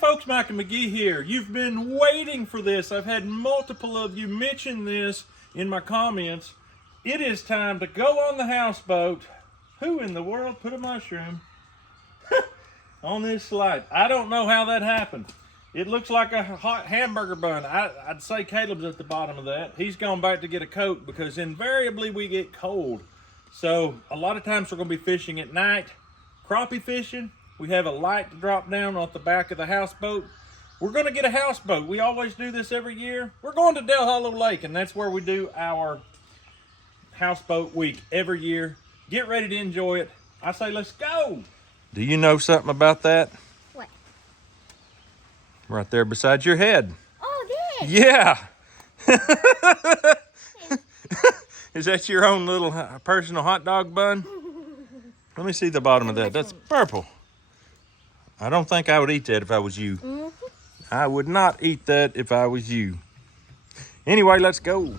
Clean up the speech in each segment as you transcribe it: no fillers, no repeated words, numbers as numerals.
folks, Mike and McGee here. You've been waiting for this. I've had multiple of you mention this in my comments. It is time to go on the houseboat. Who in the world put a mushroom on this slide? I don't know how that happened. It looks like a hot hamburger bun. I'd say Caleb's at the bottom of that. He's gone back to get a coat because invariably we get cold. So a lot of times we're going to be fishing at night, crappie fishing. We have a light to drop down off the back of the houseboat. We're going to get a houseboat. We always do this every year. We're going to Del Hollow Lake, and that's where we do our houseboat week every year. Get ready to enjoy it. I say let's go. Do you know something about that? What? Right there beside your head. Oh, this? Yeah. Is that your own little personal hot dog bun? Let me see the bottom of that. That's purple. I don't think I would eat that if I was you. Mm-hmm. I would not eat that if I was you. Anyway, let's go.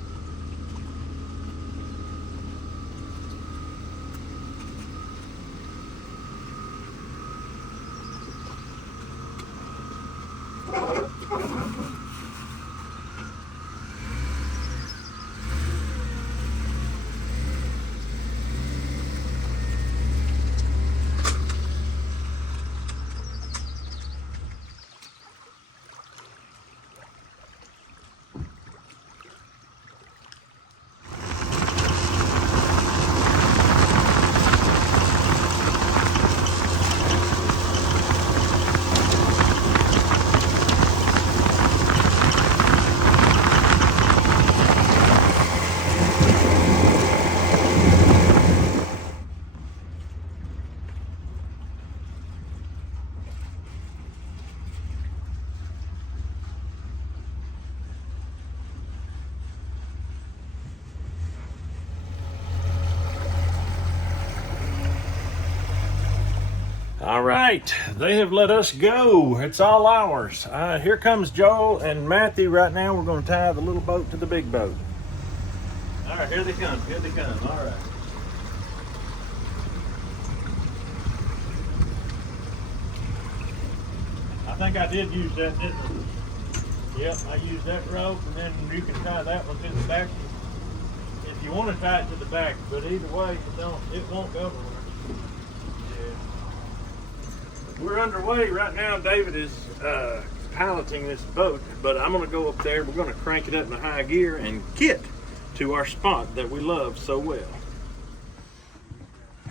All right, they have let us go. It's all ours. Here comes Joel and Matthew right now. We're going to tie the little boat to the big boat. All right, here they come. Here they come. All right. I think I did use that, didn't I? Yep, I used that rope, and then you can tie that one to the back if you want to tie it to the back. But either way, it won't go nowhere. We're underway right now. David is piloting this boat, but I'm going to go up there. We're going to crank it up in high gear and get to our spot that we love so well.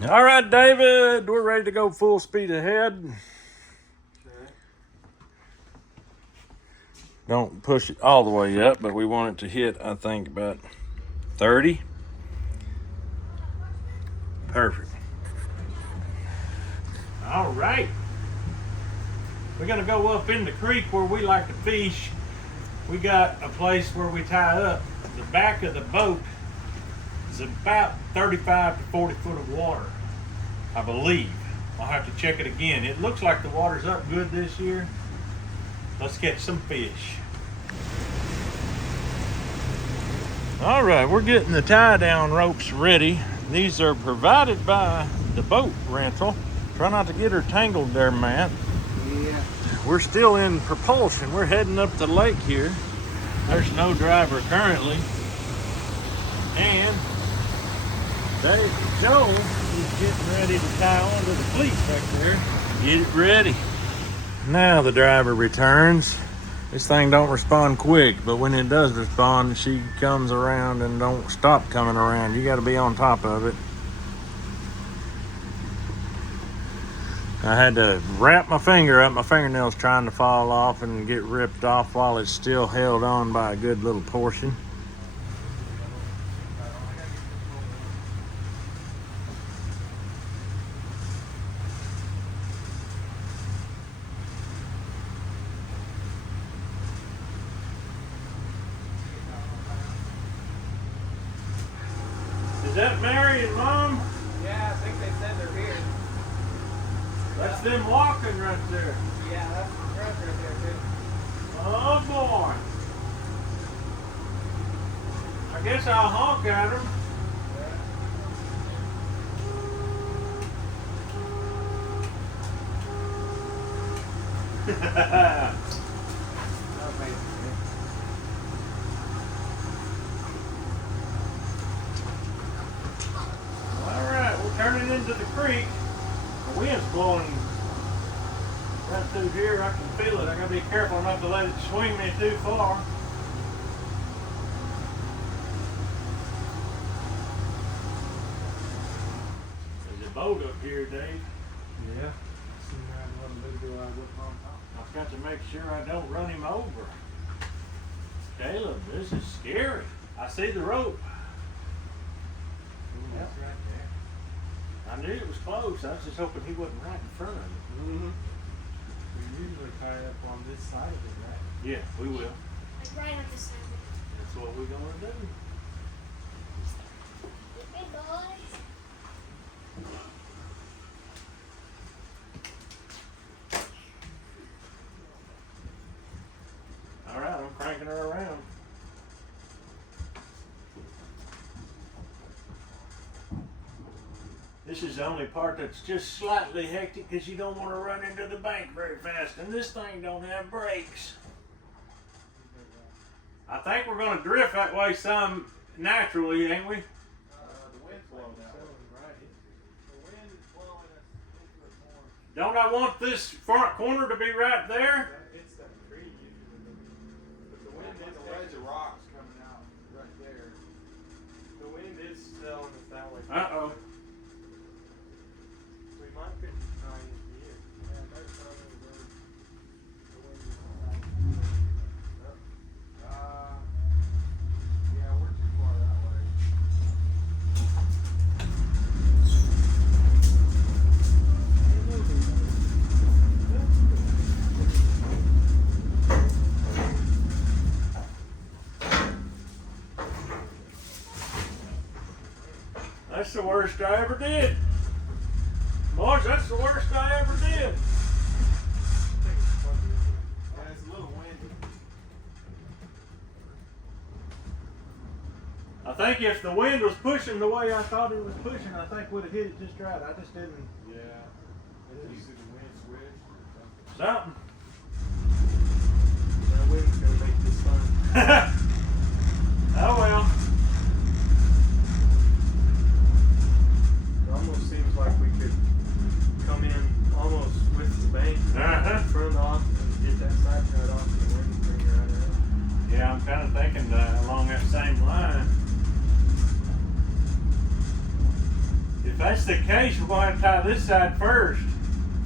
All right, David, we're ready to go full speed ahead. Don't push it all the way up, but we want it to hit, I think, about 30. Perfect. All right. We're gonna go up in the creek where we like to fish. We got a place where we tie up. The back of the boat is about 35 to 40 foot of water, I believe. I'll have to check it again. It looks like the water's up good this year. Let's catch some fish. All right, we're getting the tie down ropes ready. These are provided by the boat rental. Try not to get her tangled there, Matt. Yeah. We're still in propulsion. We're heading up the lake here. There's no driver currently. And Joel is getting ready to tie onto the cleat back there. Get it ready. Now the driver returns. This thing don't respond quick, but when it does respond, she comes around and don't stop coming around. You got to be on top of it. I had to wrap my finger up. My fingernail's trying to fall off and get ripped off while it's still held on by a good little portion. Is that Mary and Mom? Yeah, I think they said they're here. That's them walking right there. Yeah, that's the truck right there, too. Oh boy. I guess I'll honk at them. Alright, we're turning into the creek. The wind's blowing right through here. I can feel it. I gotta be careful not to let it swing me too far. There's a boat up here, Dave. Yeah. I've got to make sure I don't run him over. Caleb, this is scary. I see the rope. That's right there. I knew it was close. I was just hoping he wasn't right in front of me. We usually tie it up on this side of it, right? Yeah, we will. Like right on this side. That's what we're gonna do. Hey, boys. All right, I'm cranking her around. This is the only part that's just slightly hectic because you don't want to run into the bank very fast, and this thing don't have brakes. I think we're going to drift that way some naturally, ain't we? The wind's blowing that way. Right. The wind is blowing us into it more. Don't I want this front corner to be right there? It's that tree usually. But the wind is a ledge of rocks coming out right there. The wind is telling us that way. Uh-oh. We might could tie it here. Yeah, there's probably the wind is yeah, we're too far that way. That's the worst I ever did. Boys, that's the worst I ever did. Yeah, it's a little windy. I think if the wind was pushing the way I thought it was pushing, I think we'd have hit it just right. I just didn't. Yeah. You see the wind switch or Something. something. That wind's gonna make this fun. Oh well. It almost seems like we could come in almost with the bank, front off, and get that side cut off, and the wind bring it right out. Yeah, I'm kind of thinking along that same line. If that's the case, we're going to tie this side first.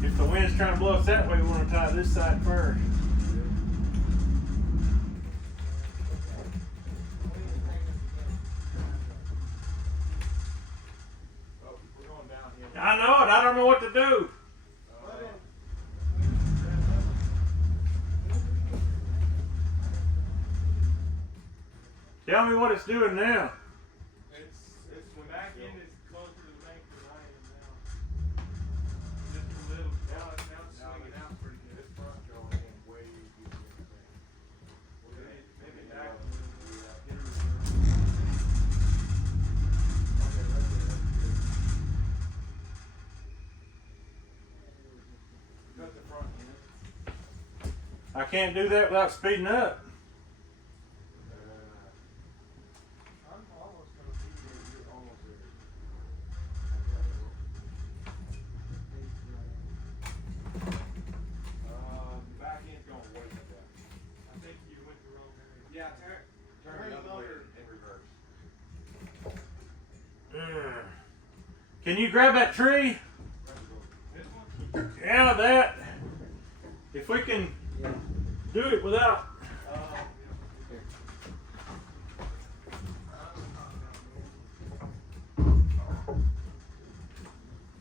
If the wind's trying to blow us that way, we want to tie this side first. Oh, we're going downhill. I know it. I don't know what to do. Tell me what it's doing now. It's the back end is closer to the bank than I am now. Just a little. Now it's swinging out pretty good. This front going in way deeper than the bank. Maybe back. Okay, right there, that's good. Cut the front end. I can't do that without speeding up. I'm almost gonna be there. You're almost there. Back end's going way down. I think you went the wrong area. Yeah, turn the other way in reverse. Can you grab that tree? This one? Yeah, that. If we can do it without.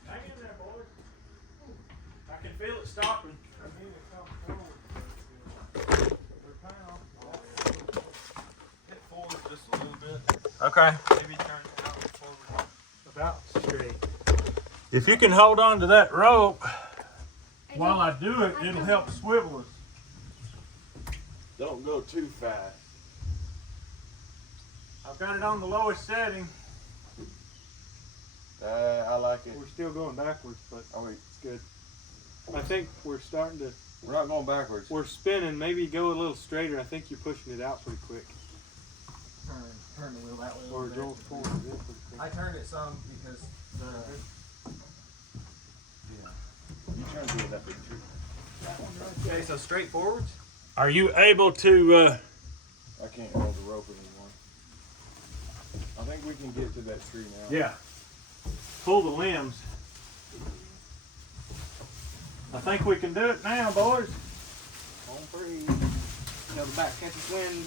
Hang in there, boys. I can feel it stopping. I need to come forward. We're kind of hit forward just a little bit. Okay. Maybe turn it out forward. About straight. If you can hold on to that rope while I do it, it'll help swivel us. Don't go too fast. I've got it on the lowest setting. I like it. We're still going backwards, but Oh, wait. it's good. I think we're starting to We're not going backwards. We're spinning. Maybe go a little straighter. I think you're pushing it out pretty quick. Turn the wheel that way. Or Joel's forward. I turned it some because the You trying to do that big tree? okay, so straight forwards. Are you able to, I can't hold the rope anymore. I think we can get to that tree now. yeah, pull the limbs? I think we can do it now, boys. On three. You know, the back catches wind,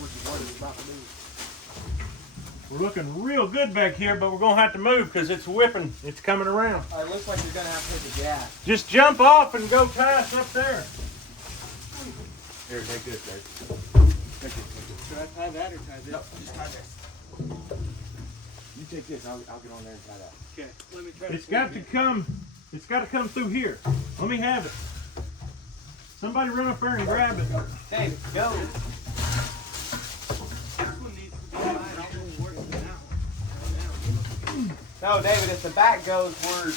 which is what it's about to do. We're looking real good back here, but we're gonna have to move because it's whipping. It's coming around. It looks like you're gonna have to hit the gas. Just jump off and go tie us up there. Here, take this, Dave. Take this. Should I tie that or tie this? No, just tie this. You take this. I'll get on there and tie that. Okay. Let me try. It's got to come. It's got to come through here. Let me have it. Somebody run up there and grab it. Okay, go. No, David, if the back goes, we're.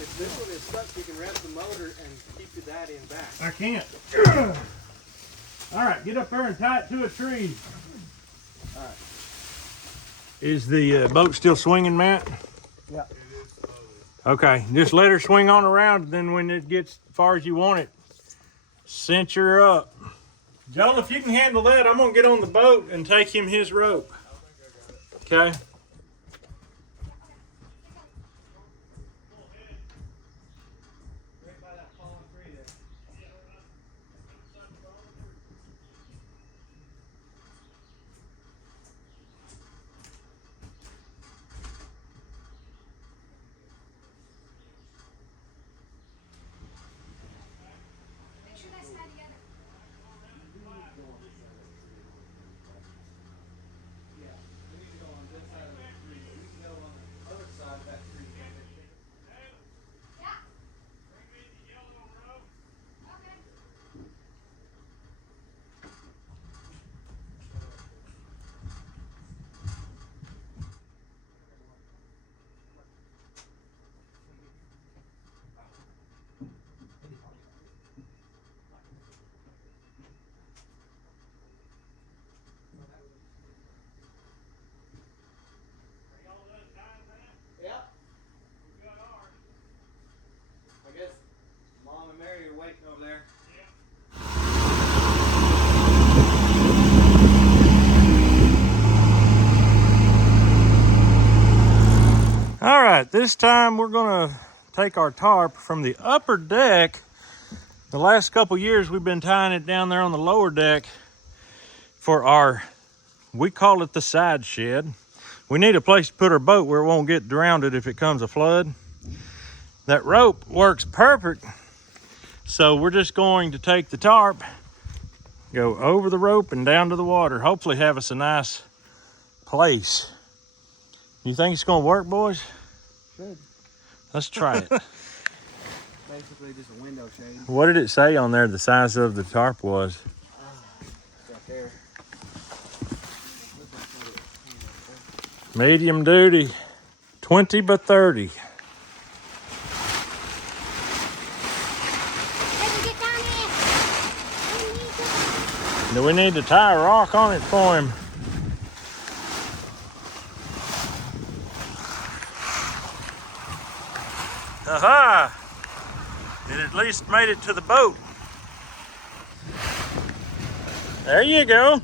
If this one is stuck, you can rev the motor and keep the daddy in back. I can't. All right, get up there and tie it to a tree. All right. Is the boat still swinging, Matt? Yeah. Okay, just let her swing on around, then when it gets as far as you want it, cinch her up. Joel, if you can handle that, I'm gonna get on the boat and take him his rope. Okay. Make sure that's tied together. Yeah. Okay. Yeah. I guess Mom and Mary are waiting over there. All right, this time we're gonna take our tarp from the upper deck. The last couple years we've been tying it down there on the lower deck for our, we call it the side shed. We need a place to put our boat where it won't get drowned if it comes a flood. That rope works perfect. So we're just going to take the tarp, go over the rope and down to the water. Hopefully have us a nice place. You think it's gonna work, boys? Should. Let's try it. Basically just a window shade. What did it say on there the size of the tarp was? Right there. Medium duty, 20 by 30. Hey, get down here. Do we need to tie a rock on it for him? Aha! It at least made it to the boat. There you go.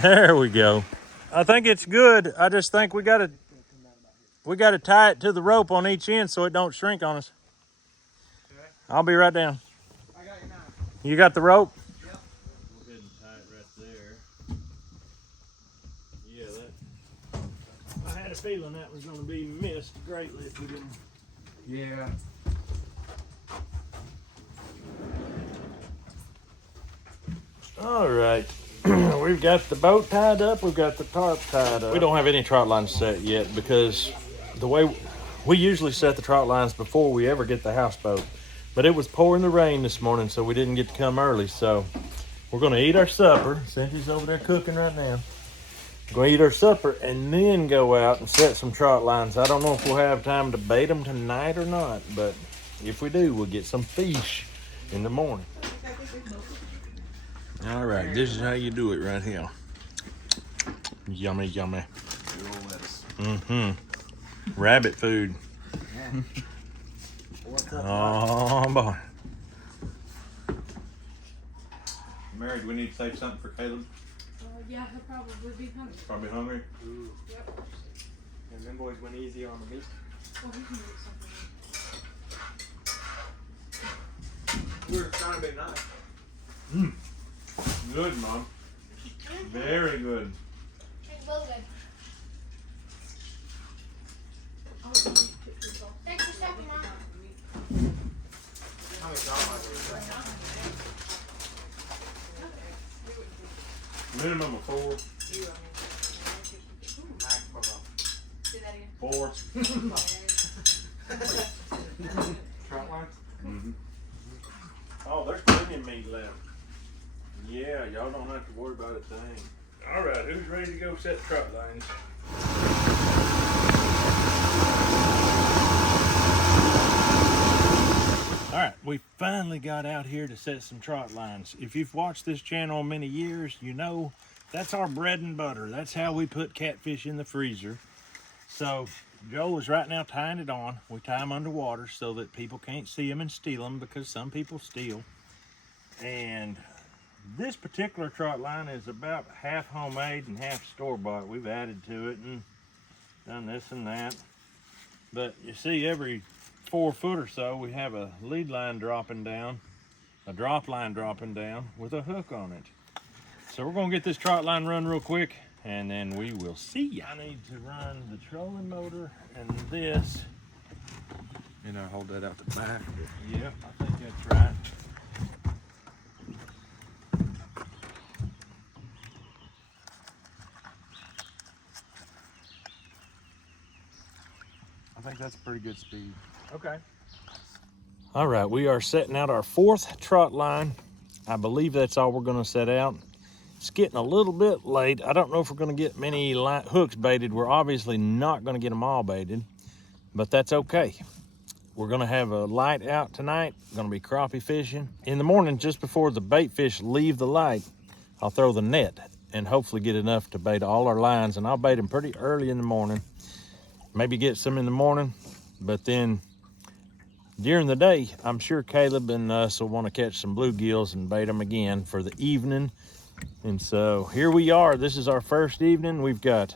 There we go. I think it's good. I just think we gotta tie it to the rope on each end so it don't shrink on us. Okay. I'll be right down. I got you now. You got the rope? Yep. Go ahead and tie it right there. Yeah, that. I had a feeling that was going to be missed greatly if we didn't. Yeah. All right. We've got the boat tied up. We've got the tarp tied up. We don't have any trot lines set yet because the way we usually set the trot lines before we ever get the houseboat. But it was pouring the rain this morning, so we didn't get to come early. So we're going to eat our supper. Cynthia's over there cooking right now. Go eat our supper and then go out and set some trot lines. I don't know if we'll have time to bait them tonight or not, but if we do, we'll get some fish in the morning. All right, this is how you do it right here. Yummy, yummy. Mm-hmm. Rabbit food. Oh, boy. Mary, do we need to save something for Caleb? Yeah, he'll probably be hungry. Probably hungry. Yep. And them boys went easy on the meat. Well, we can do something. We were trying to be nice. Mm. Good, Mom. Very good. It's well good. Thanks for stepping on. How many dollars are there? Minimum of 4. Max for about Do that again. 4. trout lines. Mm-hmm. Oh, there's plenty of meat left. Yeah, y'all don't have to worry about a thing. All right, who's ready to go set trot lines? All right, we finally got out here to set some trot lines. If you've watched this channel many years, you know that's our bread and butter. That's how we put catfish in the freezer. So Joel is right now tying it on. We tie them underwater so that people can't see them and steal them, because some people steal. And this particular trot line is about half homemade and half store-bought. We've added to it and done this and that. But you see, every 4 foot or so, we have a lead line dropping down, a drop line dropping down with a hook on it. So we're gonna get this trot line run real quick, and then we will see ya. I need to run the trolling motor and this. You know, hold that out the back. Yep, I think that's right. I think that's a pretty good speed. Okay. All right, we are setting out our 4th trot line. I believe that's all we're gonna set out. It's getting a little bit late. I don't know if we're gonna get many hooks baited. We're obviously not gonna get them all baited, but that's okay. We're gonna have a light out tonight. Gonna be crappie fishing. In the morning, just before the bait fish leave the light, I'll throw the net and hopefully get enough to bait all our lines, and I'll bait them pretty early in the morning. Maybe get some in the morning, but then during the day, I'm sure Caleb and us will want to catch some bluegills and bait them again for the evening. And so here we are. This is our first evening. We've got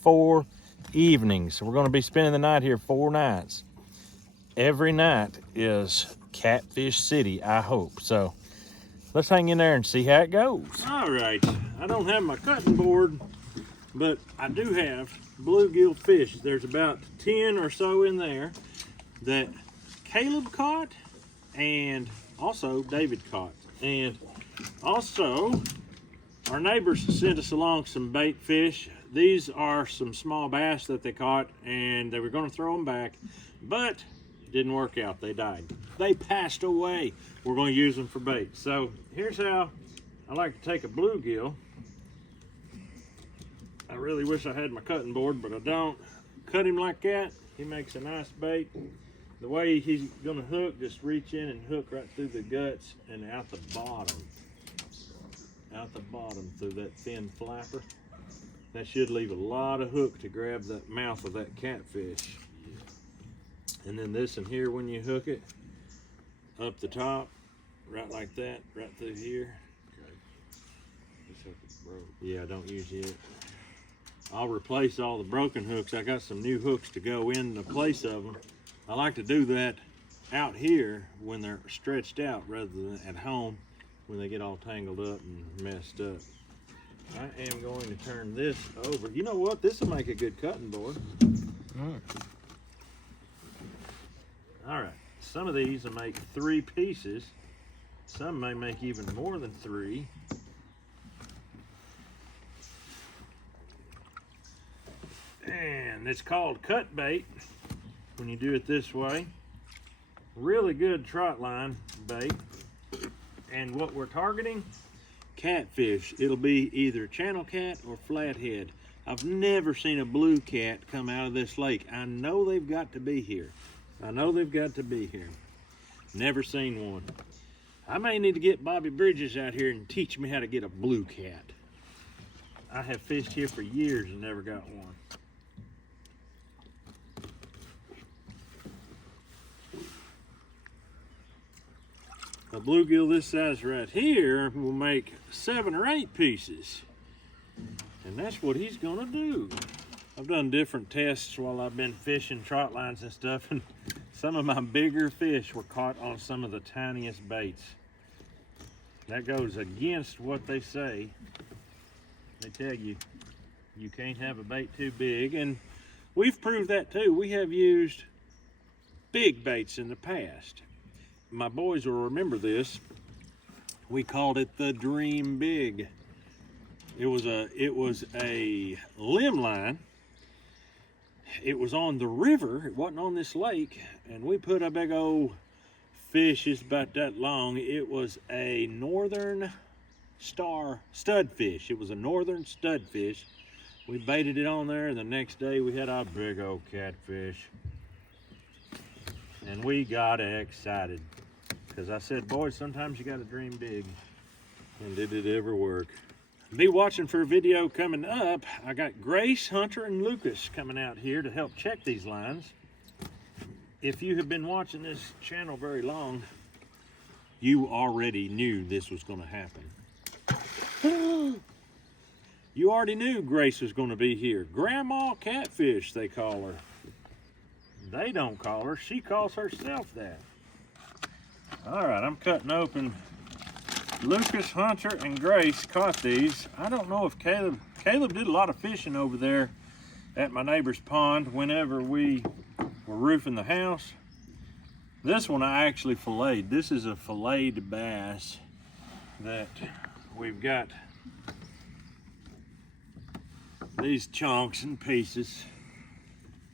4 evenings. We're going to be spending the night here 4 nights. Every night is Catfish City, I hope. So let's hang in there and see how it goes. All right. I don't have my cutting board, but I do have bluegill fish. There's about 10 or so in there that Caleb caught and also David caught. And also our neighbors sent us along some bait fish. These are some small bass that they caught, and they were going to throw them back, but it didn't work out. They died. They passed away. We're going to use them for bait. So here's how I like to take a bluegill. I really wish I had my cutting board, but I don't. Cut him like that. He makes a nice bait. The way he's gonna hook, just reach in and hook right through the guts and out the bottom. Out the bottom through that thin flapper. That should leave a lot of hook to grab the mouth of that catfish. And then this in here, when you hook it, up the top, right like that, right through here. Okay. This hook is broke. Yeah, don't use it. I'll replace all the broken hooks. I got some new hooks to go in the place of them. I like to do that out here when they're stretched out rather than at home when they get all tangled up and messed up. I am going to turn this over. You know what? This will make a good cutting board. All right. Some of these will make 3 pieces. Some may make even more than 3. And it's called cut bait when you do it this way. Really good trot line bait. And what we're targeting, catfish. It'll be either channel cat or flathead. I've never seen a blue cat come out of this lake. I know they've got to be here. I know they've got to be here. Never seen one. I may need to get Bobby Bridges out here and teach me how to get a blue cat. I have fished here for years and never got one. A bluegill this size right here will make 7 or 8 pieces. And that's what he's gonna do. I've done different tests while I've been fishing trot lines and stuff, and some of my bigger fish were caught on some of the tiniest baits. That goes against what they say. They tell you, you can't have a bait too big, and we've proved that too. We have used big baits in the past. My boys will remember this. We called it the Dream Big. It was a limb line. It was on the river. It wasn't on this lake. And we put a big old fish, it's about that long. It was a northern star studfish. It was a northern studfish. We baited it on there, and the next day we had a big old catfish. And we got excited. Because I said, boys, sometimes you gotta dream big. And did it ever work? Be watching for a video coming up. I got Grace, Hunter, and Lucas coming out here to help check these lines. If you have been watching this channel very long, you already knew this was gonna happen. You already knew Grace was gonna be here. Grandma Catfish, they call her. They don't call her, she calls herself that. All right, I'm cutting open. Lucas, Hunter, and Grace caught these. I don't know if Caleb did a lot of fishing over there at my neighbor's pond whenever we were roofing the house. This one I actually filleted. This is a filleted bass that we've got these chunks and pieces.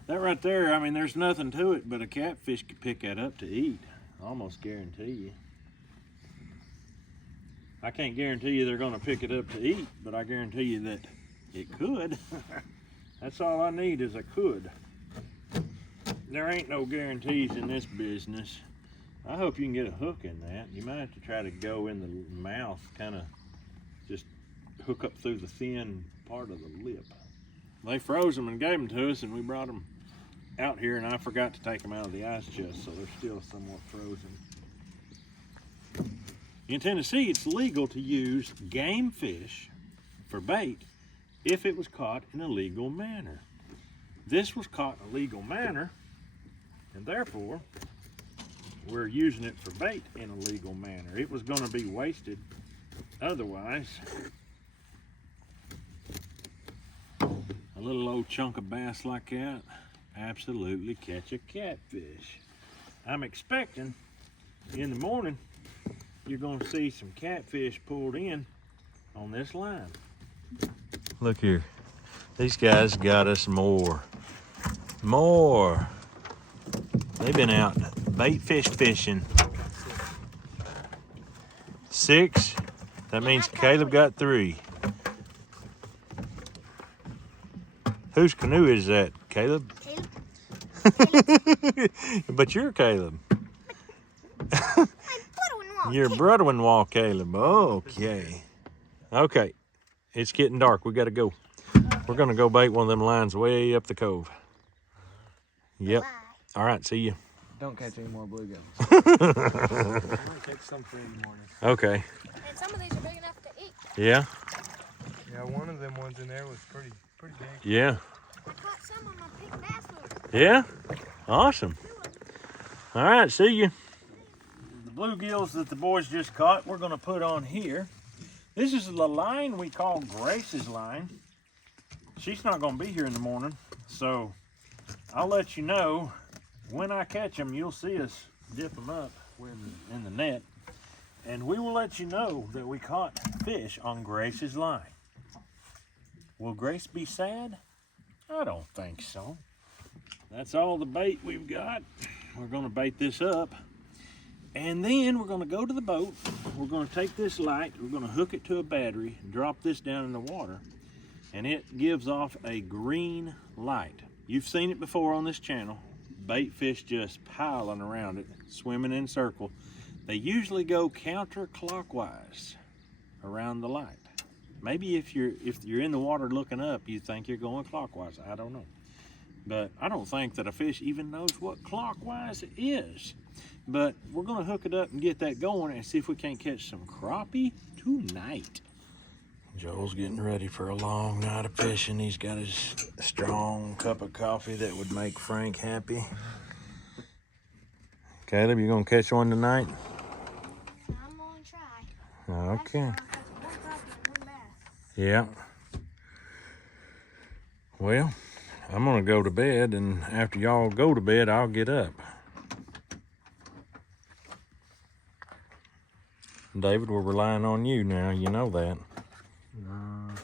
That right there, I mean, there's nothing to it, but a catfish could pick that up to eat. I almost guarantee you. I can't guarantee you they're gonna pick it up to eat, but I guarantee you that it could. That's all I need is a could. There ain't no guarantees in this business. I hope you can get a hook in that. You might have to try to go in the mouth, kind of just hook up through the thin part of the lip. They froze them and gave them to us, and we brought them out here, and I forgot to take them out of the ice chest, so they're still somewhat frozen. In Tennessee, it's legal to use game fish for bait if it was caught in a legal manner. This was caught in a legal manner, and therefore, we're using it for bait in a legal manner. It was going to be wasted otherwise. A little old chunk of bass like that, absolutely catch a catfish. I'm expecting in the morning you're going to see some catfish pulled in on this line. Look here, these guys got us more. They've been out bait fish fishing. 6, that means Caleb got 3. Whose canoe is that, Caleb? Caleb. But you're Caleb. My Your brother-in-law, Caleb. Okay. Okay. It's getting dark. We got to go. We're going to go bait one of them lines way up the cove. Yep. Bye. All right. See you. Don't catch any more bluegills. I'm gonna catch some for in the morning. Okay. And some of these are big enough to eat. Yeah. Yeah, one of them ones in there was pretty big. Yeah. I caught some on my big bass hook. Yeah. Awesome. All right. See you. The bluegills that the boys just caught, we're going to put on here. This is the line we call Grace's line. She's not going to be here in the morning, so I'll let you know when I catch them. You'll see us dip them up in the net, and we will let you know that we caught fish on Grace's line. Will Grace be sad? I don't think so. That's all the bait we've got. We're going to bait this up, And then we're going to go to the boat. We're going to take this light, we're going to hook it to a battery and drop this down in the water, and it gives off a green light. You've seen it before on this channel. Bait fish just piling around it, swimming in a circle. They usually go counterclockwise around the light. Maybe if you're in the water looking up, you think you're going clockwise. I don't know. But I don't think that a fish even knows what clockwise is. But we're gonna hook it up and get that going and see if we can't catch some crappie tonight. Joel's getting ready for a long night of fishing. He's got his strong cup of coffee that would make Frank happy. Caleb, you gonna catch one tonight? I'm gonna try. Okay. Actually, I'll catch one crappie and one bass. Yeah. Well, I'm gonna go to bed, and after y'all go to bed, I'll get up. David, we're relying on you now. You know that.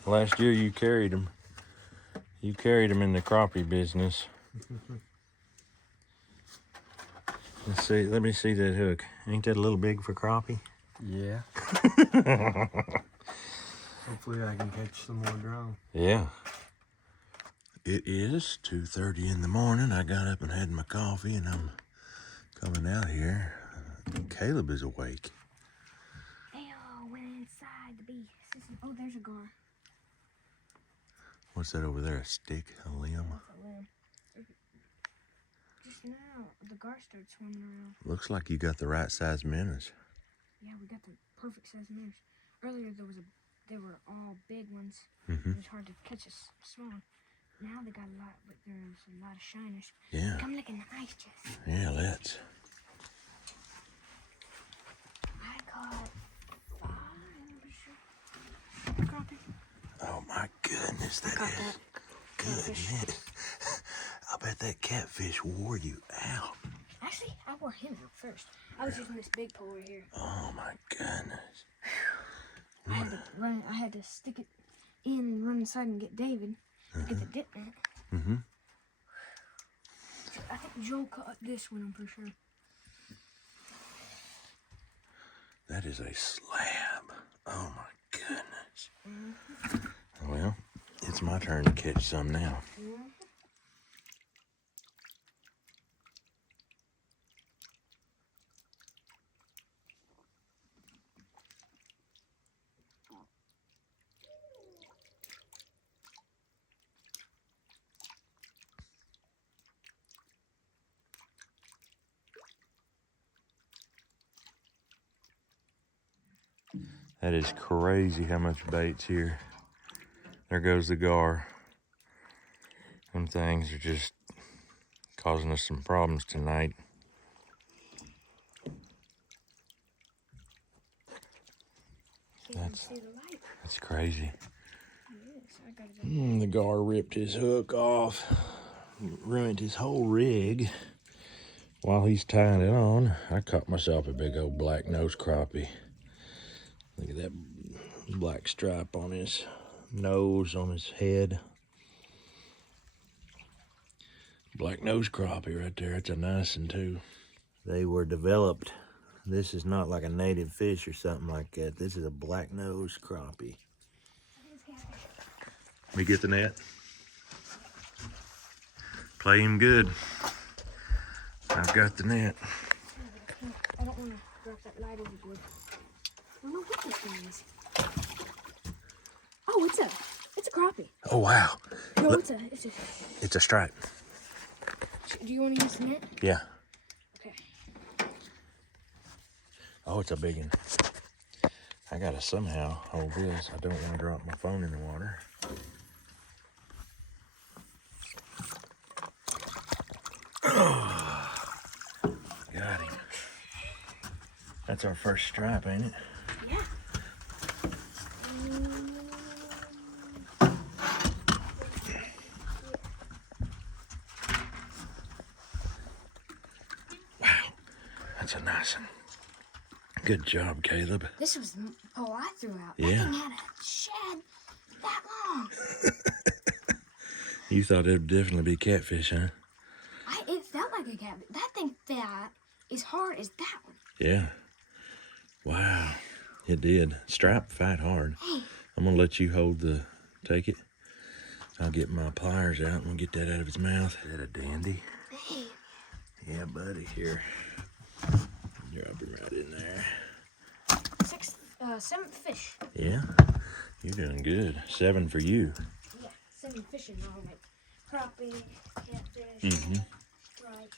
Last year you carried him. You carried him in the crappie business. Let's see. Let me see that hook. Ain't that a little big for crappie? Yeah. Hopefully I can catch some more drum. Yeah. It is 2:30 in the morning. I got up and had my coffee, and I'm coming out here. Caleb is awake. They all went inside the beast. Oh, there's a gar. What's that over there? A stick? A limb? Just now, the gar started swimming around. Looks like you got the right size minnows. Yeah, we got the perfect size minnows. Earlier they were all big ones. Mm-hmm. It was hard to catch a small one. Now they got a lot, but there's a lot of shiners. Yeah. Come look in the ice chest. Yeah, let's. I caught 5 crappie. Oh my goodness, that Got is that. goodness. I bet that catfish wore you out. Actually, I wore him out first. I was using this big pole right here. Oh my goodness. I had to stick it in and run inside and get David. Get the dip net. Mm-hmm. I think Joel caught this one, I'm pretty sure. That is a slab. Oh my goodness. Well, it's my turn to catch some now. That is crazy how much bait's here. There goes the gar. Them things are just causing us some problems tonight. Can't even see the light. That's crazy. Yes, I gotta go. The gar ripped his hook off, ruined his whole rig. While he's tying it on, I caught myself a big old black nose crappie. Look at that black stripe on his nose, on his head. Black nose crappie right there. It's a nice one too. They were developed. This is not like a native fish or something like that. This is a black nose crappie. Let me get the net. Play him good. I've got the net. I don't want to drop that light overboard. I don't know what this thing is. Oh, it's a crappie. Oh wow. No, Look, it's a stripe. Do you want to use the net? Yeah. Okay. Oh, it's a big one. I gotta somehow hold this. I don't want to drop my phone in the water. Got him. That's our first stripe, ain't it? Yeah. Wow, that's a nice one. Good job, Caleb. This was the pole I threw out. Yeah. That thing had a shed that long. You thought it would definitely be catfish, huh? It felt like a cat. That thing as hard as that one. Yeah. Wow. It did. Stripe fight hard. Hey. I'm gonna let you take it. I'll get my pliers out and we'll get that out of his mouth. Is that a dandy? Hey. Yeah, buddy. Here. Drop him right in there. 7th fish. Yeah. You're doing good. 7 for you. Yeah, 7 fishing all like crappie, catfish, Mm-hmm. stripe.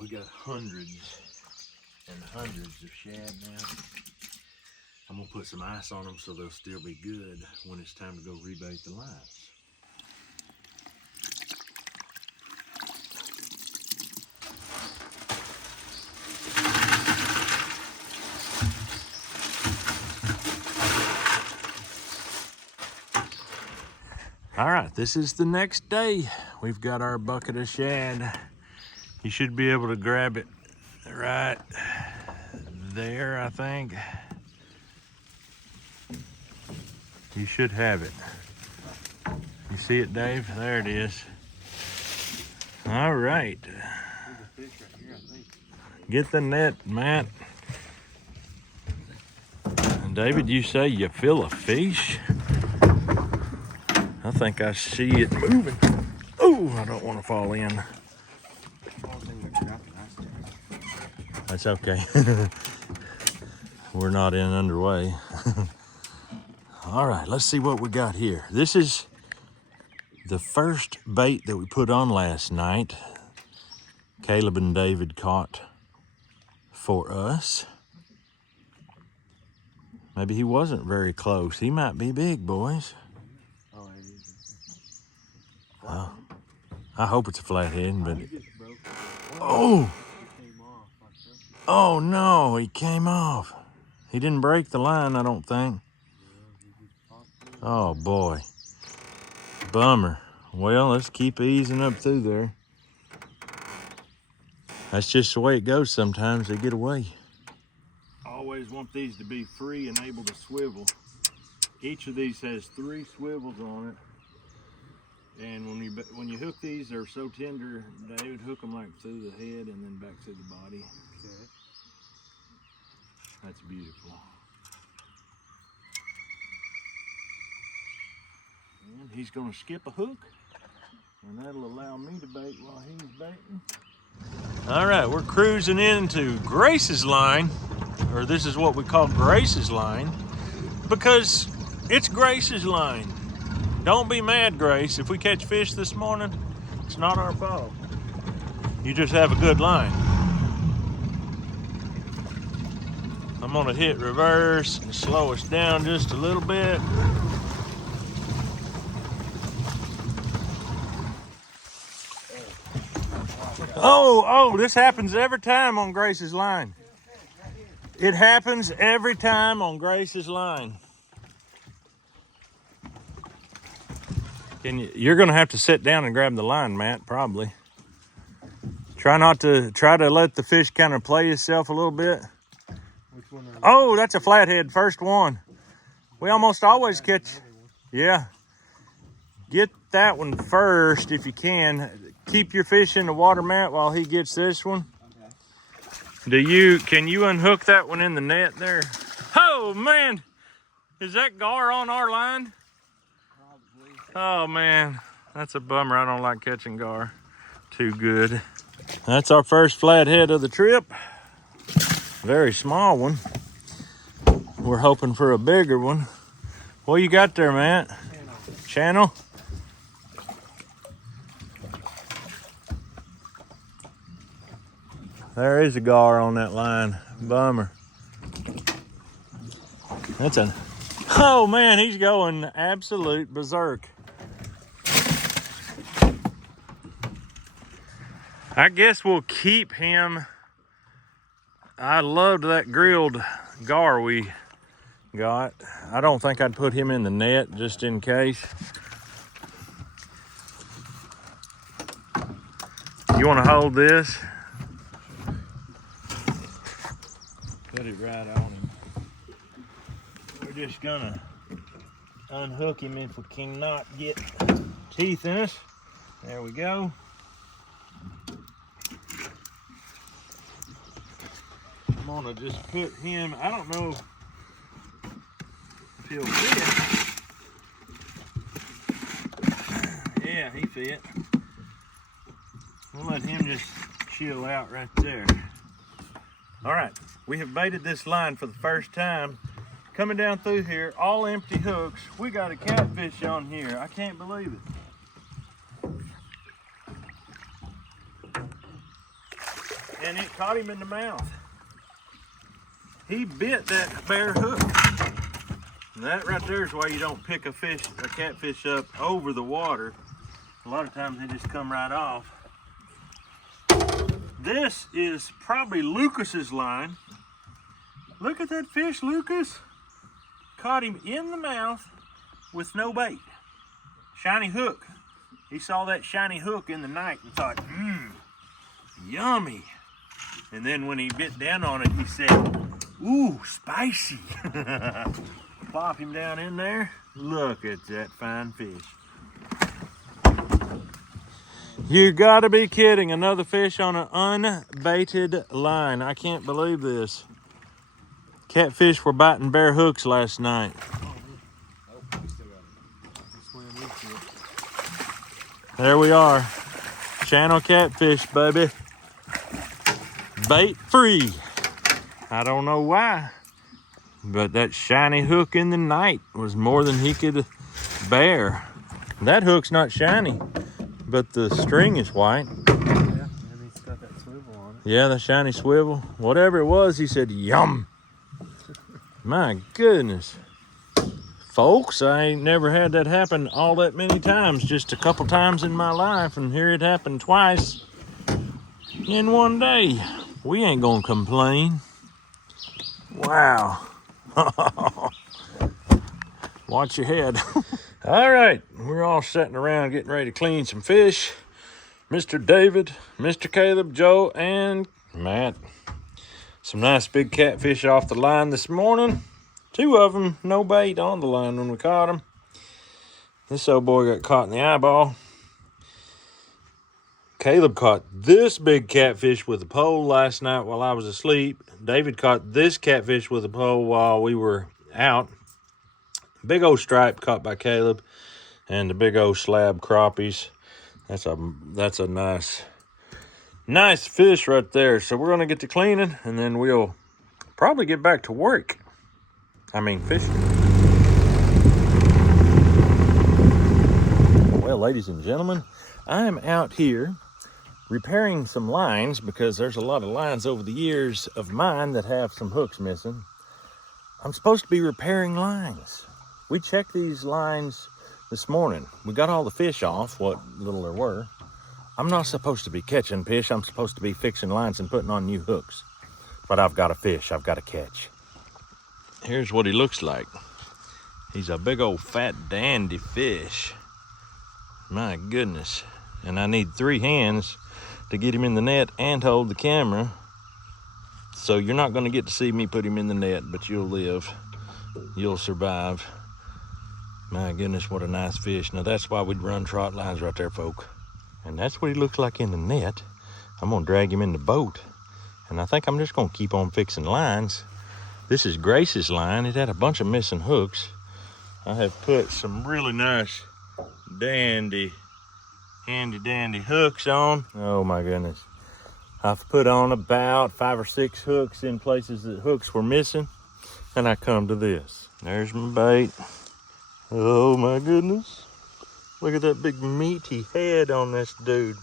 We got hundreds and hundreds of shad now. I'm gonna put some ice on them so they'll still be good when it's time to go rebait the lines. All right, this is the next day. We've got our bucket of shad. You should be able to grab it right there, I think. You should have it. You see it, Dave? There it is. All right. There's a fish right here, I think. Get the net, Matt. And David, you say you feel a fish? I think I see it moving. Oh, I don't want to fall in. That's okay. We're not in underway. All right, let's see what we got here. This is the first bait that we put on last night. Caleb and David caught for us. Maybe he wasn't very close. He might be big, boys. Oh, it is. Well, I hope it's a flathead, but He just broke it. oh, He came off. I trust you. oh no, he came off. He didn't break the line, I don't think. He just popped through. Oh boy, bummer. Well, let's keep easing up through there. That's just the way it goes sometimes, they get away. Always want these to be free and able to swivel. Each of these has 3 swivels on it. And when you hook these, they're so tender, David, hook them like through the head and then back through the body. Okay. That's beautiful. And he's gonna skip a hook, and that'll allow me to bait while he's baiting. All right, we're cruising into Grace's line, or this is what we call Grace's line, because it's Grace's line. Don't be mad, Grace. If we catch fish this morning, it's not our fault. You just have a good line. I'm gonna hit reverse and slow us down just a little bit. Oh, this happens every time on Grace's line. It happens every time on Grace's line. You're gonna have to sit down and grab the line, Matt, probably. Try to let the fish kind of play itself a little bit. Which one are you? Oh, that's a flathead, first one. We almost always catch, yeah. Get that one first if you can. Keep your fish in the water, Matt, while he gets this one. Okay. Can you unhook that one in the net there? Oh man, is that gar on our line? Probably. Oh man, that's a bummer. I don't like catching gar too good. That's our first flathead of the trip. Very small one. We're hoping for a bigger one. What you got there, Matt? Channel? There is a gar on that line. Bummer. Oh man, he's going absolute berserk. I guess we'll keep him. I loved that grilled gar we got. I don't think I'd put him in the net just in case. You want to hold this? Put it right on him. We're just gonna unhook him if we cannot get teeth in us. There we go. I'm gonna just put him, I don't know if he'll fit. Yeah, he fit. We'll let him just chill out right there. All right, we have baited this line for the first time. Coming down through here, all empty hooks. We got a catfish on here. I can't believe it. And it caught him in the mouth. He bit that bare hook. And that right there is why you don't pick a catfish up over the water. A lot of times they just come right off. This is probably Lucas's line. Look at that fish, Lucas. Caught him in the mouth with no bait. Shiny hook. He saw that shiny hook in the night and thought, yummy. And then when he bit down on it, he said, ooh, spicy. Plop him down in there. Look at that fine fish. You gotta be kidding. Another fish on an unbaited line. I can't believe this. Catfish were biting bare hooks last night. There we are. Channel catfish, baby. Bait free. I don't know why, but that shiny hook in the night was more than he could bear. That hook's not shiny, but the string is white. Yeah, and he's got that swivel on it. Yeah, the shiny swivel. Whatever it was, he said, yum. My goodness. Folks, I ain't never had that happen all that many times, just a couple times in my life, and here it happened twice in one day. We ain't gonna complain. Wow. Watch your head. All right, we're all sitting around getting ready to clean some fish. Mr. David, Mr. Caleb, Joe, and Matt. Some nice big catfish off the line this morning. 2 of them, no bait on the line when we caught them. This old boy got caught in the eyeball. Caleb caught this big catfish with a pole last night while I was asleep. David caught this catfish with a pole while we were out. Big old stripe caught by Caleb, and the big old slab crappies. That's a nice fish right there. So we're gonna get to cleaning, and then we'll probably get back to work. I mean, fishing. Well, ladies and gentlemen, I am out here repairing some lines because there's a lot of lines over the years of mine that have some hooks missing. I'm supposed to be repairing lines. We checked these lines this morning. We got all the fish off, what little there were. I'm not supposed to be catching fish. I'm supposed to be fixing lines and putting on new hooks. But I've got a fish I've got to catch. Here's what he looks like. He's a big old fat dandy fish. My goodness. And I need 3 hands to get him in the net and hold the camera. So you're not gonna get to see me put him in the net, but you'll live. You'll survive. My goodness, what a nice fish. Now that's why we'd run trot lines right there, folk. And that's what he looks like in the net. I'm gonna drag him in the boat. And I think I'm just gonna keep on fixing lines. This is Grace's line. It had a bunch of missing hooks. I have put some really nice, handy dandy hooks on. Oh my goodness. I've put on about 5 or 6 hooks in places that hooks were missing. And I come to this. There's my bait. Oh my goodness. Look at that big meaty head on this dude.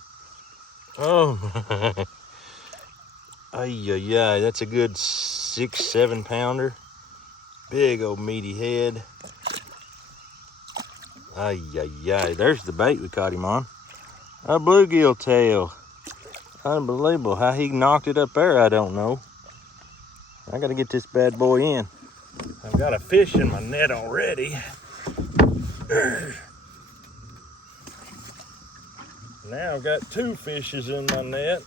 Oh my. Ay, ay, ay. That's a good 6-7 pounder. Big old meaty head. Ay, ay, ay. There's the bait we caught him on. A bluegill tail. Unbelievable. How he knocked it up there, I don't know. I gotta get this bad boy in. I've got a fish in my net already. Now I've got 2 fishes in my net.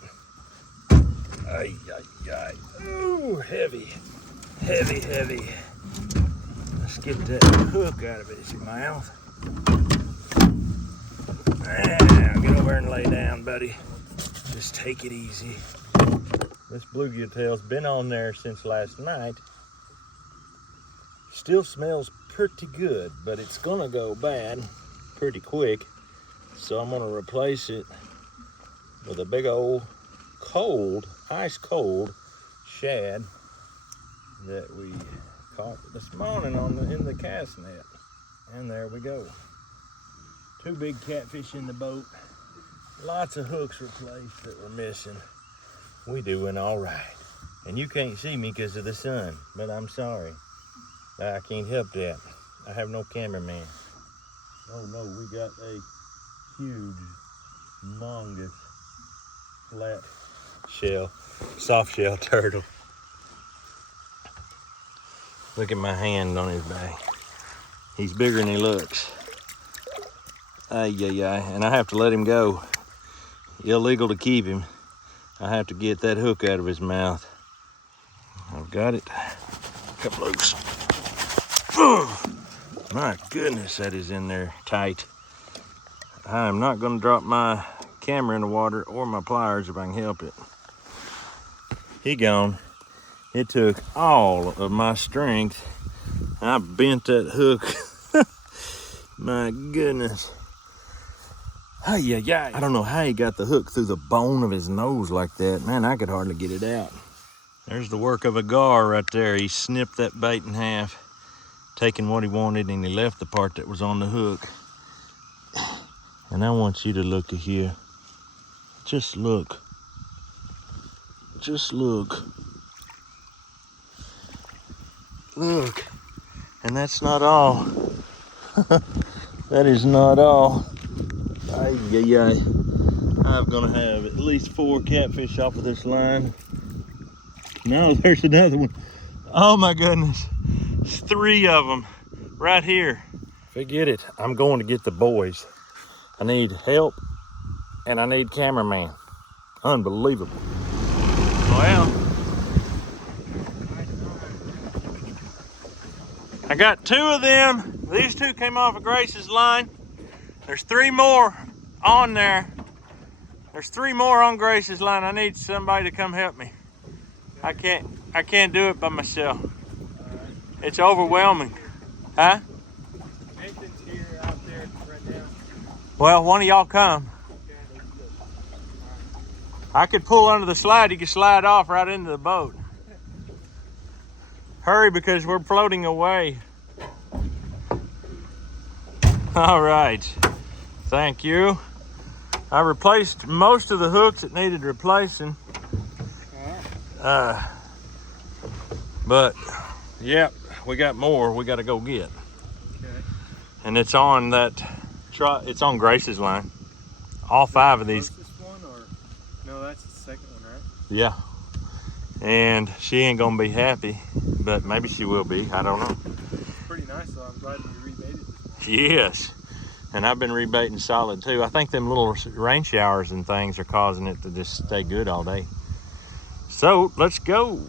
Ay, ay, ay. Ooh, heavy. Heavy, heavy. Let's get that hook out of his mouth. Now, get over and lay down, buddy. Just take it easy. This bluegill tail's been on there since last night. Still smells pretty good, but it's gonna go bad pretty quick. So I'm gonna replace it with a big old cold, ice cold shad that we caught this morning in the cast net. And there we go. 2 big catfish in the boat. Lots of hooks replaced that were missing. We doing all right. And you can't see me because of the sun, but I'm sorry. I can't help that. I have no cameraman. Oh no, we got a huge, humongous, flat shell, soft shell turtle. Look at my hand on his back. He's bigger than he looks. Ay, ay, ay. And I have to let him go. Illegal to keep him. I have to get that hook out of his mouth. I've got it. Come loose. Oh, my goodness, that is in there tight. I'm not gonna drop my camera in the water or my pliers if I can help it. He gone. It took all of my strength. I bent that hook. My goodness. Ay, ay, ay. I don't know how he got the hook through the bone of his nose like that. Man, I could hardly get it out. There's the work of a gar right there. He snipped that bait in half, taking what he wanted, and he left the part that was on the hook. And I want you to look at here. Just look. Just look. Look. And that's not all. That is not all. Ay, ay, ay. I'm gonna have at least 4 catfish off of this line. No, there's another one. Oh my goodness. It's 3 of them right here. Forget it. I'm going to get the boys. I need help and I need cameraman. Unbelievable. Well, I got 2 of them. These 2 came off of Grace's line. There's 3 more on there. There's 3 more on Grace's line. I need somebody to come help me. I can't do it by myself. It's overwhelming. Huh? Nathan's here out there right now. Well, one of y'all come. I could pull under the slide. You could slide off right into the boat. Hurry because we're floating away. All right. Thank you. I replaced most of the hooks that needed replacing. But, yep, we got more we got to go get. Okay. And it's on it's on Grace's line. All 5 of these. This one or no? That's the second one, right? Yeah. And she ain't gonna be happy, but maybe she will be. I don't know. Pretty nice though. I'm glad we remade it. Yes. And I've been rebaiting solid too. I think them little rain showers and things are causing it to just stay good all day. So let's go.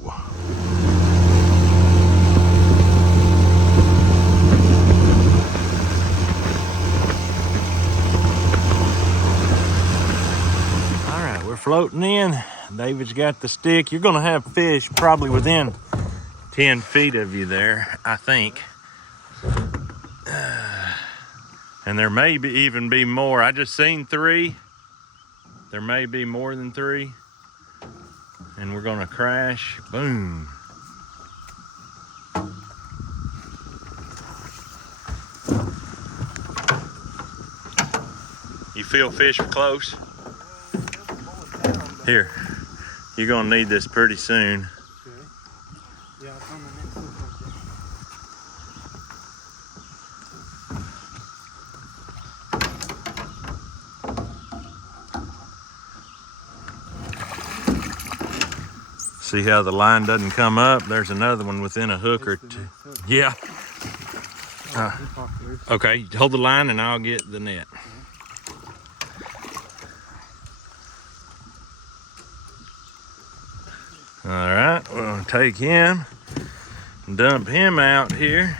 Floating in. David's got the stick. You're gonna have fish probably within 10 feet of you there, I think. And there may even be more. I just seen 3. There may be more than 3. And we're gonna crash. Boom. You feel fish are close? Here, you're gonna need this pretty soon. Okay. Yeah, it's on the next hook right there. See how the line doesn't come up? There's another one within a hook or two. Yeah. Okay, hold the line and I'll get the net. All right, we'll take him and dump him out here.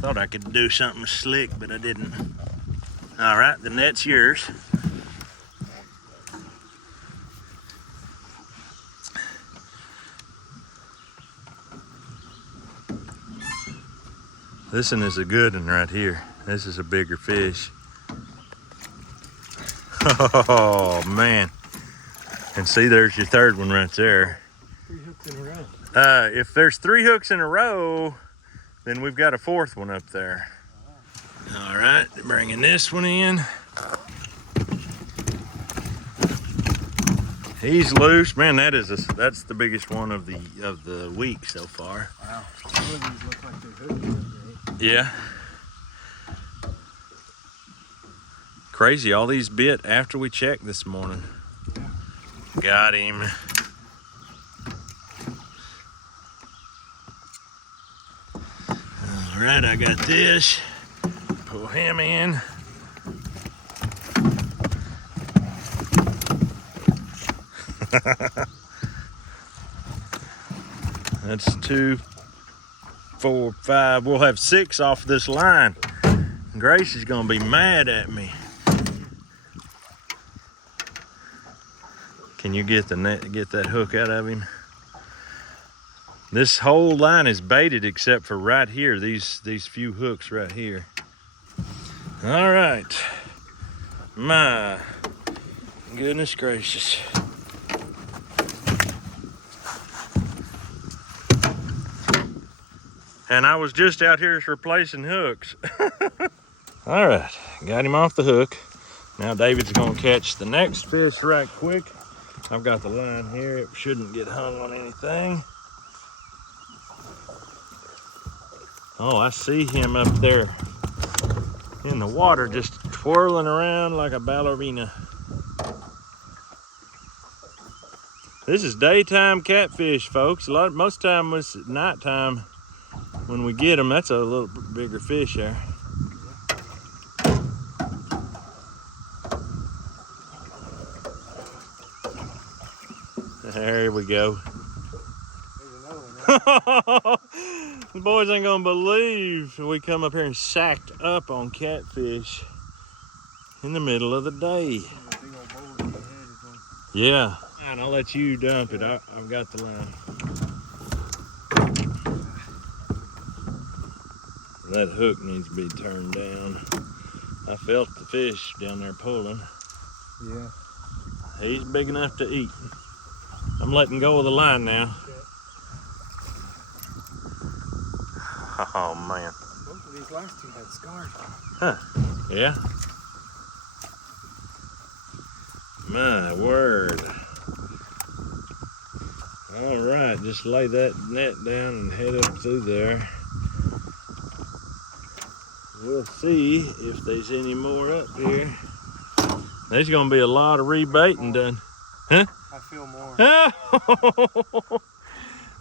Thought I could do something slick, but I didn't. All right, the net's yours. This one is a good one right here. This is a bigger fish. Oh man. And see, there's your third one right there. 3 hooks in a row. If there's 3 hooks in a row, then we've got a 4th one up there. All right, bringing this one in. He's loose, man. That's the biggest one of the week so far. Wow. Some of these look like they're hooking. Yeah. Crazy, all these bit after we checked this morning. Yeah. Got him. All right, I got this. Pull him in. That's 2, 4, 5. We'll have 6 off this line. Grace is gonna be mad at me. Can you get the net, get that hook out of him? This whole line is baited except for right here, these few hooks right here. All right. My goodness gracious. And I was just out here replacing hooks. All right, got him off the hook. Now David's gonna catch the next fish right quick. I've got the line here. It shouldn't get hung on anything. Oh, I see him up there in the water just twirling around like a ballerina. This is daytime catfish, folks. Most time it's nighttime when we get them. That's a little bigger fish there. There we go. The boys ain't gonna believe we come up here and sacked up on catfish in the middle of the day. Yeah. And I'll let you dump it. I've got the line. That hook needs to be turned down. I felt the fish down there pulling. Yeah. He's big enough to eat. I'm letting go of the line now. Okay. Oh man. Both of these last 2 had scars. Huh. Yeah. My word. All right, just lay that net down and head up through there. We'll see if there's any more up here. There's gonna be a lot of rebaiting done. Huh? I feel more.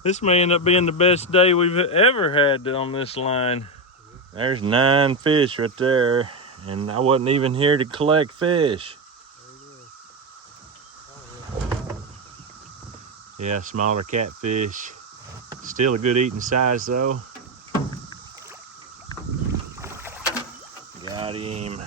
This may end up being the best day we've ever had on this line. There's 9 fish right there, and I wasn't even here to collect fish. Yeah, smaller catfish. Still a good eating size though. Got him.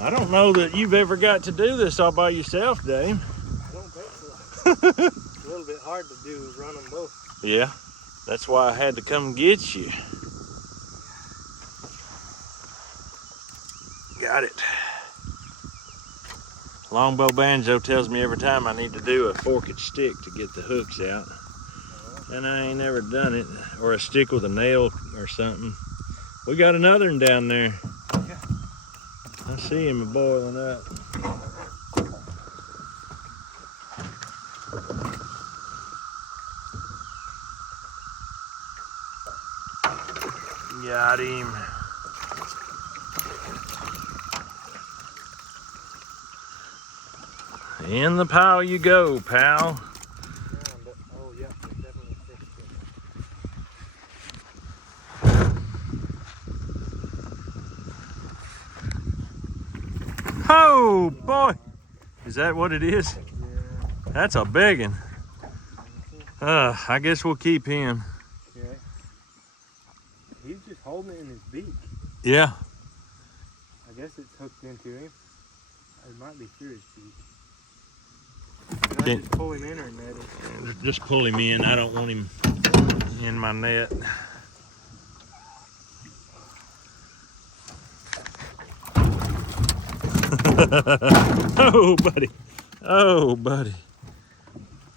I don't know that you've ever got to do this all by yourself, Dave. I don't think so. It's a little bit hard to do, run them both. Yeah, that's why I had to come get you. Got it. Longbow Banjo tells me every time I need to do a forked stick to get the hooks out. And I ain't never done it. Or a stick with a nail or something. We got another one down there. Yeah. I see him boiling up. Got him. In the pile you go, pal. Oh, yeah, definitely fixed it. Oh, boy. Is that what it is? Yeah. That's a big one. I guess we'll keep him. Okay. He's just holding it in his beak. Yeah. I guess it's hooked into him. It might be through his beak. Can I just pull him in or net him? Just pull him in. I don't want him in my net. Oh, buddy. Oh, buddy.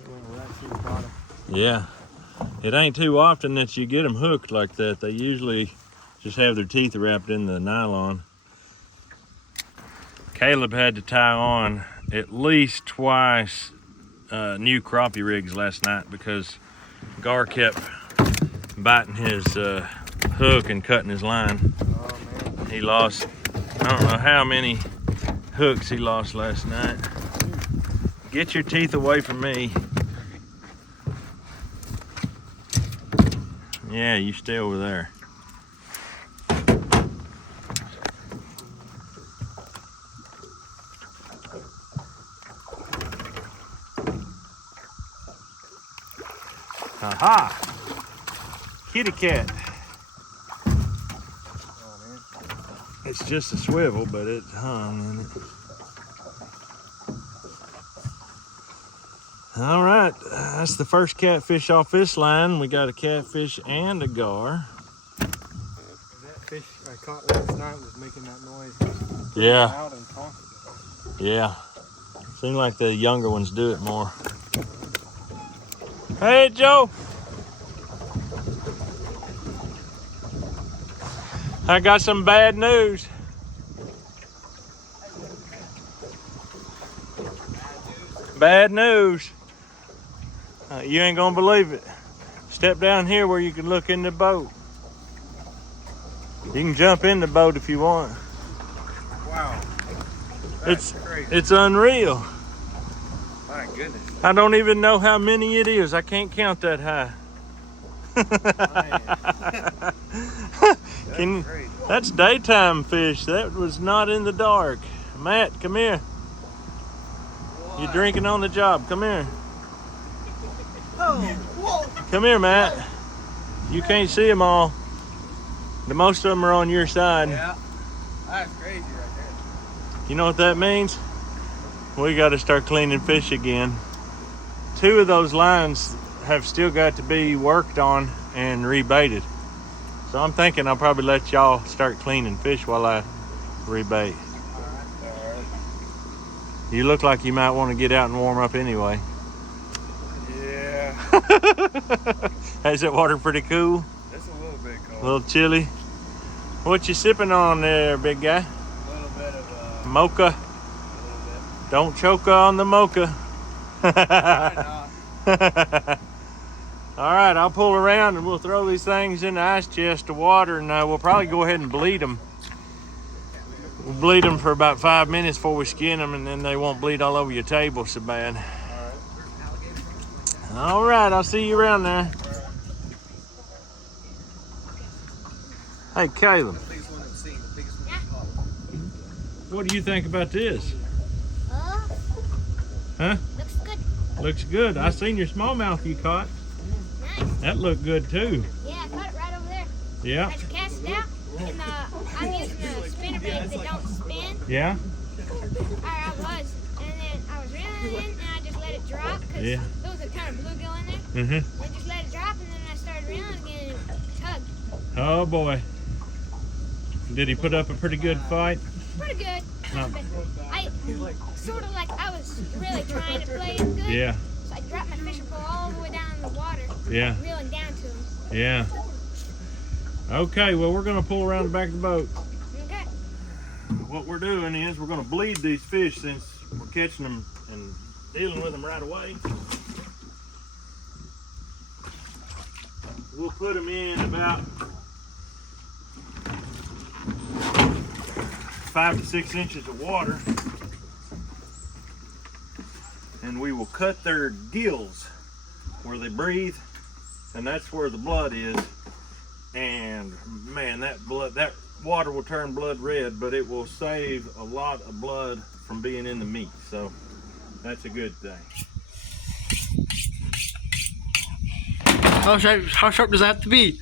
Well, that's his bottom. Yeah. It ain't too often that you get them hooked like that. They usually just have their teeth wrapped in the nylon. Caleb had to tie on at least twice new crappie rigs last night because Gar kept biting his hook and cutting his line. Oh, man. He lost, I don't know how many hooks he lost last night. Get your teeth away from me. Yeah, you stay over there. Aha! Kitty cat. Oh, man. It's just a swivel, but it hung in it. All right, that's the first catfish off this line. We got a catfish and a gar. That fish I caught last night was making that noise. Yeah, Loud and constantly. yeah. Seems like the younger ones do it more. Hey, Joe. I got some bad news. Bad news. You ain't gonna believe it. Step down here where you can look in the boat. You can jump in the boat if you want. Wow. It's crazy. it's unreal. My goodness. I don't even know how many it is. I can't count that high. That's daytime fish. That was not in the dark. Matt, come here. You're drinking on the job. Come here. Come here, Matt. You can't see them all. The most of them are on your side. Yeah. That's crazy right there. You know what that means? We got to start cleaning fish again. 2 of those lines have still got to be worked on and rebaited. So I'm thinking I'll probably let y'all start cleaning fish while I rebait. You look like you might want to get out and warm up anyway. Yeah. Is that water pretty cool? It's a little bit cold. A little chilly? What you sipping on there, big guy? A little bit of Mocha? a little Don't choke on the mocha. bit. Why not? All right, I'll pull around and we'll throw these things in the ice chest of water, and we'll probably go ahead and bleed them. We'll bleed them for about 5 minutes before we skin them, and then they won't bleed all over your table so bad. All right, I'll see you around there. Hey, Caleb. What do you think about this? Huh? Looks good. Looks good. I seen your smallmouth you caught. Nice. That looked good too. Yeah, I caught it right over there. Yeah. I just cast it out, and I'm using a spinner bait that don't spin. Yeah? Or I was, and then I was reeling it in, and I just let it drop because Yeah. there was a kind of bluegill in there. Mm-hmm. I just let it drop, and then I started reeling again, and it tugged. Oh boy. Did he put up a pretty good fight? Pretty good. No. I sort of like I was really trying to play him good. Yeah. So I dropped my fishing pole all the way down in the water. Yeah. Reeling down to him. Yeah. Okay, well, we're going to pull around the back of the boat. Okay. What we're doing is we're going to bleed these fish since we're catching them and dealing with them right away. We'll put them in about 5 to 6 inches of water, and we will cut their gills where they breathe, and that's where the blood is. And man, that water will turn blood red, but it will save a lot of blood from being in the meat, so that's a good thing. How sharp does that have to be?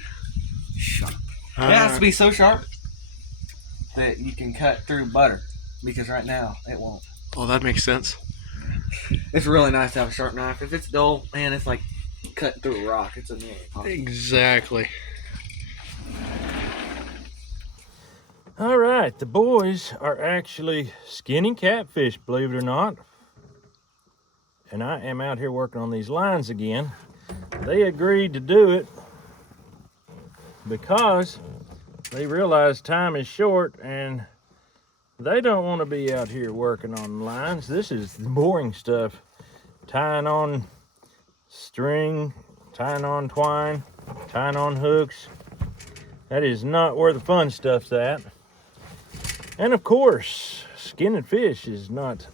Sharp. It has to be so sharp that you can cut through butter, because right now it won't. Oh, that makes sense. It's really nice to have a sharp knife. If it's dull, man, it's like cutting through a rock. It's a nearly impossible. Exactly. All right, the boys are actually skinning catfish, believe it or not. And I am out here working on these lines again. They agreed to do it because they realize time is short and they don't want to be out here working on lines. This is the boring stuff. Tying on string, tying on twine, tying on hooks. That is not where the fun stuff's at. And of course, skinning fish is not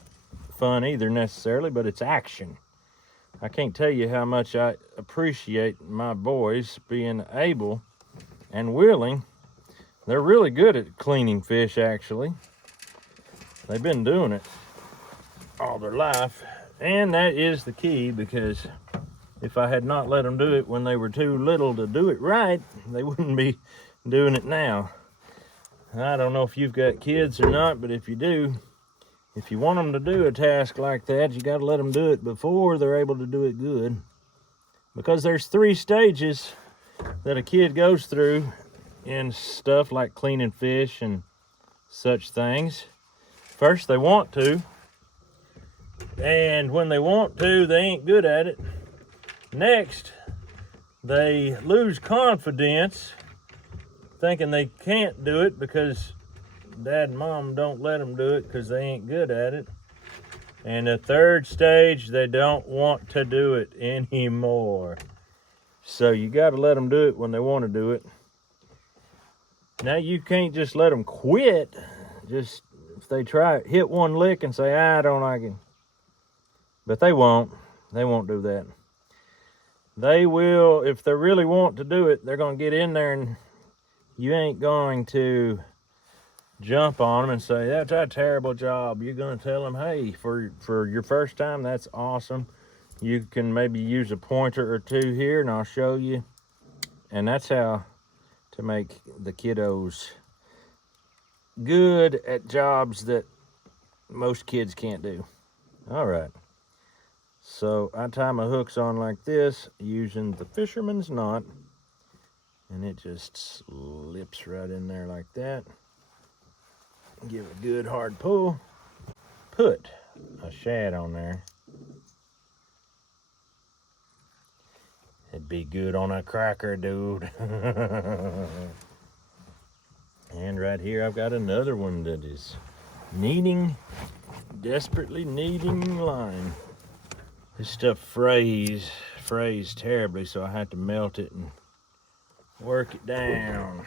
fun either necessarily, but it's action. I can't tell you how much I appreciate my boys being able and willing. They're really good at cleaning fish, actually. They've been doing it all their life, and that is the key, because if I had not let them do it when they were too little to do it right, they wouldn't be doing it now. I don't know if you've got kids or not, but if you do, if you want them to do a task like that, you got to let them do it before they're able to do it good. Because there's 3 stages that a kid goes through in stuff like cleaning fish and such things. First, they want to, and when they want to, they ain't good at it. Next, they lose confidence, thinking they can't do it because dad and mom don't let them do it because they ain't good at it. And the third stage, they don't want to do it anymore. So you got to let them do it when they want to do it. Now you can't just let them quit. Just if they try it, hit one lick and say, I don't like it. But they won't. They won't do that. They will, if they really want to do it, they're going to get in there, and you ain't going to jump on them and say, that's a terrible job. You're going to tell them, hey, for your first time, that's awesome. You can maybe use a pointer or 2 here, and I'll show you. And that's how to make the kiddos good at jobs that most kids can't do. All right. So I tie my hooks on like this using the fisherman's knot, and it just slips right in there like that. Give it a good hard pull. Put a shad on there. It'd be good on a cracker, dude. And right here I've got another one that is desperately needing line. This stuff frays terribly, so I have to melt it and work it down.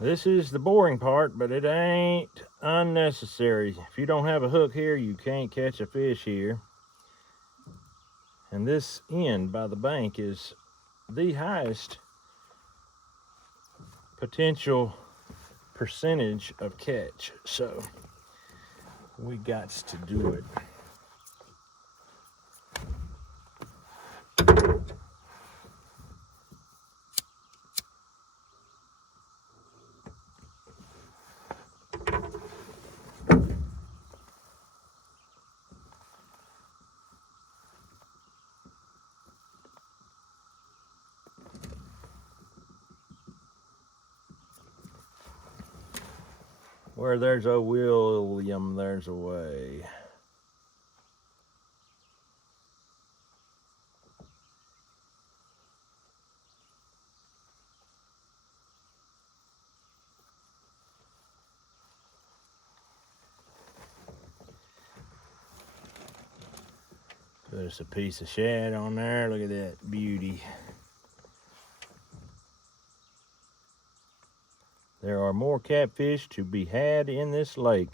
This is the boring part, but it ain't unnecessary. If you don't have a hook here, you can't catch a fish here. And this end by the bank is the highest potential percentage of catch. So we got to do it. Where there's a William, there's a way. Put us a piece of shad on there. Look at that beauty. There are more catfish to be had in this lake.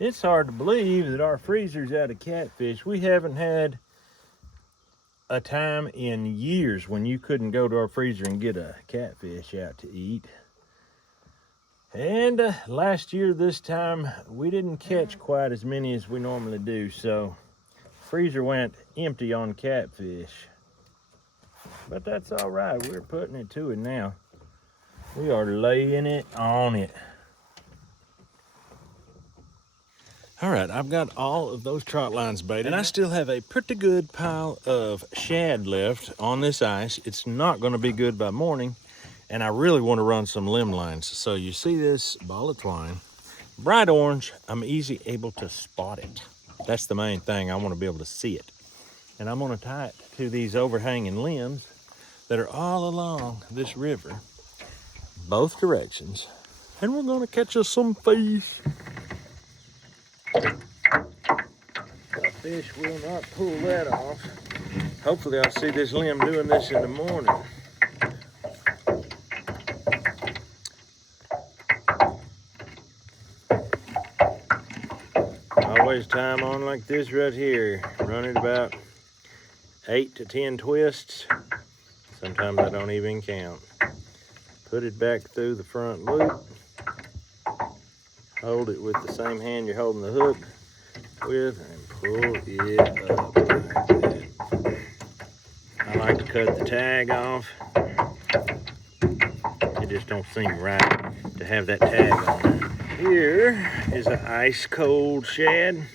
It's hard to believe that our freezer's out of catfish. We haven't had a time in years when you couldn't go to our freezer and get a catfish out to eat. And last year this time we didn't catch quite as many as we normally do, so freezer went empty on catfish. But that's all right, we're putting it to it now. We are laying it on it. All right, I've got all of those trot lines baited, and I still have a pretty good pile of shad left on this ice. It's not gonna be good by morning, and I really wanna run some limb lines. So you see this ball of twine, bright orange, I'm easy able to spot it. That's the main thing, I wanna be able to see it. And I'm gonna tie it to these overhanging limbs that are all along this river, both directions. And we're gonna catch us some fish. The fish will not pull that off. Hopefully I'll see this limb doing this in the morning. Always tie them on like this right here. Run it about 8 to 10 twists. Sometimes I don't even count. Put it back through the front loop. Hold it with the same hand you're holding the hook with and pull it up like that. I like to cut the tag off. It just don't seem right to have that tag on. Here is an ice cold shad.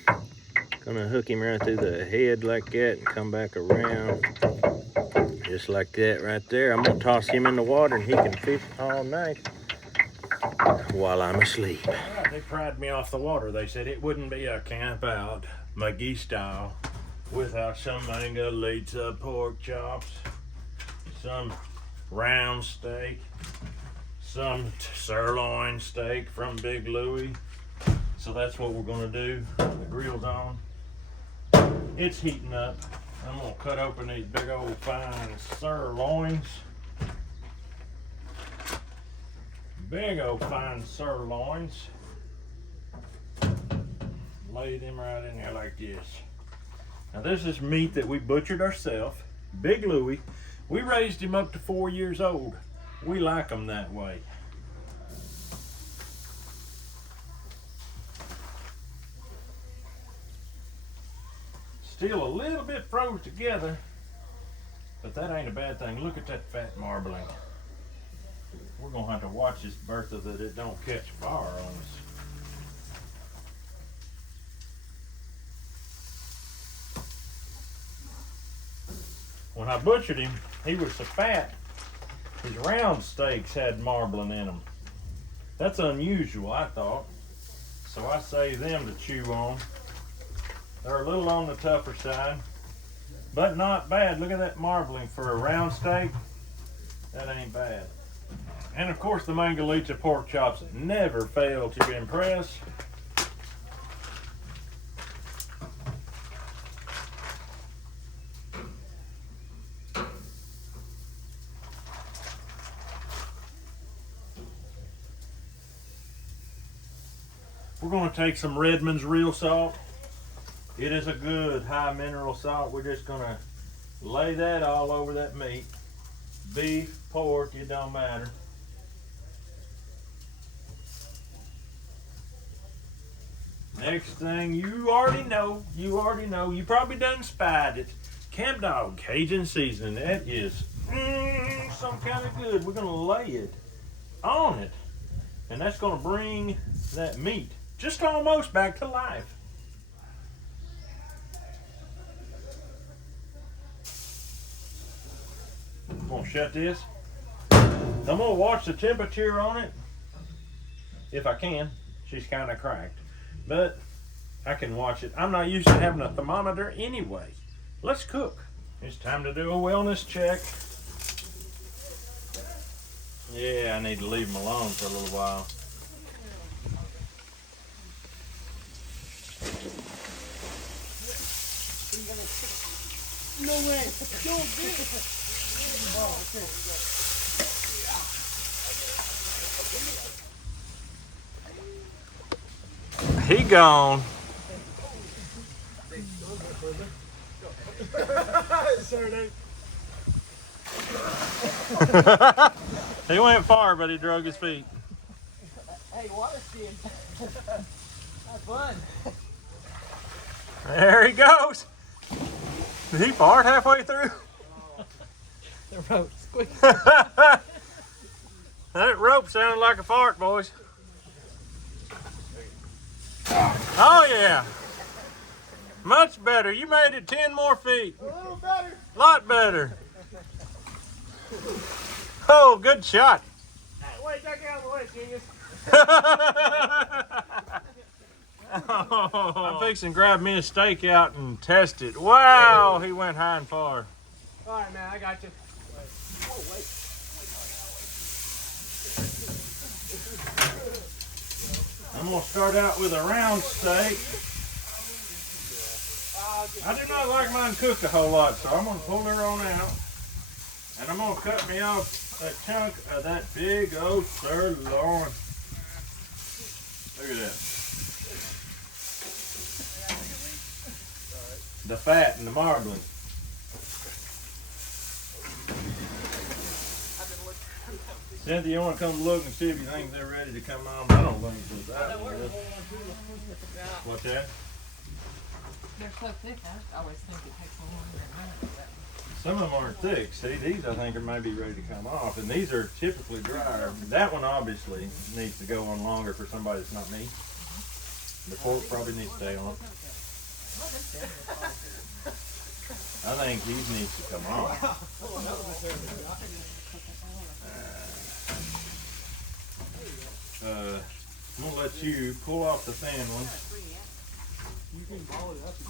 Gonna hook him right through the head like that and come back around. Just like that right there. I'm gonna toss him in the water and he can fish all night while I'm asleep. Right, they pried me off the water. They said it wouldn't be a camp out, McGie style, without some Mangalita pork chops, some round steak, some sirloin steak from Big Louie. So that's what we're gonna do. The grill's on. It's heating up. I'm gonna cut open these big old fine sirloins. Big old fine sirloins. Lay them right in there like this. Now this is meat that we butchered ourselves. Big Louie. We raised him up to 4 years old. We like them that way. Still a little bit froze together, but that ain't a bad thing. Look at that fat marbling. We're gonna have to watch this Bertha that it don't catch fire on us. When I butchered him, he was so fat, his round steaks had marbling in them. That's unusual, I thought. So I saved them to chew on. They're a little on the tougher side, but not bad. Look at that marbling for a round steak. That ain't bad. And of course the Mangalita pork chops never fail to impress. We're going to take some Redmond's real salt. It is a good high mineral salt. We're just going to lay that all over that meat. Beef, pork, it don't matter. Next thing, you already know, you probably done spied it. Camp Dog Cajun seasoning. That is some kind of good. We're going to lay it on it. And that's going to bring that meat just almost back to life. I'm going to shut this. I'm going to watch the temperature on it. If I can. She's kind of cracked. But I can watch it. I'm not used to having a thermometer anyway. Let's cook. It's time to do a wellness check. Yeah, I need to leave them alone for a little while. No way. Don't do it. He gone. He went far, but he drug his feet. Hey, water skiing. Have fun. There he goes. Did he fart halfway through? The rope squeak. That rope sounded like a fart, boys. Oh yeah. Much better. You made it 10 more feet. A little better. Lot better. Oh, good shot. Hey, wait, duck out of the way, genius. I'm fixing to grab me a steak out and test it. Wow, he went high and far. All right, man, I got you. I'm going to start out with a round steak. I do not like mine cooked a whole lot, so I'm going to pull her on out. And I'm going to cut me off a chunk of that big old sirloin. Look at that. The fat and the marbling. Cynthia, you want to come look and see if you think they're ready to come on? I don't think so. That one is. What's that? They're so thick, I always think it takes a longer than that. Some of them aren't thick. See, these I think are maybe ready to come off, and these are typically drier. That one obviously needs to go on longer for somebody that's not me. The pork probably needs to stay on. I think these needs to come off. I'm gonna let you pull off the thin one.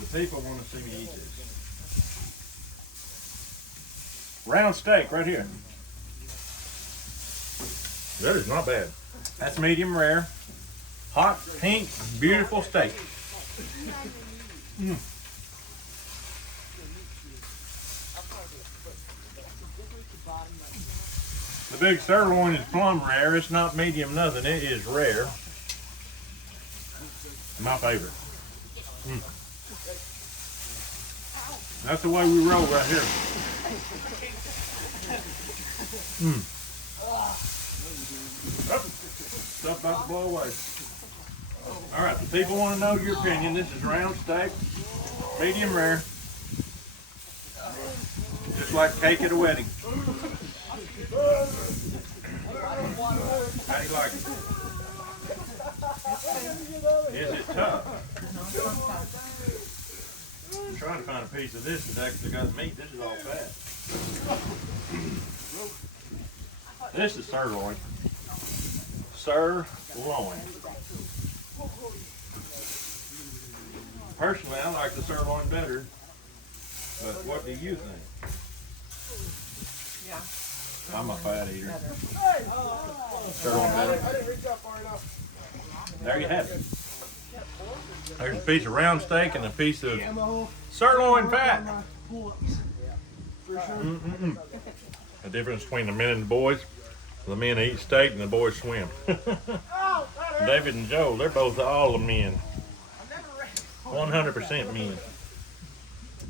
The people want to see me eat this. Round steak right here. That is not bad. That's medium rare. Hot, pink, beautiful steak. Mm. The big sirloin is plum rare. It's not medium nothing. It is rare. My favorite. Mm. That's the way we roll right here. Mm. Stuff about to blow away. All right, the people want to know your opinion. This is round steak, medium rare, just like cake at a wedding. How do you like it? Is it tough? I'm trying to find a piece of this that actually got meat. This is all fat. This is sirloin. Sirloin. Personally, I like the sirloin better. But what do you think? Yeah. I'm a fat eater. Sirloin better. There you have it. There's a piece of round steak and a piece of sirloin fat. The difference between the men and the boys. The men eat steak and the boys swim. David and Joel, they're both all men. 100% men.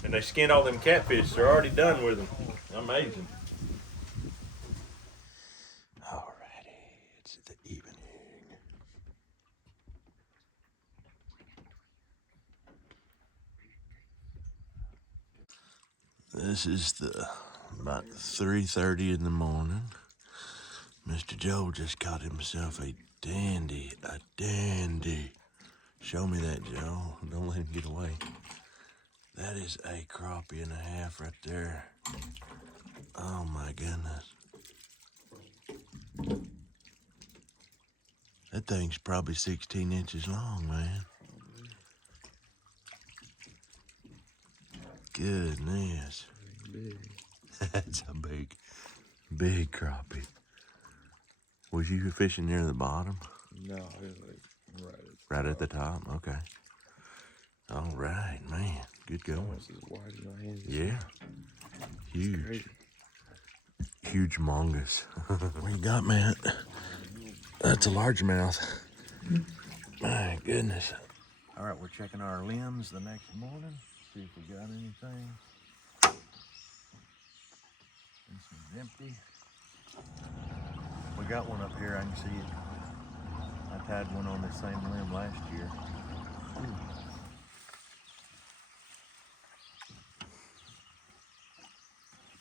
And they skinned all them catfish. They're already done with them. Amazing. Alrighty, it's the evening. This is about 3:30 in the morning. Mr. Joel just caught himself a dandy. Show me that, Joel. Don't let him get away. That is a crappie and a half right there. Oh my goodness. That thing's probably 16 inches long, man. Goodness. That's a big crappie. Was you fishing near the bottom? No, it was Right at the top? Okay. All right, man. Good going. almost as wide as my hand. Yeah. Huge. Huge mongoose. What you got, man? That's a largemouth. My goodness. All right, we're checking our limbs the next morning. See if we got anything. This one's empty. We got one up here. I can see it. I tied one on this same limb last year.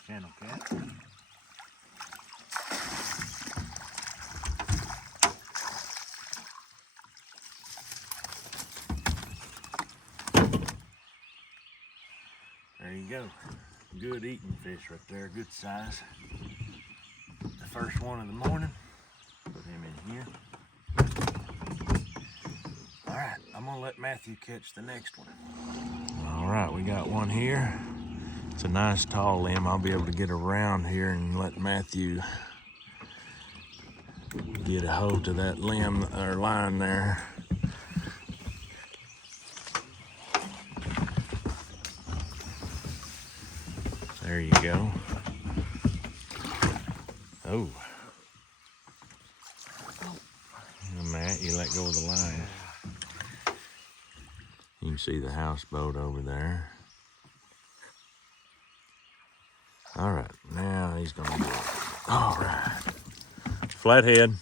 Channel cat. There you go. Good eating fish right there, good size. The first one of the morning. Put him in here. All right, I'm gonna let Matthew catch the next one. All right, we got one here. It's a nice tall limb. I'll be able to get around here and let Matthew get a hold of that limb or line there. There you go. Oh. Matt, you let go of the line. You can see the houseboat over there. All right, now he's gonna do it. All right. Flathead.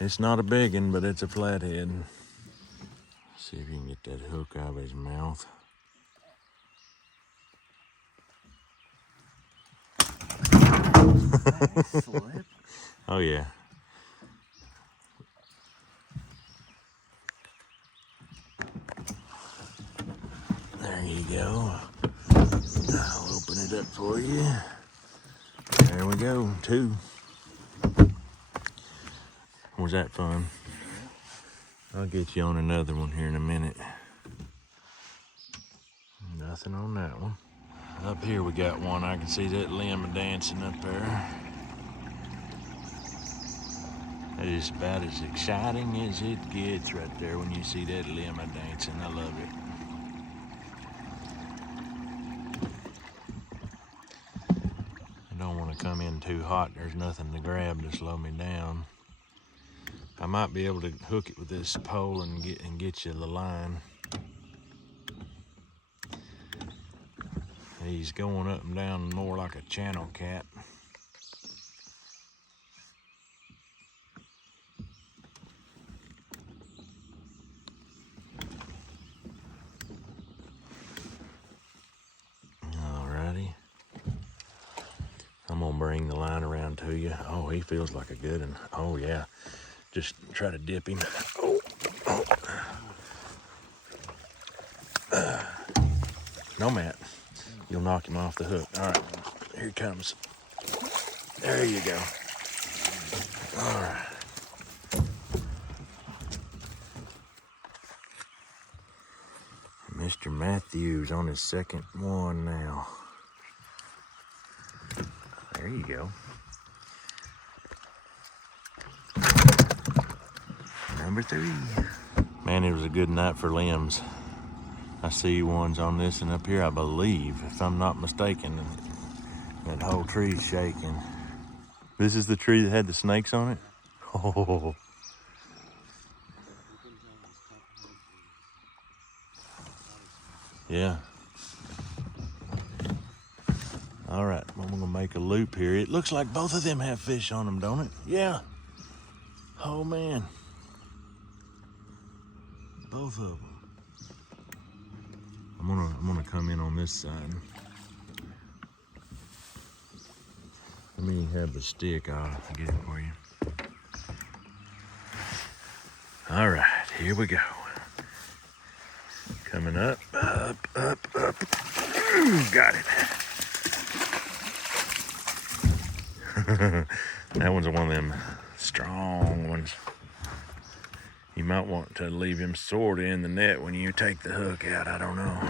It's not a big one, but it's a flathead. See if you can get that hook out of his mouth. Oh yeah. There you go. I'll open it up for you. There we go, 2. Was that fun? I'll get you on another one here in a minute. Nothing on that one. Up here we got one. I can see that limb dancing up there. That is about as exciting as it gets right there when you see that limb dancing. I love it. I don't want to come in too hot. There's nothing to grab to slow me down. I might be able to hook it with this pole and get you the line. He's going up and down more like a channel cat. Alrighty. I'm gonna bring the line around to you. Oh, he feels like a good one. Oh yeah. Just try to dip him. Oh, oh. No, Matt. You'll knock him off the hook. All right, here he comes. There you go. All right. Mr. Matthews on his second one now. There you go. Number 3. Man, it was a good night for limbs. I see ones on this and up here, I believe, if I'm not mistaken. That whole tree's shaking. This is the tree that had the snakes on it? Oh. Yeah. All right, I'm gonna make a loop here. It looks like both of them have fish on them, don't it? Yeah. Oh man. Both of them. I'm gonna come in on this side. Let me have the stick. I'll get it for you. All right, here we go. Coming up, up, up, up. Got it. That one's one of them strong ones. You might want to leave him sort of in the net when you take the hook out. I don't know.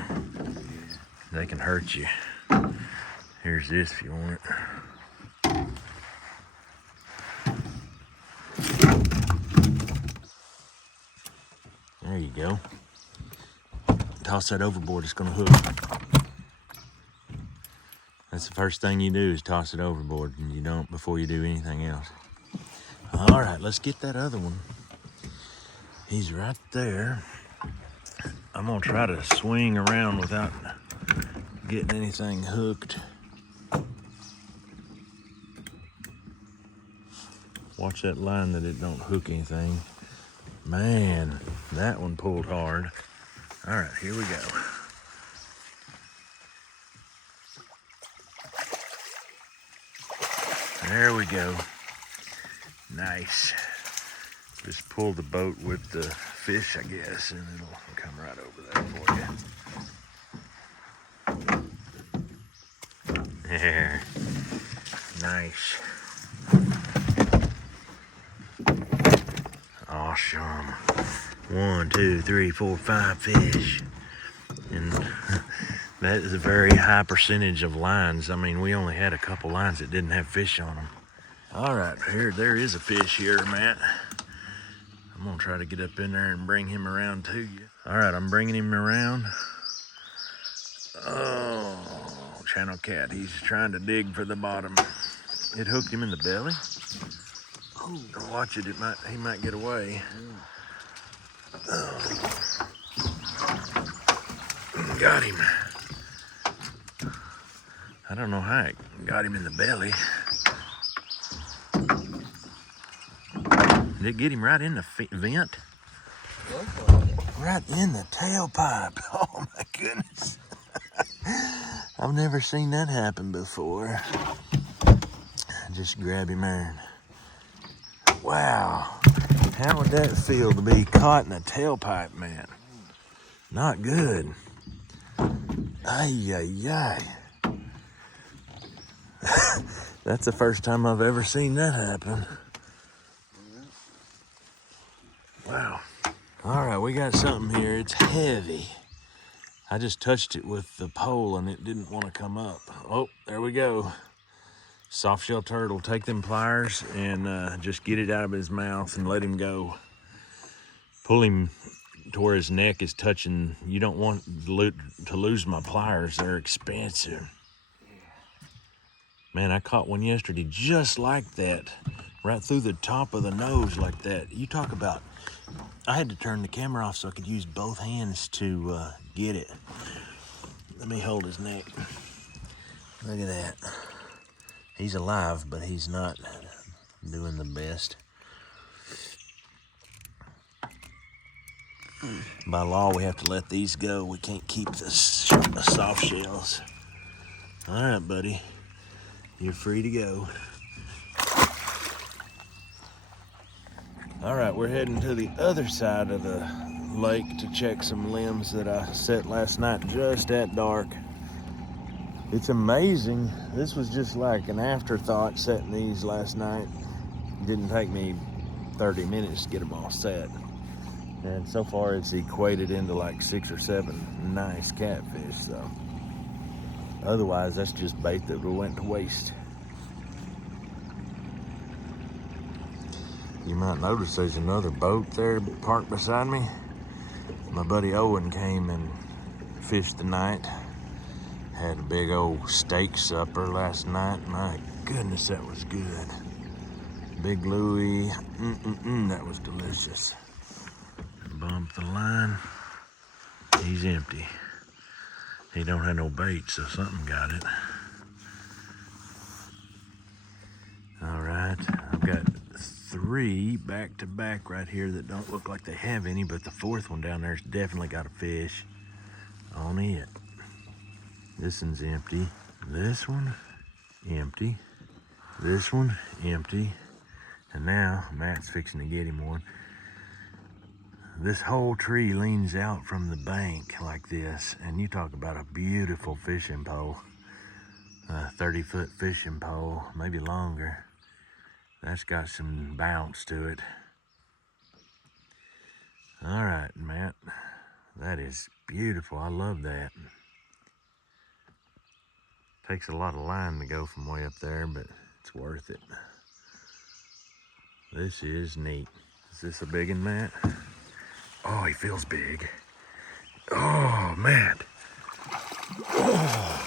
They can hurt you. Here's this if you want it. There you go. Toss that overboard, it's gonna hook. That's the first thing you do is toss it overboard, and you don't before you do anything else. All right, let's get that other one. He's right there. I'm gonna try to swing around without getting anything hooked. Watch that line that it don't hook anything. Man, that one pulled hard. All right, here we go. There we go. Nice. Just pull the boat with the fish, I guess, and it'll come right over there for you. There. Nice. Awesome. 1, 2, 3, 4, 5 fish. And that is a very high percentage of lines. I mean, we only had a couple lines that didn't have fish on them. All right, there is a fish here, Matt. I'm gonna try to get up in there and bring him around to you. All right, I'm bringing him around. Oh, channel cat, he's trying to dig for the bottom. It hooked him in the belly. Oh, watch it, he might get away. Oh. Got him. I don't know how it got him in the belly. Did it get him right in the vent? Right in the tailpipe. Oh my goodness. I've never seen that happen before. Just grab him there. Wow. How would that feel to be caught in a tailpipe, man? Not good. Ay, ay, ay. That's the first time I've ever seen that happen. Wow. All right, we got something here. It's heavy. I just touched it with the pole and it didn't want to come up. Oh, there we go. Soft shell turtle. Take them pliers and just get it out of his mouth and let him go. Pull him to where his neck is touching. You don't want to lose my pliers. They're expensive. Man, I caught one yesterday just like that. Right through the top of the nose like that. You talk about, I had to turn the camera off so I could use both hands to get it. Let me hold his neck. Look at that. He's alive, but he's not doing the best. By law, we have to let these go. We can't keep the soft shells. All right, buddy. You're free to go. All right, we're heading to the other side of the lake to check some limbs that I set last night just at dark. It's amazing. This was just like an afterthought setting these last night. It didn't take me 30 minutes to get them all set. And so far it's equated into like 6 or 7 nice catfish, so. Otherwise, that's just bait that went to waste. You might notice there's another boat there parked beside me. My buddy Owen came and fished the night. Had a big old steak supper last night. My goodness, that was good. Big Louie, that was delicious. Bump the line. He's empty. He don't have no bait, so something got it. All right, I've got 3 back to back right here that don't look like they have any, but the 4th one down there's definitely got a fish on it. This one's empty. This one, empty. This one, empty. And now Matt's fixing to get him one. This whole tree leans out from the bank like this, and you talk about a beautiful fishing pole. A 30-foot fishing pole, maybe longer. That's got some bounce to it. All right, Matt, that is beautiful. I love that. Takes a lot of line to go from way up there, but it's worth it. This is neat. Is this a big one, Matt? Oh, he feels big. Oh, Matt. Oh,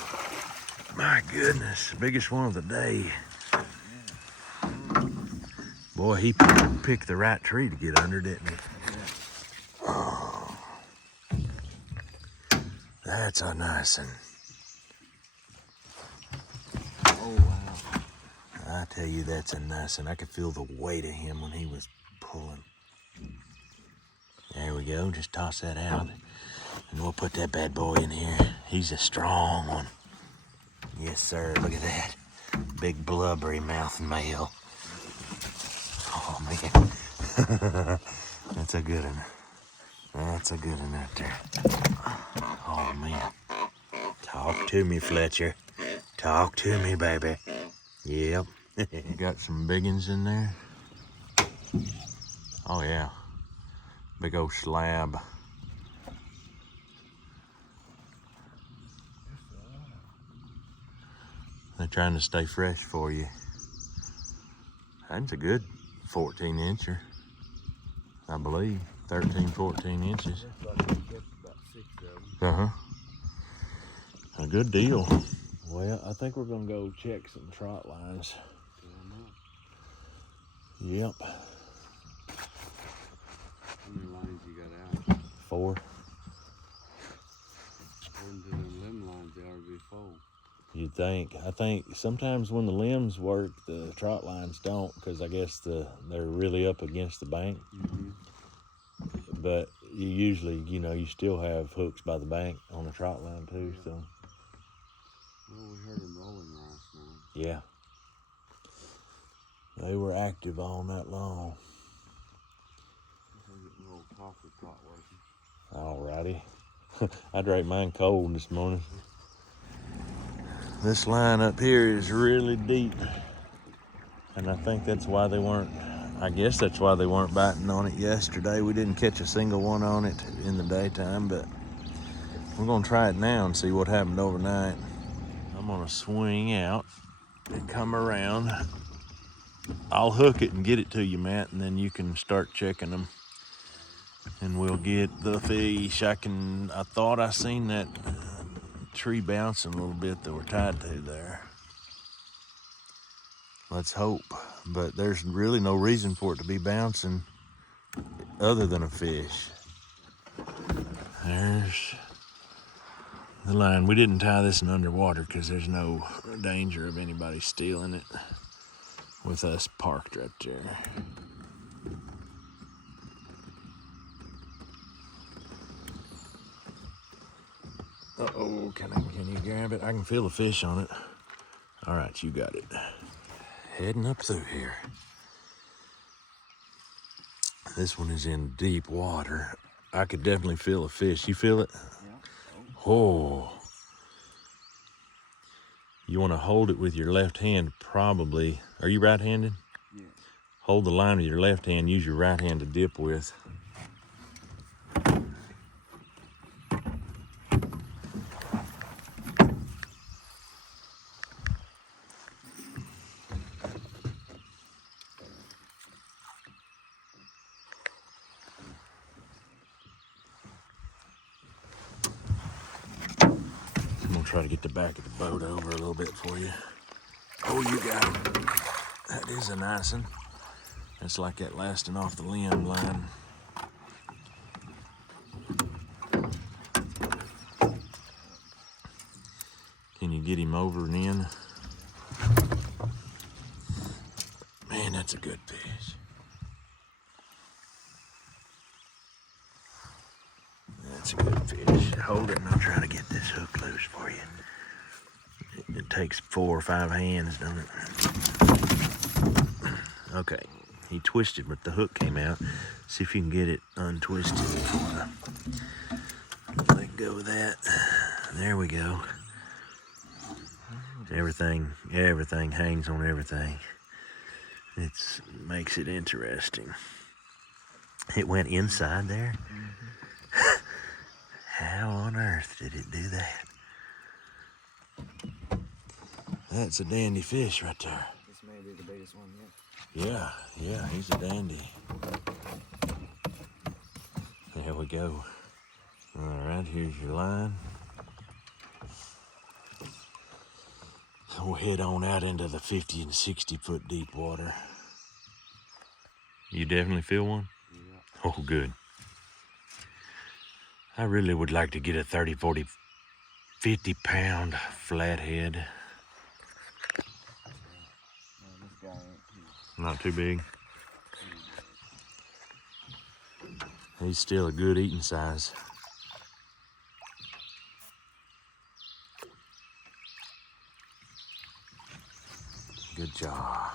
my goodness. Biggest one of the day. Boy, he picked the right tree to get under, didn't he? Oh, that's a nice one. Oh, wow. I tell you, that's a nice one. I could feel the weight of him when he was pulling. There we go, just toss that out. And we'll put that bad boy in here. He's a strong one. Yes, sir, look at that. Big blubbery mouth male. Oh, man. That's a good one. That's a good one right there. Oh, man. Talk to me, Fletcher. Talk to me, baby. Yep. Got some big ones in there. Oh, yeah. Big old slab. They're trying to stay fresh for you. That's a good 14-incher, I believe. 13, 14 inches. Uh-huh. A good deal. Well, I think we're gonna go check some trot lines. Yep. How many lines you got out? 4. According to them limb lines, they ought to be full. You'd think. I think sometimes when the limbs work, the trot lines don't, because I guess they're really up against the bank. Mm-hmm. But you usually, you still have hooks by the bank on the trot line too. So. Well, we heard them rolling last night. Yeah. They were active all night long. A little copper pot working. Alrighty. I drank mine cold this morning. This line up here is really deep. And I think that's why they weren't, I guess that's why they weren't biting on it yesterday. We didn't catch a single one on it in the daytime, but we're gonna try it now and see what happened overnight. I'm gonna swing out and come around. I'll hook it and get it to you, Matt, and then you can start checking them. And we'll get the fish. I thought I seen that tree bouncing a little bit that we're tied to there. Let's hope. But there's really no reason for it to be bouncing other than a fish. There's the line. We didn't tie this in underwater because there's no danger of anybody stealing it with us parked right there. Uh-oh, can you grab it? I can feel the fish on it. All right, you got it. Heading up through here. This one is in deep water. I could definitely feel a fish. You feel it? Yeah. Oh. You want to hold it with your left hand, probably. Are you right-handed? Yeah. Hold the line with your left hand. Use your right hand to dip with. Try to get the back of the boat over a little bit for you. Oh, you got it. That is a nice one. That's like that lasting off the limb line. Can you get him over and in? Man, that's a good fish. That's a good fish. Hold it and I'll try to get this hook loose for you. It takes 4 or 5 hands, don't it? Okay, he twisted, but the hook came out. See if you can get it untwisted. Let go of that. There we go. Everything hangs on everything. It makes it interesting. It went inside there? How on earth did it do that? That's a dandy fish right there. This may be the biggest one yet. Yeah, he's a dandy. There we go. All right, here's your line. We'll head on out into the 50 and 60 foot deep water. You definitely feel one? Yeah. Oh, good. I really would like to get a 30, 40, 50 pound flathead. No, this guy ain't Not too big. He's still a good eating size. Good job.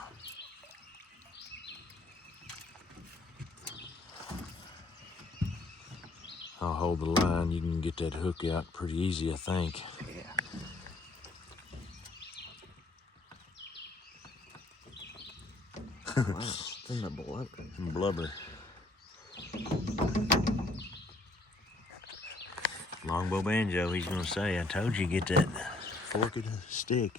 I'll hold the line. You can get that hook out pretty easy, I think. Yeah. Wow, it's in the blubber. Blubber. Longbow banjo, he's gonna say, I told you get that fork of the stick.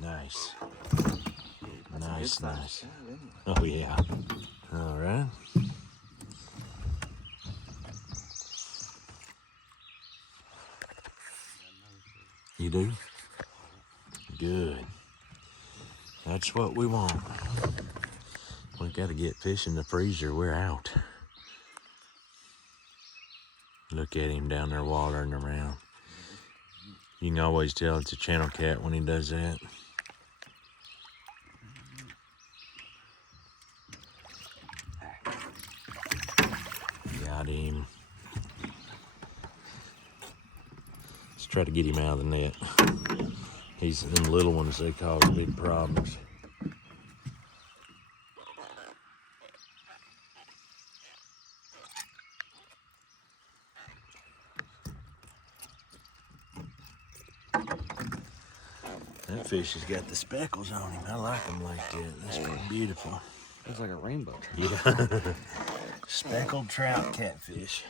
Nice. Nice, nice. Oh yeah. All right. You do? Good. That's what we want. We gotta get fish in the freezer. We're out. Look at him down there watering around. You can always tell it's a channel cat when he does that. Got him. Let's try to get him out of the net. He's them little ones, they cause big problems. That fish has got the speckles on him. I like them like that. That's pretty beautiful. Looks like a rainbow trout. Yeah. Speckled trout catfish.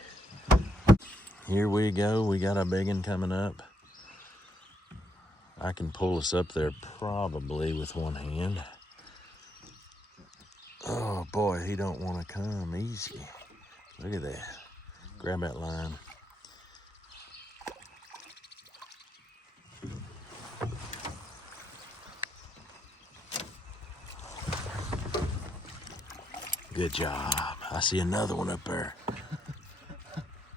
Here we go. We got a big one coming up. I can pull us up there probably with one hand. Oh boy, he don't want to come easy. Look at that. Grab that line. Good job. I see another one up there.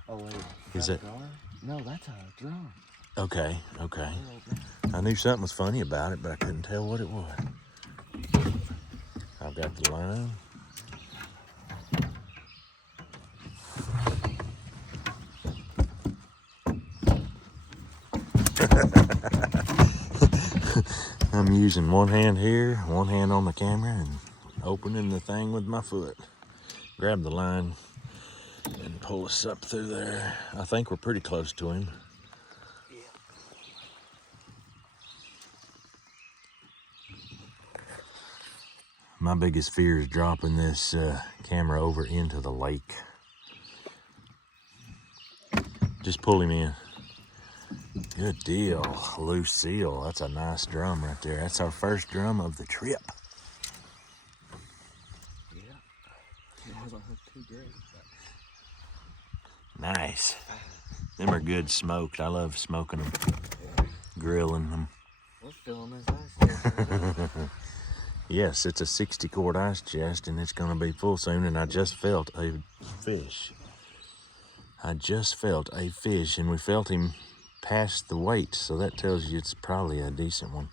Oh wait. Is that? No, that's a drum. Okay, okay. I knew something was funny about it, but I couldn't tell what it was. I've got the line. I'm using one hand here, one hand on the camera, and opening the thing with my foot. Grab the line and pull us up through there. I think we're pretty close to him. My biggest fear is dropping this camera over into the lake. Just pull him in. Good deal, loose seal. That's a nice drum right there. That's our first drum of the trip. Yeah. It hasn't hooked too great. Nice. Them are good smoked. I love smoking them. grilling them. We're filling this ice chest. Yes, it's a 60-quart ice chest, and it's going to be full soon, and I just felt a fish. And we felt him past the weight, so that tells you it's probably a decent one.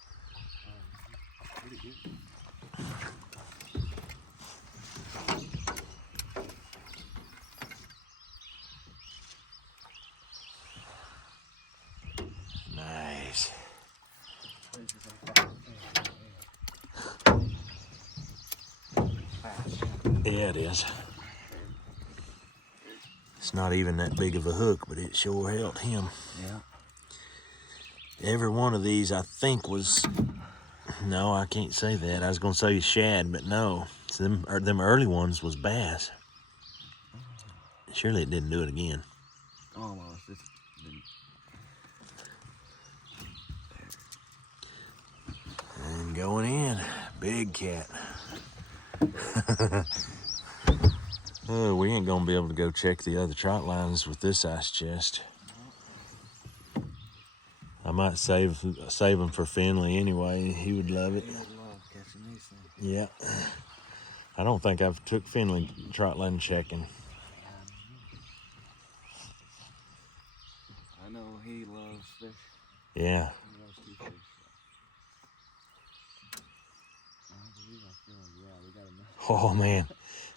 Nice. Yeah, it is. It's not even that big of a hook, but it sure helped him. Yeah. Every one of these, I think, was... No, I can't say that. I was going to say shad, but no. Them early ones was bass. Surely it didn't do it again. Almost. It's been... And going in, big cat. Oh, we ain't gonna be able to go check the other trot lines with this ice chest. I might save them for Finley anyway. He would love it. He would love catching these things. Yeah. I don't think I've took Finley trot line checking. I know he loves fish. Yeah. He loves two fish. I believe I feel like, yeah, we got enough. Oh man,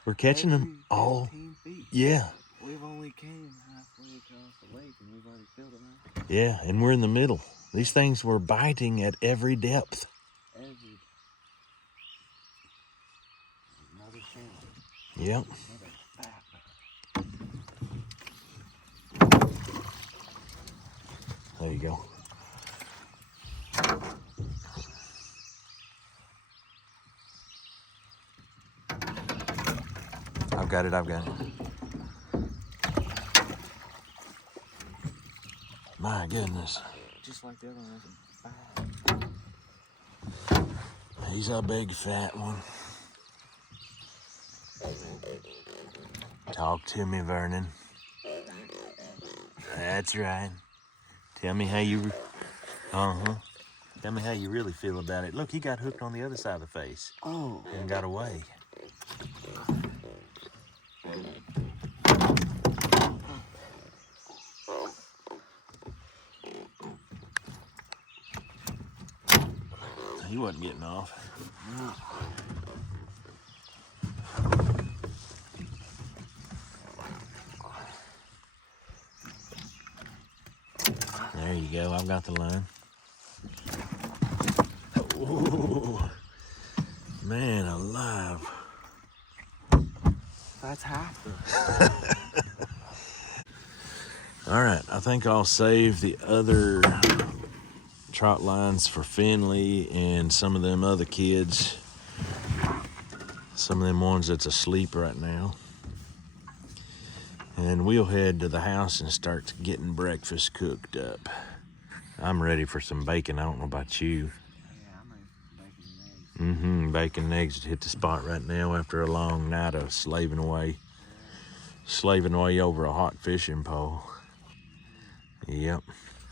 we're catching them all. 15 feet. Yeah. We've only came halfway across the lake and we've already filled it now. Yeah, and we're in the middle. These things were biting at every depth. Another chance. Yep. Another fat. There you go. I've got it. My goodness. Just like the other one was a bag. He's a big fat one. Talk to me, Vernon. That's right. Tell me how you... Tell me how you really feel about it. Look, he got hooked on the other side of the face. Oh. And got away. He wasn't getting off. There you go. I've got the line. Ooh, man alive. That's half the... All right, I think I'll save the other trot lines for Finley and some of them other kids. Some of them ones that's asleep right now. And we'll head to the house and start getting breakfast cooked up. I'm ready for some bacon. I don't know about you. Yeah, I'm ready for bacon and eggs. Bacon and eggs hit the spot right now after a long night of slaving away over a hot fishing pole. Yep.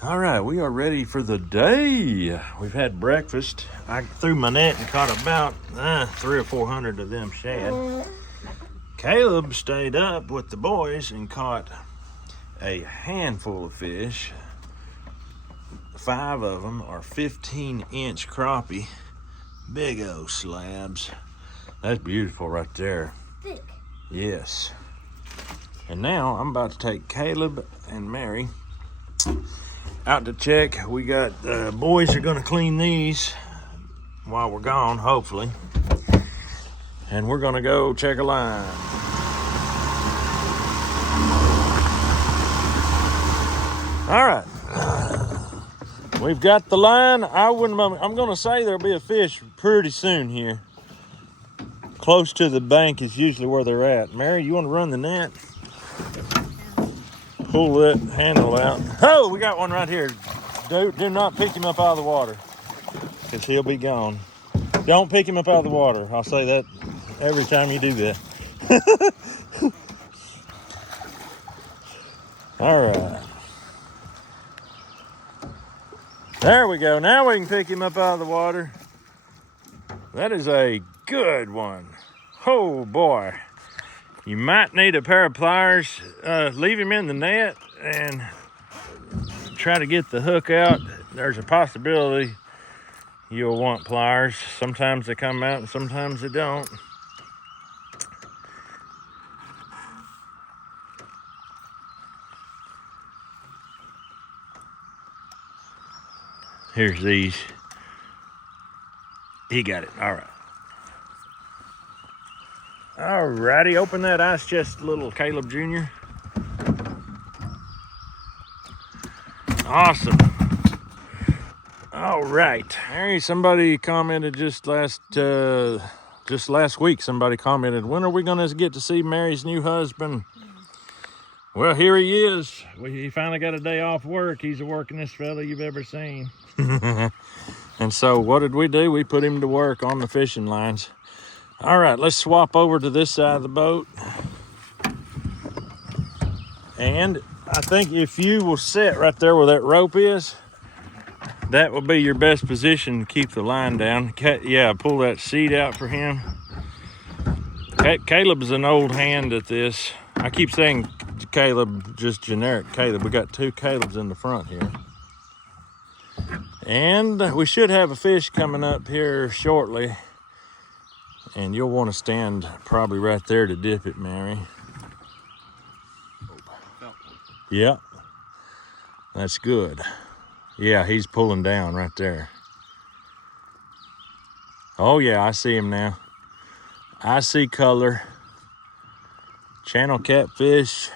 All right, we are ready for the day. We've had breakfast. I threw my net and caught about 300 or 400 of them shad. Caleb stayed up with the boys and caught a handful of fish. 5 of them are 15-inch crappie. Big old slabs. That's beautiful right there. Thick. Yes. And now I'm about to take Caleb and Mary out to check. We got the boys are gonna clean these while we're gone, hopefully. And we're gonna go check a line. All right. We've got the line. I'm gonna say there'll be a fish pretty soon here. Close to the bank is usually where they're at. Mary, you wanna run the net? Pull that handle out. Oh, we got one right here. Do not pick him up out of the water, because he'll be gone. Don't pick him up out of the water. I'll say that every time you do that. All right. There we go. Now we can pick him up out of the water. That is a good one. Oh boy. You might need a pair of pliers. Leave him in the net and try to get the hook out. There's a possibility you'll want pliers. Sometimes they come out and sometimes they don't. Here's these. He got it. All right. All righty. Open that ice chest, little Caleb Jr. Awesome. All right. Hey, somebody commented just last week. Somebody commented, when are we going to get to see Mary's new husband? Well, here he is. He finally got a day off work. He's the workingest fella you've ever seen. And so what did we do? We put him to work on the fishing lines. All right, let's swap over to this side of the boat. And I think if you will sit right there where that rope is, that will be your best position to keep the line down. Yeah, pull that seat out for him. Caleb's an old hand at this. I keep saying Caleb, just generic Caleb. We got two Calebs in the front here. And we should have a fish coming up here shortly. And you'll want to stand probably right there to dip it, Mary. Yeah, that's good. Yeah, he's pulling down right there. Oh yeah, I see him now. I see color. Channel catfish.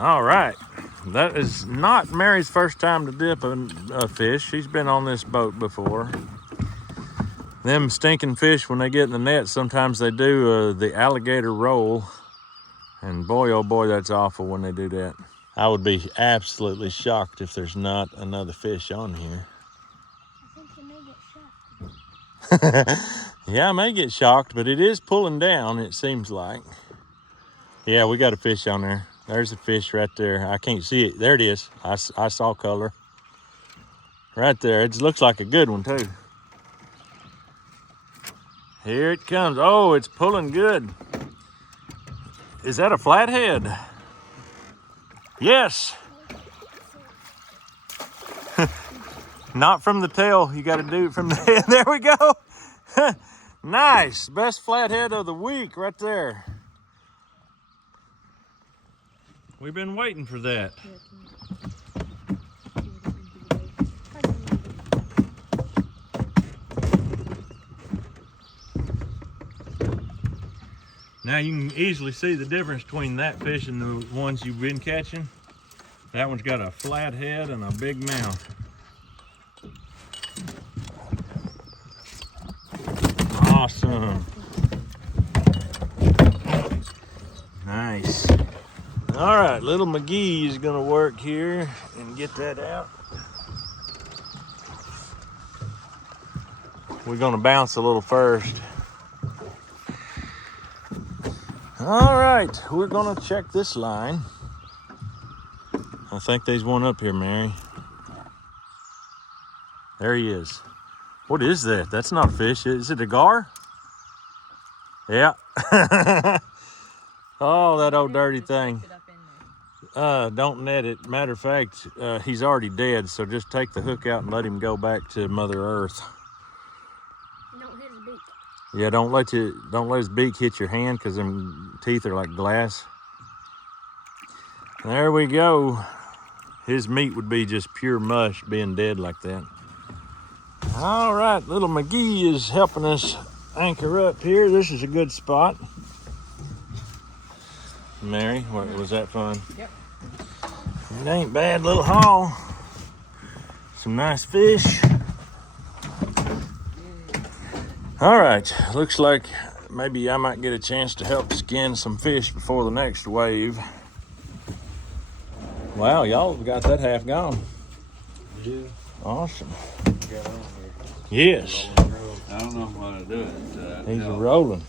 All right, that is not Mary's first time to dip a fish. She's been on this boat before. Them stinking fish, when they get in the net, sometimes they do the alligator roll. And boy, oh boy, that's awful when they do that. I would be absolutely shocked if there's not another fish on here. I think you may get shocked. Yeah, I may get shocked, but it is pulling down, it seems like. Yeah, we got a fish on there. There's a fish right there. I can't see it. There it is. I saw color. Right there. It looks like a good one, too. Here it comes. Oh, it's pulling good. Is that a flathead? Yes. Not from the tail. You got to do it from the head. There we go. Nice. Best flathead of the week right there. We've been waiting for that. Now you can easily see the difference between that fish and the ones you've been catching. That one's got a flat head and a big mouth. Awesome. Nice. All right, little McGee is gonna work here and get that out. We're gonna bounce a little first. All right, we're gonna check this line. I think there's one up here, Mary. There he is. What is that? That's not a fish. Is it a gar? Yeah. Oh, that old dirty thing. Don't net it. Matter of fact, he's already dead, so just take the hook out and let him go back to Mother Earth. Don't hit his beak. Yeah, don't let his beak hit your hand, because them teeth are like glass. There we go. His meat would be just pure mush being dead like that. All right, little McGee is helping us anchor up here. This is a good spot. Mary, was that fun? Yep. It ain't bad, little haul. Some nice fish. All right, looks like maybe I might get a chance to help skin some fish before the next wave. Wow, y'all got that half gone. Yeah. Awesome. Got on here. Yes. I don't know how to do it. He's rolling.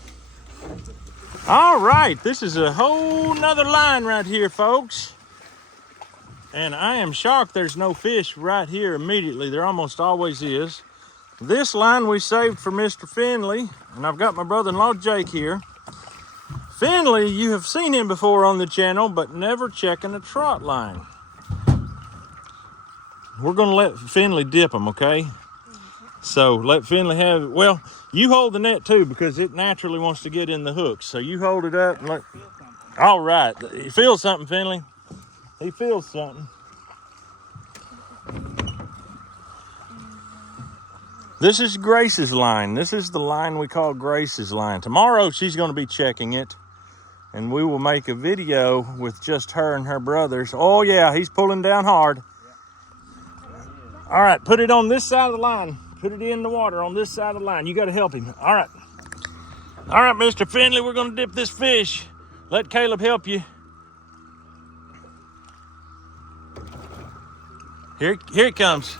All right, this is a whole nother line right here, folks. And I am shocked there's no fish right here immediately. There almost always is. This line we saved for Mr. Finley, and I've got my brother-in-law Jake here. Finley, you have seen him before on the channel, but never checking a trot line. We're gonna let Finley dip them, okay? So let Finley have it. Well, you hold the net too, because it naturally wants to get in the hooks. So you hold it up and let. All right, you feel something, Finley? He feels something. This is Grace's line. This is the line we call Grace's line. Tomorrow she's going to be checking it, and we will make a video with just her and her brothers. Oh yeah, he's pulling down hard. All right, put it on this side of the line. Put it in the water on this side of the line. You got to help him. All right. All right, Mr. Finley, we're going to dip this fish. Let Caleb help you. Here it comes.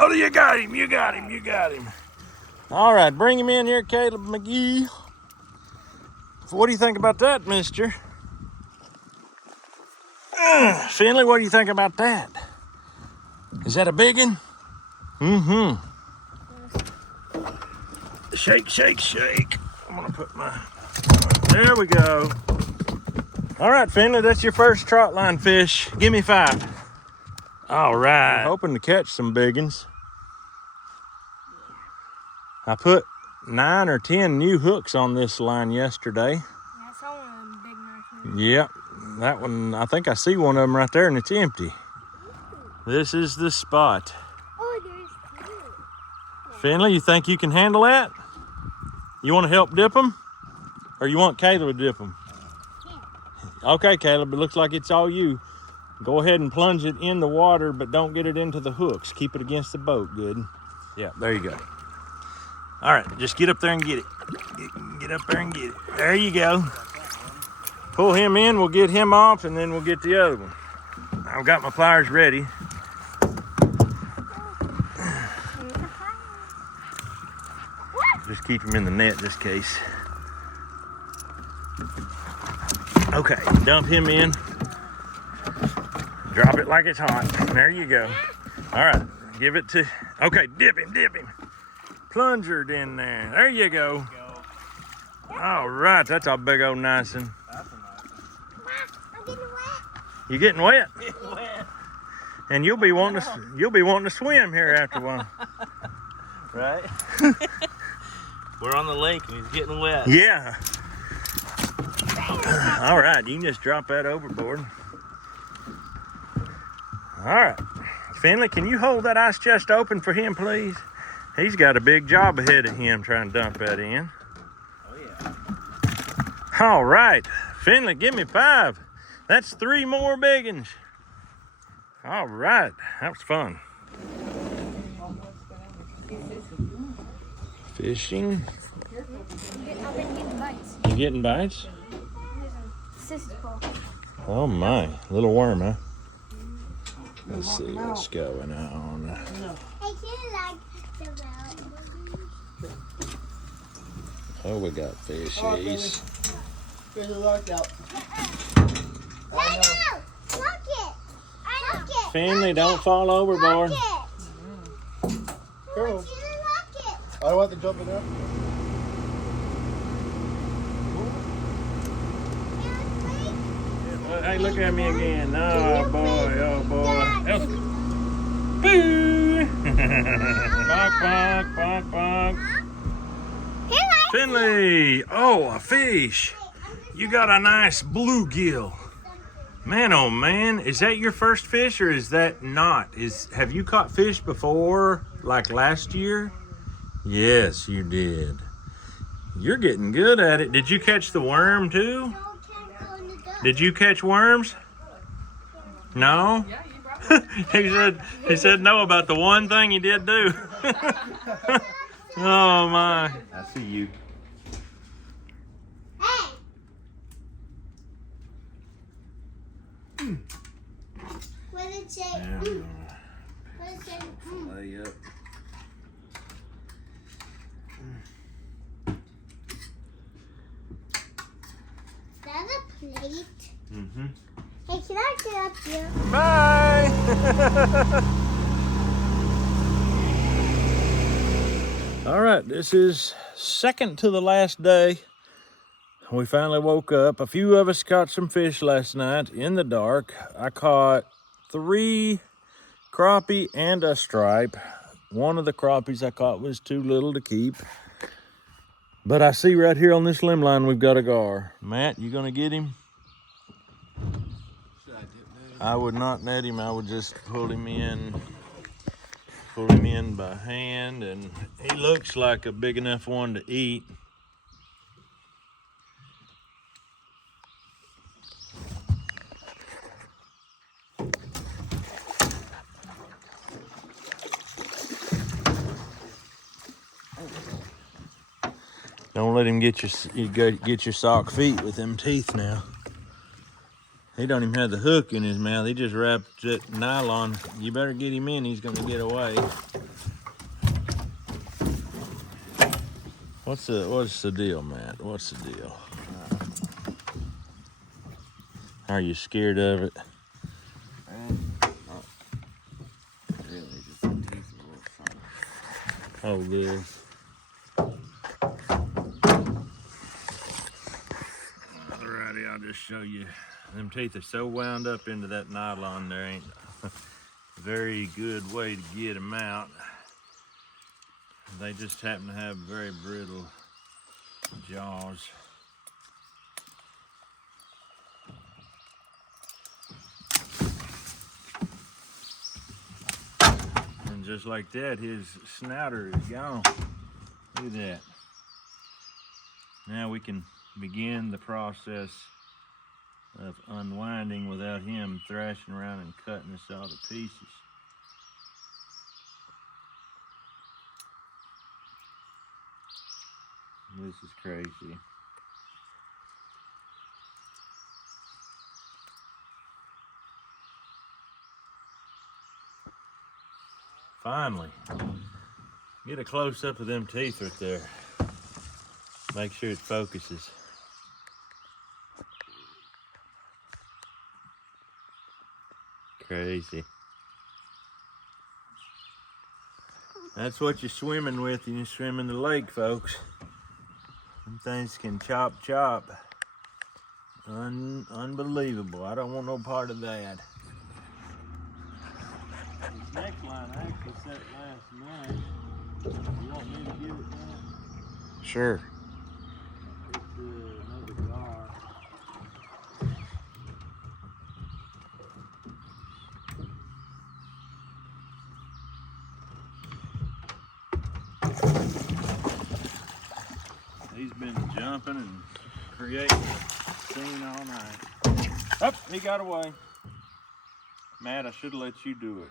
Oh, you got him, you got him, you got him. All right, bring him in here, Caleb McGee. So what do you think about that, mister? Finley, what do you think about that? Is that a big one? Mm-hmm. Shake, shake, shake. I'm gonna put my, there we go. All right, Finley, that's your first trot line fish. Give me 5. All right. I'm hoping to catch some big ones. I put 9 or 10 new hooks on this line yesterday. Yeah, I saw one of them big nice. Yep, that one, I think I see one of them right there and it's empty. This is the spot. Oh, there's 2. Finley, you think you can handle that? You want to help dip them? Or you want Caleb to dip them? Okay, Caleb, it looks like it's all you. Go ahead and plunge it in the water, but don't get it into the hooks. Keep it against the boat, good. Yeah, there you go. All right, just get up there and get it. Get up there and get it. There you go. Pull him in, we'll get him off, and then we'll get the other one. I've got my pliers ready. Just keep him in the net just in case. Okay, dump him in. Drop it like it's hot. There you go. All right, give it to, okay, dip him, dip him. Plunger it in there. There you go. All right, that's a big old nice one. I'm getting wet. You getting wet? And you'll be wanting to swim here after a while. Right? We're on the lake and he's getting wet. Yeah. All right, you can just drop that overboard. All right. Finley, can you hold that ice chest open for him, please? He's got a big job ahead of him trying to dump that in. Oh, yeah. All right. Finley, give me 5. That's 3 more big ones. All right. That was fun. Fishing. I've been getting bites. You getting bites? This is cool. Oh my. Little worm, huh? Let's see what's going on. I feel like the Oh, we got fishies. Fish are locked out. I know! Look it! I look it! Finley, don't fall overboard. Look it! Cool. Look it! I don't want to jump in there. Hey, look at me again. Oh boy, oh boy. Boo! Bonk, bonk, bonk, bonk. Finley! Oh, a fish. You got a nice bluegill. Man, oh man, is that your first fish or is that not? Have you caught fish before, like last year? Yes, you did. You're getting good at it. Did you catch the worm too? Did you catch worms? No? Yeah, you brought he said no about the one thing he did do. Oh my. I see you. Hey! What did it say? Yeah. What did it say? Lay up. right? Mm-hmm. Hey, can I get up here? Bye! All right, this is second to the last day. We finally woke up. A few of us caught some fish last night in the dark. I caught 3 crappie and a stripe. One of the crappies I caught was too little to keep. But I see right here on this limb line we've got a gar. Matt, you gonna get him? Should I dip net him? I would not net him. I would just pull him in by hand, and he looks like a big enough one to eat. Don't let him get your sock feet with them teeth now. He don't even have the hook in his mouth. He just wrapped that nylon. You better get him in. He's gonna get away. What's the deal, Matt? What's the deal? Are you scared of it? Really, just the teeth are a little funny. Oh, good. Alrighty, I'll just show you. Them teeth are so wound up into that nylon, there ain't a very good way to get them out. They just happen to have very brittle jaws. And just like that, his snouter is gone. Look at that. Now we can begin the process of unwinding without him thrashing around and cutting us all to pieces. This is crazy. Finally, get a close-up of them teeth right there. Make sure it focuses. Crazy. That's what you're swimming with when you swim in the lake, folks. Them things can chop. Unbelievable. I don't want no part of that. This next line I actually set last night. You want me to give it now? Sure. It's another gar. He's been jumping and creating a scene all night. Oh, he got away. Matt, I should have let you do it.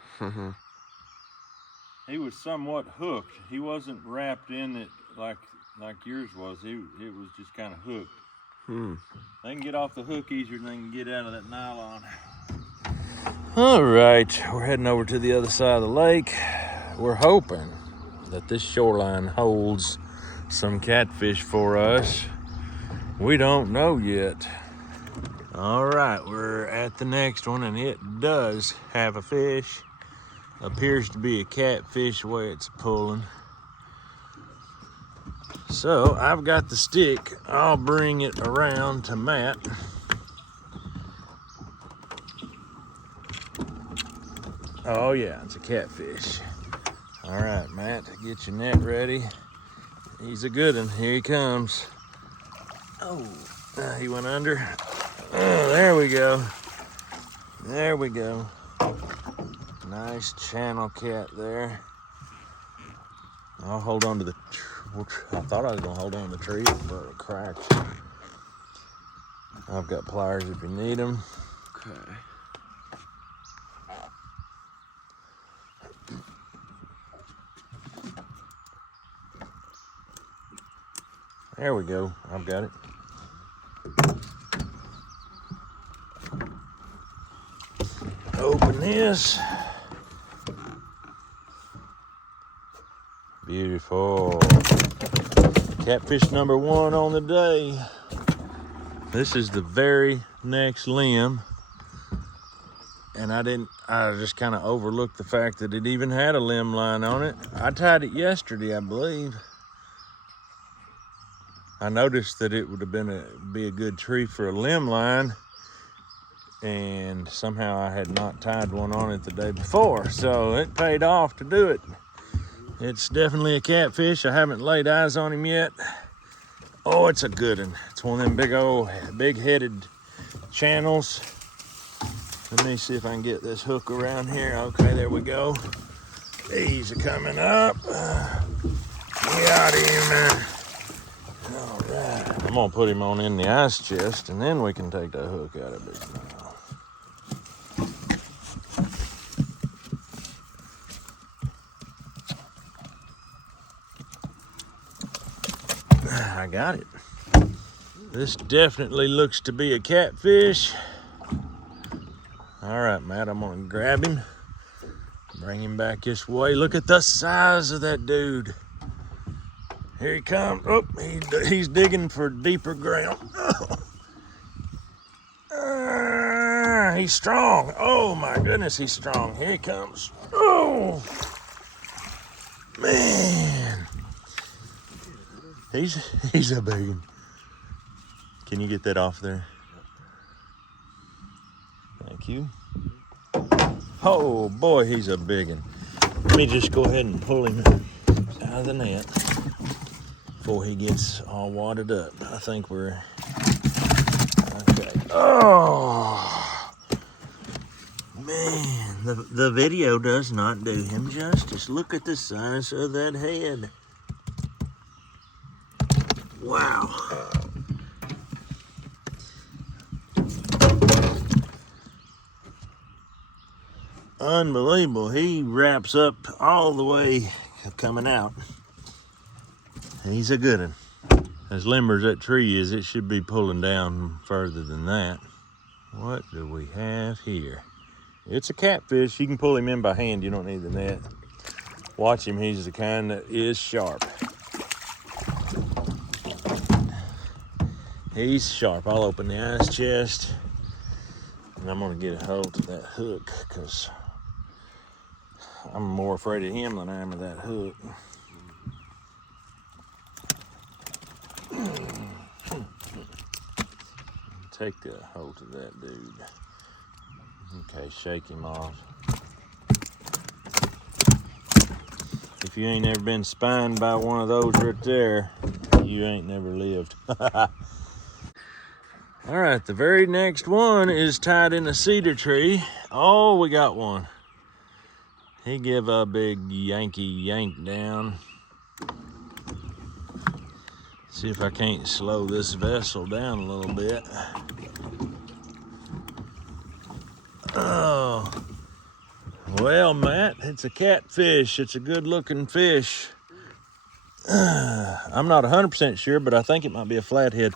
He was somewhat hooked. He wasn't wrapped in it like yours was. It was just kind of hooked. They can get off the hook easier than they can get out of that nylon. All right, we're heading over to the other side of the lake. We're hoping that this shoreline holds some catfish for us. We don't know yet. All right, we're at the next one, and it does have a fish. Appears to be a catfish the way it's pulling. So I've got the stick. I'll bring it around to Matt. Oh yeah, it's a catfish. All right, Matt, get your net ready. He's a good one. Here he comes. Oh, he went under. Oh, there we go. There we go. Nice channel cat there. I'll hold on to the I thought I was gonna hold on to the tree, but it cracked. I've got pliers if you need them. Okay. There we go. I've got it. Open this. Beautiful. Catfish number 1 on the day. This is the very next limb. And I just kind of overlooked the fact that it even had a limb line on it. I tied it yesterday, I believe. I noticed that it would have be a good tree for a limb line, and somehow I had not tied one on it the day before, so it paid off to do it. It's definitely a catfish. I haven't laid eyes on him yet. Oh, it's a good one. It's one of them big-headed channels. Let me see if I can get this hook around here. Okay, there we go. He's coming up. Got him. All right. I'm gonna put him on in the ice chest, and then we can take that hook out of his mouth. I got it. This definitely looks to be a catfish. All right, Matt, I'm gonna grab him, bring him back this way. Look at the size of that dude. Here he comes. Oh, he's digging for deeper ground. He's strong. Oh my goodness, he's strong. Here he comes. Oh, man. He's a big one. Can you get that off there? Thank you. Oh boy, he's a big one. Let me just go ahead and pull him out of the net before he gets all wadded up. I think we're okay. Oh man, the video does not do him justice. Look at the size of that head. Wow. Unbelievable. He wraps up all the way coming out. He's a good one. As limber as that tree is, it should be pulling down further than that. What do we have here? It's a catfish. You can pull him in by hand. You don't need the net. Watch him. He's the kind that is sharp. He's sharp. I'll open the ice chest, and I'm going to get a hold of that hook because I'm more afraid of him than I am of that hook. Take a hold of that dude. Okay, shake him off. If you ain't ever been spined by one of those right there, you ain't never lived. All right, the very next one is tied in a cedar tree. Oh, we got one. He give a big Yankee yank down. See if I can't slow this vessel down a little bit. Oh, well, Matt, it's a catfish. It's a good looking fish. I'm not 100% sure, but I think it might be a flathead.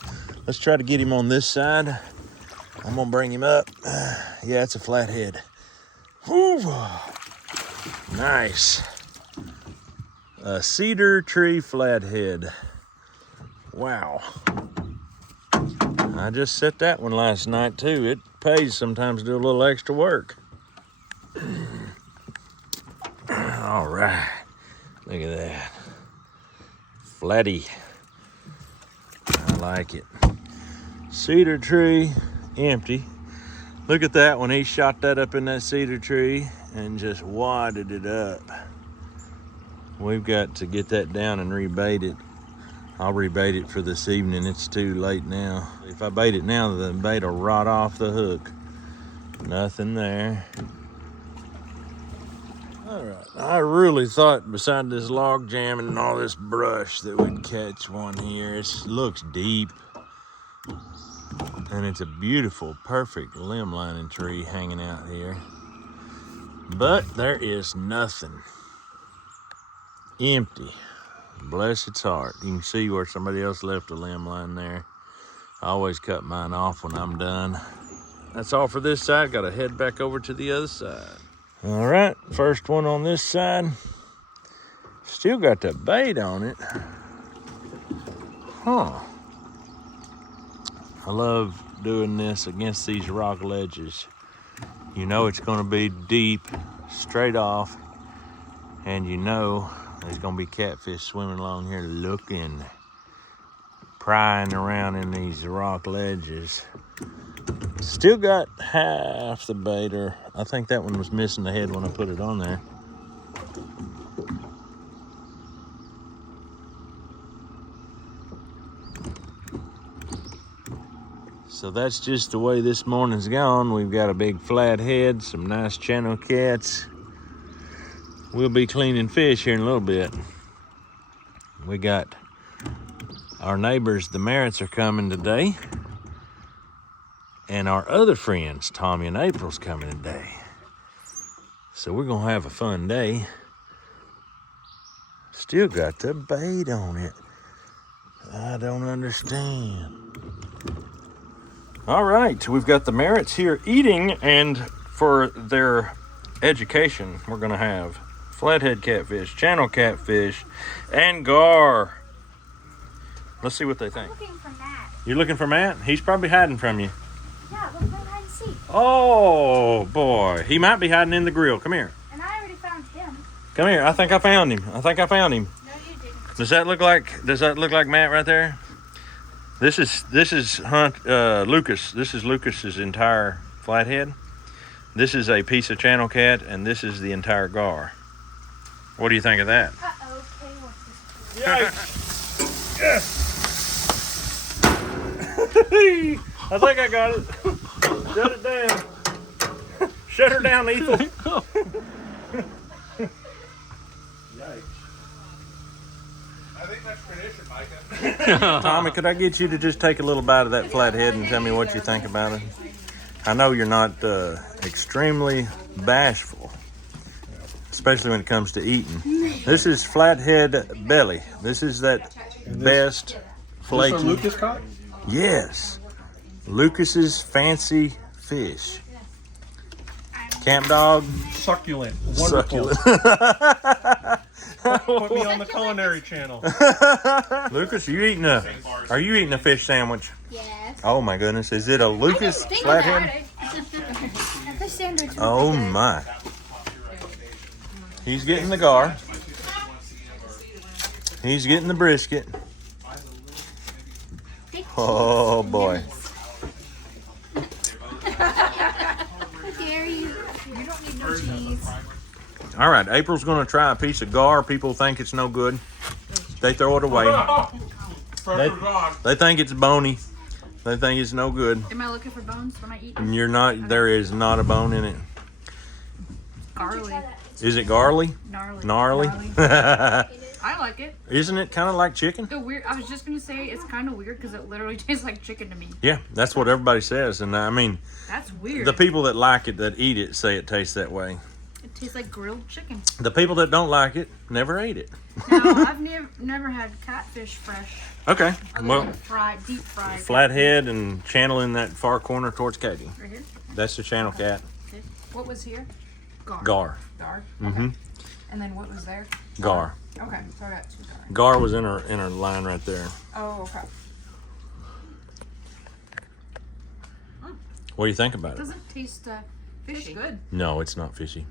Let's try to get him on this side. I'm gonna bring him up. Yeah, it's a flathead. Whew. Nice. A cedar tree flathead. Wow. I just set that one last night too. It pays sometimes to do a little extra work. All right. Look at that. Flatty. I like it. Cedar tree, empty. Look at that one. He shot that up in that cedar tree and just wadded it up. We've got to get that down and rebait it. I'll rebait it for this evening. It's too late now. If I bait it now, the bait will rot off the hook. Nothing there. All right, I really thought beside this log jam and all this brush that we'd catch one here. It looks deep. And it's a beautiful, perfect limb lining tree hanging out here. But there is nothing. Empty. Bless its heart. You can see where somebody else left a limb line there. I always cut mine off when I'm done. That's all for this side. Got to head back over to the other side. All right, first one on this side. Still got the bait on it. Huh. I love doing this against these rock ledges. You know it's gonna be deep, straight off, and you know there's gonna be catfish swimming along here looking, prying around in these rock ledges. Still got half the bait, or I think that one was missing the head when I put it on there. So that's just the way this morning's gone. We've got a big flathead, some nice channel cats. We'll be cleaning fish here in a little bit. We got our neighbors, the Merritts, are coming today. And our other friends, Tommy and April's coming today. So we're gonna have a fun day. Still got the bait on it. I don't understand. All right, we've got the Merritts here eating, and for their education, we're gonna have flathead catfish, channel catfish, and gar. Let's see what they think. I'm looking for Matt. You're looking for Matt? He's probably hiding from you. Yeah, let's go hide and seek. Oh boy, he might be hiding in the grill. Come here. And I already found him. Come here. I think I found him. No, you didn't. Does that look like Matt right there? This is Lucas. This is Lucas's entire flathead. This is a piece of channel cat, and this is the entire gar. What do you think of that? Uh-oh, okay, what's this? Yes. I think I got it. Shut it down. Shut her down, Ethel. I think that's tradition, Micah. Tommy, could I get you to just take a little bite of that flathead and tell me what you think about it? I know you're not extremely bashful, especially when it comes to eating. This is flathead belly. This is that best flaky. This Lucas caught? Yes, Lucas's fancy fish. Camp dog. Succulent. Wonderful. Succulent. Put me on the culinary channel. Lucas, are you eating a fish sandwich? Yes. Oh my goodness, is it a Lucas flathead? A fish sandwich. Oh my. He's getting the gar. He's getting the brisket. Oh boy. How dare you? You don't need no cheese. All right, April's gonna try a piece of gar. People think it's no good. They throw it away. They think it's bony. They think it's no good. Am I looking for bones when I eat? And you're not, there is not a bone in it. Garlic. Is it garly? Gnarly. Gnarly? I like it. Isn't it kind of like chicken? The weird. I was just gonna say it's kind of weird because it literally tastes like chicken to me. Yeah, that's what everybody says. And I mean, That's weird. the people that like it, that eat it, say it tastes that way. It tastes like grilled chicken. The people that don't like it never ate it. No, I've never had catfish fresh. Okay, Other well, than deep fried. flathead and channel in that far corner towards Katie. Right here. That's the channel cat. Okay. What was here? Gar. Gar. Gar. Mm-hmm. And then what was there? Gar. Okay, so I got two gar. Gar was in her line right there. Oh, okay. What do you think about It it? doesn't taste fishy. Good. No, it's not fishy.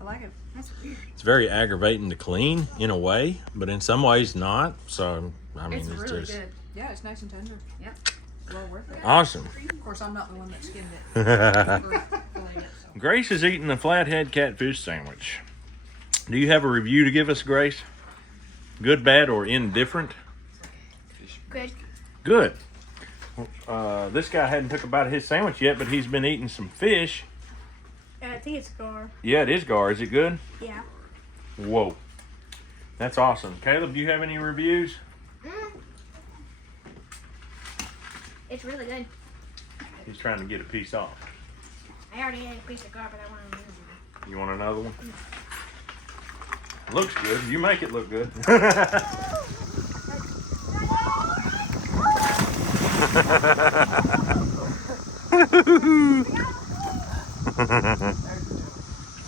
I like it. That's weird. It's very aggravating to clean in a way, but in some ways not. So, I mean, It's it's really just good. Yeah, it's nice and tender. Yep. Well worth it. awesome. Of course, I'm not the one that skinned it. Grace is eating a flathead catfish sandwich. Do you have a review to give us, Grace? Good, bad, or indifferent? Good. Good. This guy hadn't took a bite of his sandwich yet, but he's been eating some fish. I think it's gar. Yeah, it is gar. Is it good? Yeah. Whoa. That's awesome. Caleb, do you have any reviews? It's really good. He's trying to get a piece off. I already ate a piece of gar, but I want another one. You want another one? Looks good. You make it look good.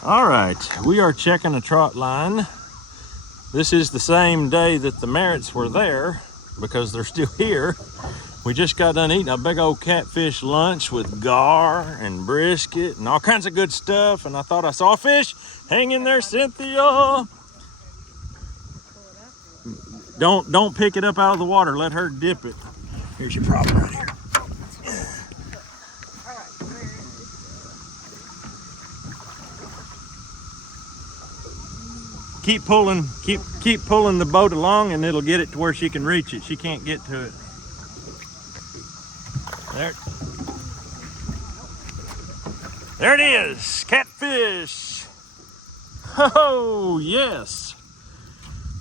All right, we are checking a trot line. This is the same day that the Merritts were there because they're still here. We just got done eating a big old catfish lunch with gar and brisket and all kinds of good stuff. And I thought I saw a fish. Hang in there, Cynthia. Don't pick it up out of the water. Let her dip it. Here's your problem right here. Keep pulling the boat along, and it'll get it to where she can reach it. She can't get to it. There it is, catfish. Oh yes,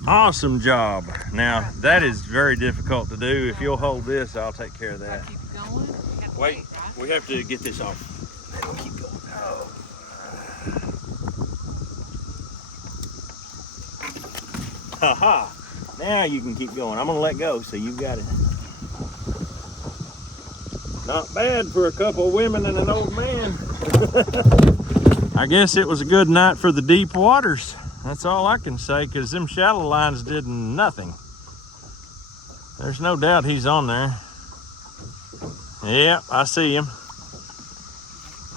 awesome job. Now that is very difficult to do. If you'll hold this, I'll take care of that. Keep going. Wait, we have to get this off. Then we'll keep going. Oh. Ha-ha. Now you can keep going. I'm gonna let go, so you've got it. Not bad for a couple of women and an old man. I guess it was a good night for the deep waters. That's all I can say, because them shallow lines did nothing. There's no doubt he's on there. Yep, I see him.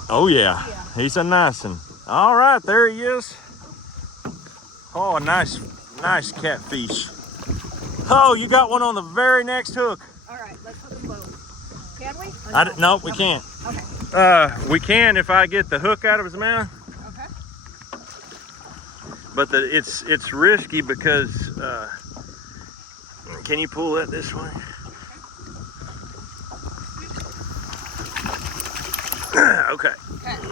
Oh yeah, he's a nice one. All right, there he is. Oh, a nice catfish. Oh, you got one on the very next hook. All right, let's hook them both. Can we? No, we can't. Okay. We can if I get the hook out of his mouth. Okay. But it's risky because can you pull that this way? Okay.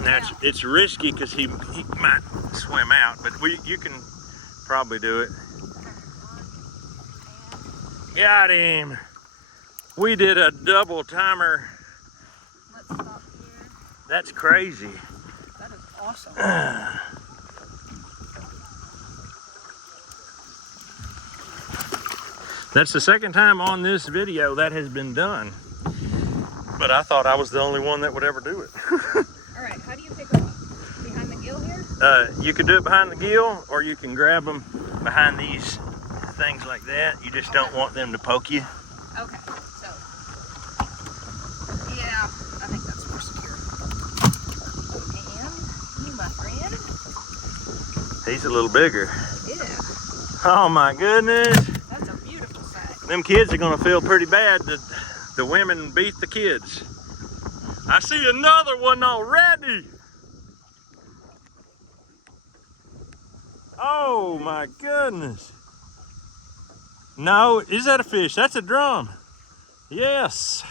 That's it's risky because he might swim out, but you can probably do it. Got him. We did a double timer. Let's stop here. That's crazy. That is awesome. That's the second time on this video that has been done. But I thought I was the only one that would ever do it. All right, how do you pick them up? Behind the gill here? You can do it behind the gill, or you can grab them behind these things like that. You just don't want them to poke you. Okay, so, yeah, I think that's more secure. And you, my friend. He's a little bigger. Yeah, Oh my goodness. that's a beautiful sight. Them kids are gonna feel pretty bad that the women beat the kids. I see another one already. Oh my goodness. No, is that a fish? That's a drum. Yes.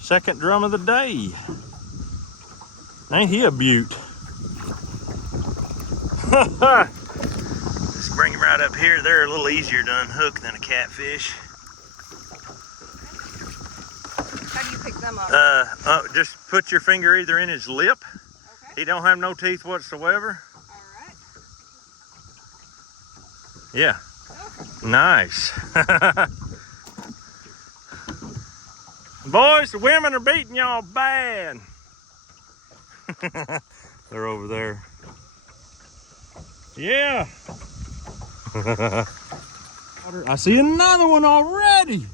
Second drum of the day. Ain't he a beaut? Let's bring him right up here. They're a little easier to unhook than a catfish. How do you pick them up? Just put your finger either in his lip. Okay. He don't have no teeth whatsoever. All right. Yeah. Nice. Boys, the women are beating y'all bad. They're over there. Yeah. I see another one already.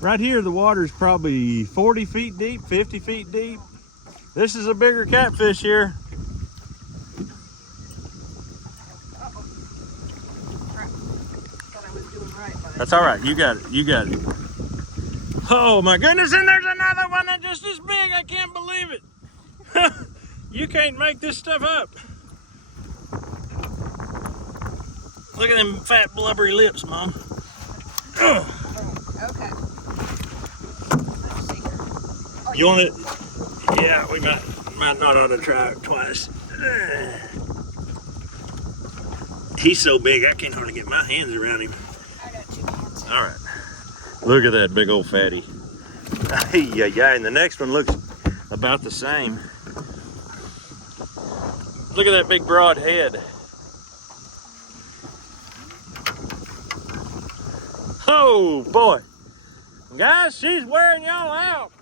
Right here, the water is probably 40 feet deep, 50 feet deep. This is a bigger catfish here. That's all right. You got it. You got it. Oh my goodness! And there's another one that's just as big. I can't believe it. You can't make this stuff up. Look at them fat blubbery lips, Mom. Okay. You want it? Yeah, we might not ought to try it twice. He's so big I can't hardly get my hands around him. I got 2 hands. All right. Look at that big old fatty. Yeah, and the next one looks about the same. Look at that big broad head. Oh boy. Guys, she's wearing y'all out.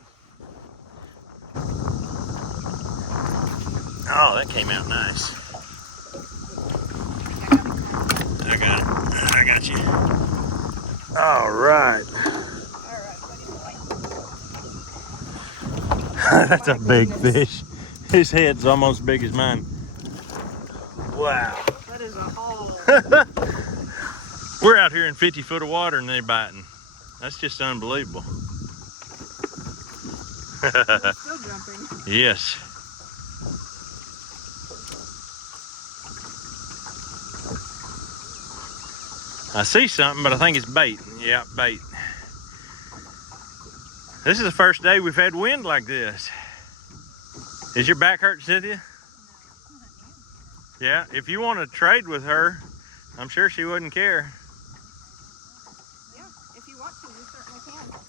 Oh, that came out nice. I got it. I got you. All right. All right. That's a big fish. His head's almost big as mine. Wow. That is a haul. We're out here in 50 foot of water and they're biting. That's just unbelievable. Still jumping. Yes. I see something, but I think it's bait. Yeah, bait. This is the first day we've had wind like this. Is your back hurt, Cynthia? Yeah, if you want to trade with her, I'm sure she wouldn't care. Yeah, if you want to, you certainly can.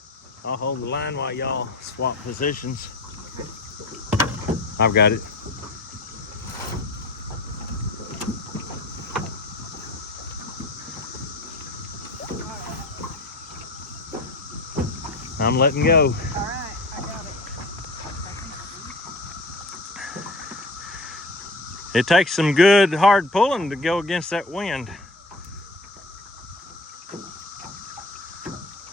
I'll hold the line while y'all swap positions. I've got it. I'm letting go. All right, I got it. It takes some good hard pulling to go against that wind.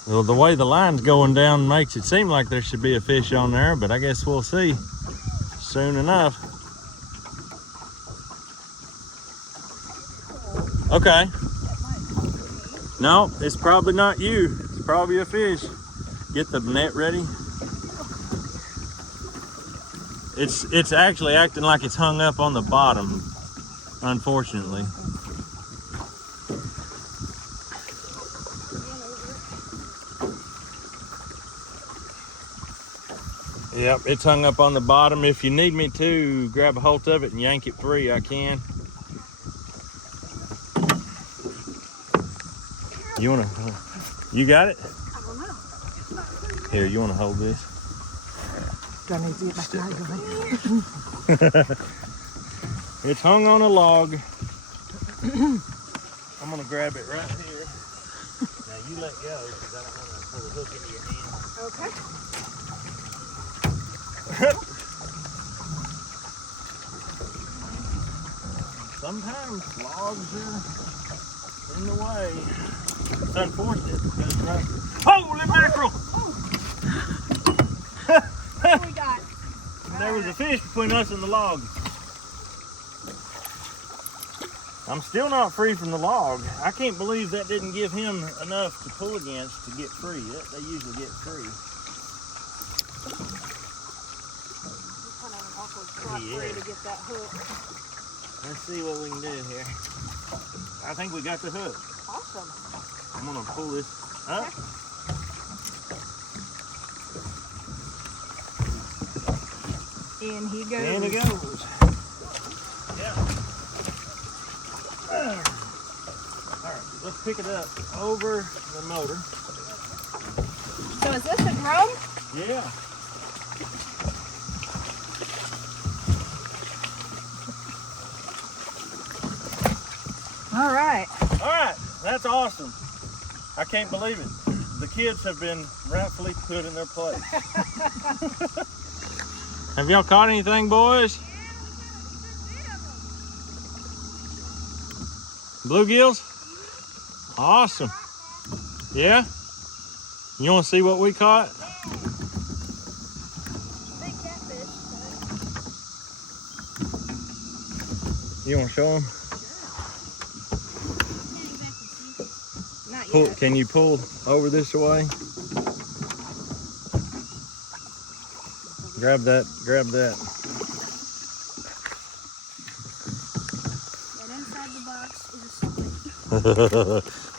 Well, the way the line's going down makes it seem like there should be a fish on there, but I guess we'll see soon enough. Okay. No, it's probably not you. It's probably a fish. Get the net ready. It's actually acting like it's hung up on the bottom, unfortunately. Yep, it's hung up on the bottom. If you need me to grab a hold of it and yank it free, I can. You wanna, you got it? I don't know. Here, you wanna hold this? Do I need to get my flag going? It's hung on a log. I'm gonna grab it right here. Now you let go because I don't want to pull a hook into your hand. Okay. Sometimes logs are in the way. It's unfortunate because right. Holy mackerel! What we got? There was a fish between us and the log. I'm still not free from the log. I can't believe that didn't give him enough to pull against to get free. They usually get free. Kind of an awkward spot for you to get that hook. Let's see what we can do here. I think we got the hook. Awesome. I'm gonna pull this up. In he goes. And it goes. Yeah. All right, let's pick it up over the motor. So is this a drum? Yeah. All right. All right, that's awesome. I can't believe it. The kids have been rightfully put in their place. Have y'all caught anything, boys? Bluegills? Awesome. Yeah? You want to see what we caught? Big catfish. You want to show them? Not Pull, yet. can you pull over this way? Grab that, grab that. And inside the box is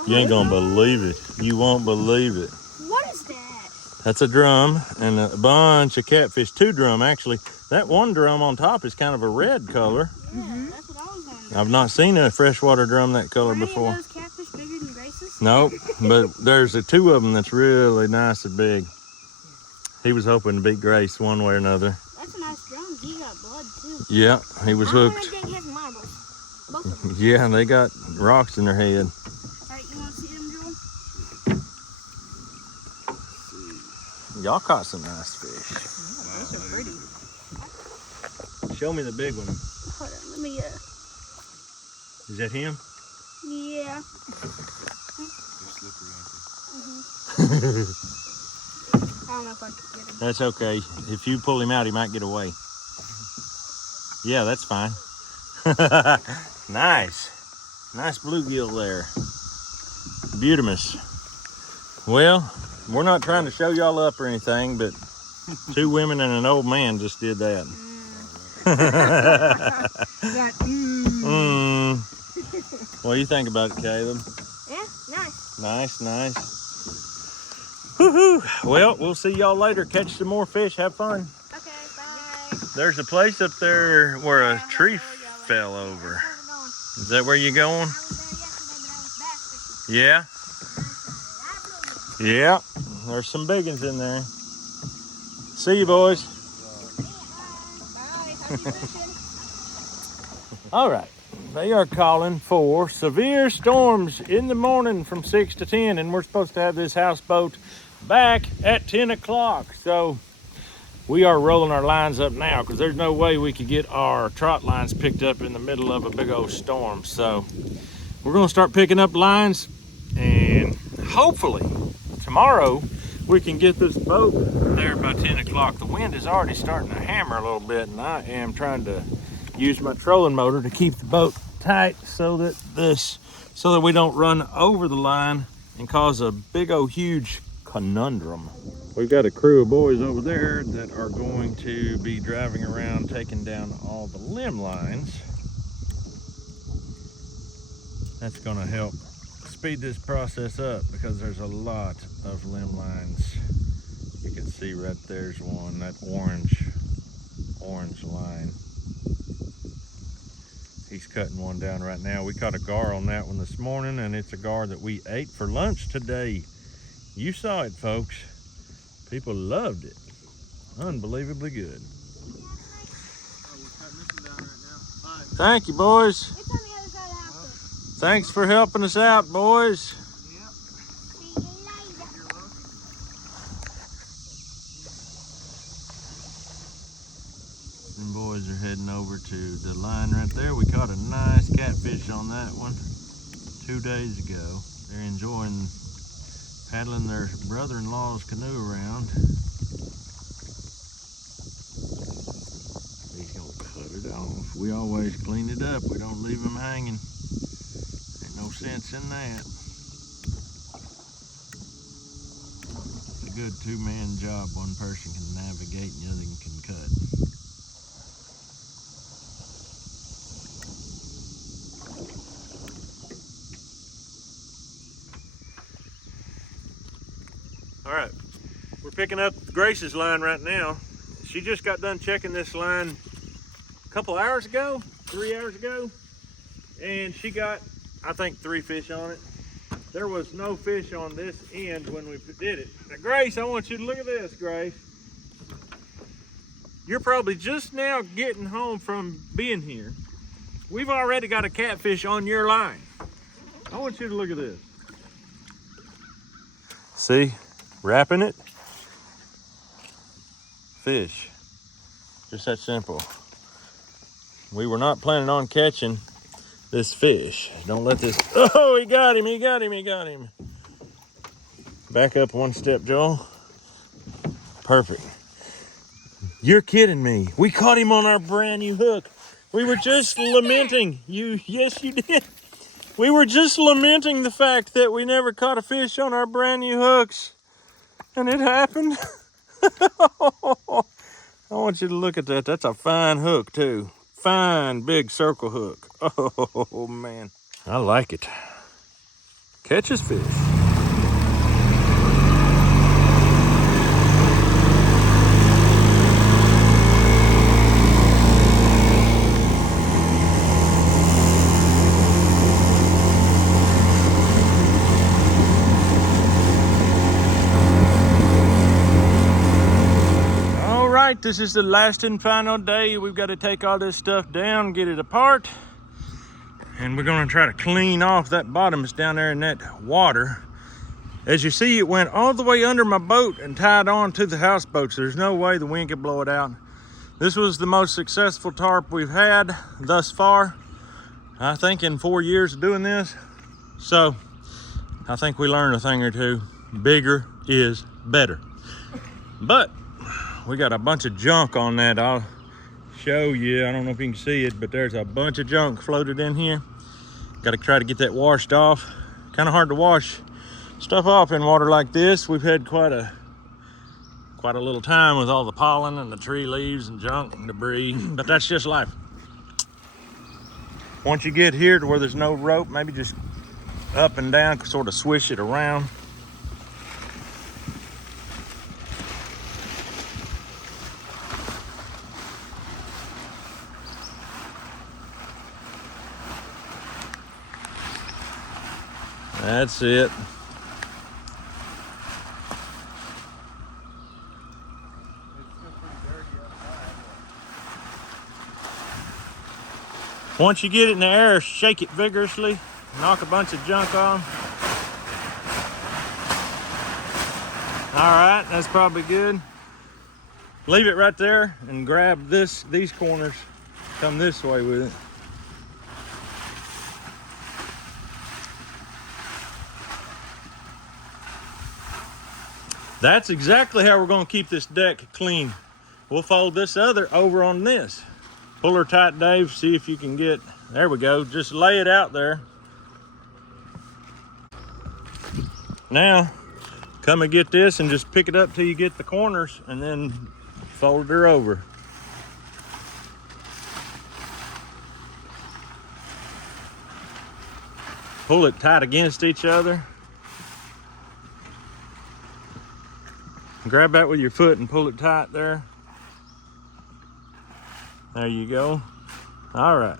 You ain't gonna believe it. You won't believe it. what is that? That's a drum and a bunch of catfish. 2 drum actually. That one drum on top is kind of a red color. Yeah, that's what I was wondering. I've not seen a freshwater drum that color Are any before. of those catfish bigger than Grace's? Nope, but there's 2 of them that's really nice and big. He was hoping to beat Grace one way or another. That's a nice drum. He got blood too. Yeah, he was I don't hooked. think he has marbles. Both of them. Yeah, they got rocks in their head. Alright, you want to see them, Joel? Y'all caught some nice fish. Yeah, those are pretty. Show me the big one. Hold on, let me, Is that him? yeah. don't know if I could get him. That's okay. If you pull him out, he might get away. Yeah, that's fine. Nice. Nice bluegill there. Beautimus. Well, we're not trying to show y'all up or anything, but 2 women and an old man just did that. What do you think about it, Caleb? Yeah, nice. Nice, nice. Woohoo! Well, we'll see y'all later. Catch some more fish. Have fun. Okay, bye. There's a place up there where a tree fell over. Is that where you're going? I was there yesterday, but I was bass fishing. Yeah? I blew it. Yeah. There's some big ones in there. See you, boys. Bye. Happy fishing. All right. They are calling for severe storms in the morning from 6 to 10, and we're supposed to have this houseboat back at 10 o'clock. So we are rolling our lines up now because there's no way we could get our trot lines picked up in the middle of a big old storm. So we're going to start picking up lines, and hopefully tomorrow we can get this boat there by 10 o'clock. The wind is already starting to hammer a little bit, and I am trying to use my trolling motor to keep the boat tight so that we don't run over the line and cause a big old huge conundrum. We've got a crew of boys over there that are going to be driving around taking down all the limb lines. That's going to help speed this process up because there's a lot of limb lines. You can see right there's one, that orange line. He's cutting one down right now. We caught a gar on that one this morning, and it's a gar that we ate for lunch today. You saw it, folks. People loved it. Unbelievably good. Thank you, boys. It's on the other side of the house. Thanks for helping us out, boys. See you later. Them boys are heading over to the line right there. We caught a nice catfish on that one 2 days ago. They're enjoying paddling their brother-in-law's canoe around. He's gonna cut it off. We always clean it up. We don't leave them hanging. Ain't no sense in that. It's a good 2-man job. One person can navigate and the other can cut. All right, we're picking up Grace's line right now. She just got done checking this line a couple hours ago, 3 hours ago, and she got, I think, 3 fish on it. There was no fish on this end when we did it. Now, Grace, I want you to look at this, Grace. You're probably just now getting home from being here. We've already got a catfish on your line. I want you to look at this. See? Wrapping it, fish, just that simple. We were not planning on catching this fish. Don't let this, oh, he got him. Back up 1 step, Joel. Perfect. You're kidding me. We caught him on our brand new hook. We were just lamenting. Yes, you did. We were just lamenting the fact that we never caught a fish on our brand new hooks. And it happened. I want you to look at that. That's a fine hook too. Fine big circle hook. Oh man, I like it. Catches fish. This is the last and final day. We've got to take all this stuff down, get it apart, and we're going to try to clean off that bottom that's down there in that water. As you see, it went all the way under my boat and tied on to the houseboat, so there's no way the wind could blow it out. This was the most successful tarp we've had thus far, I think, in 4 years of doing this. So I think we learned a thing or two. Bigger is better. But we got a bunch of junk on that. I'll show you. I don't know if you can see it, but there's a bunch of junk floated in here. Got to try to get that washed off. Kind of hard to wash stuff off in water like this. We've had quite a little time with all the pollen and the tree leaves and junk and debris, but that's just life. Once you get here to where there's no rope, maybe just up and down, sort of swish it around. That's it. Once you get it in the air, shake it vigorously, knock a bunch of junk off. All right, that's probably good. Leave it right there and grab these corners, come this way with it. That's exactly how we're gonna keep this deck clean. We'll fold this other over on this. Pull her tight, Dave, see if you can get, there we go. Just lay it out there. Now, come and get this and just pick it up till you get the corners and then fold her over. Pull it tight against each other. Grab that with your foot and pull it tight there. There you go. All right.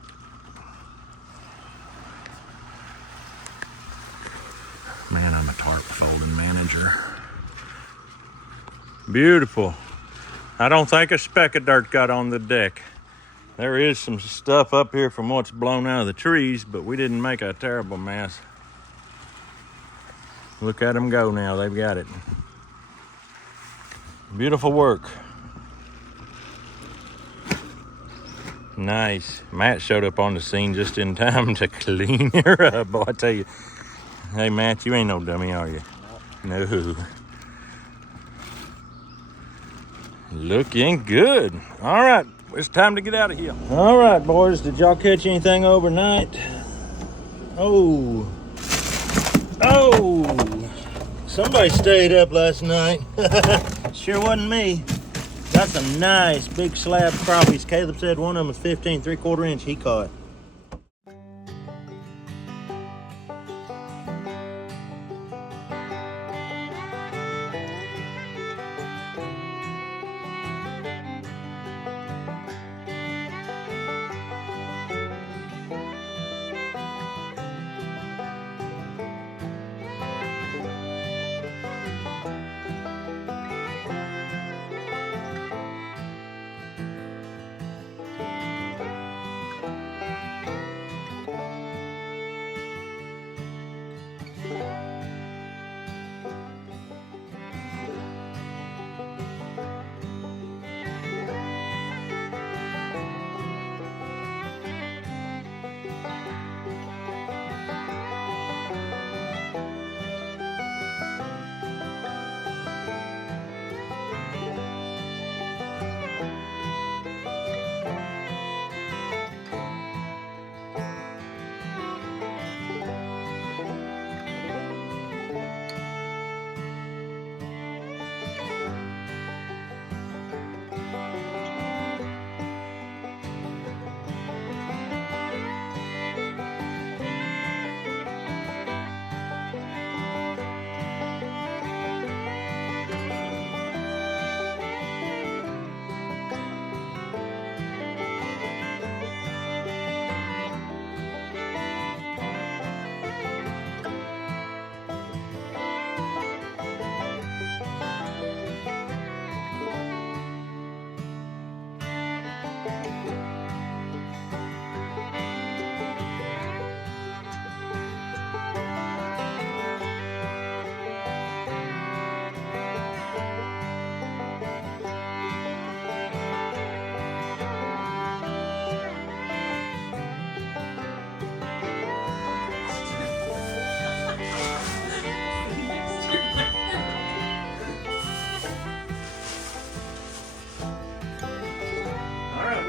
Man, I'm a tarp folding manager. Beautiful. I don't think a speck of dirt got on the deck. There is some stuff up here from what's blown out of the trees, but we didn't make a terrible mess. Look at them go now, they've got it. Beautiful work. Nice. Matt showed up on the scene just in time to clean her up. Boy, I tell you. Hey, Matt, you ain't no dummy, are you? No. Looking good. All right, it's time to get out of here. All right, boys, did y'all catch anything overnight? Oh. Somebody stayed up last night. Sure wasn't me. Got some nice big slab crappies. Caleb said one of them was 15 3/4 inch he caught.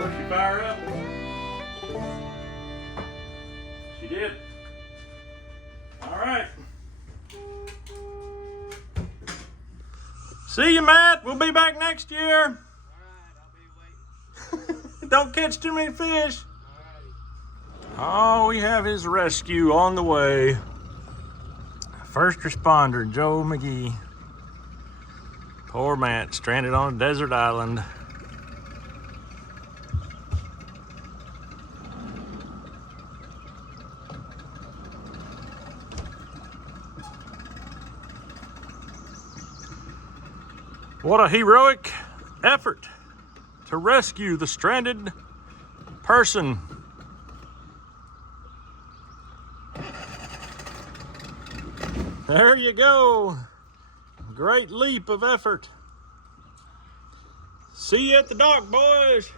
before she fire up? She did. All right. See you, Matt. We'll be back next year. Alright, I'll be waiting. Don't catch too many fish. Oh, we have his rescue on the way. First responder, Joe McGie. Poor Matt, stranded on a desert island. What a heroic effort to rescue the stranded person. There you go. Great leap of effort. See you at the dock, boys.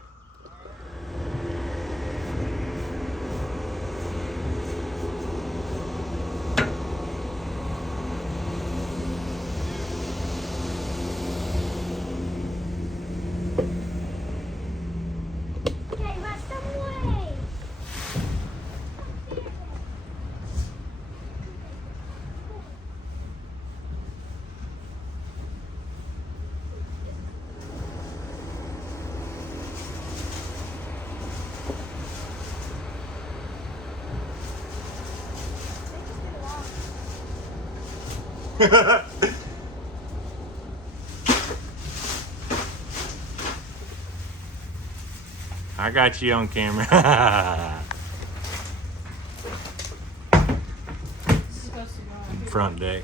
I got you on camera. Supposed to go on here. Front deck.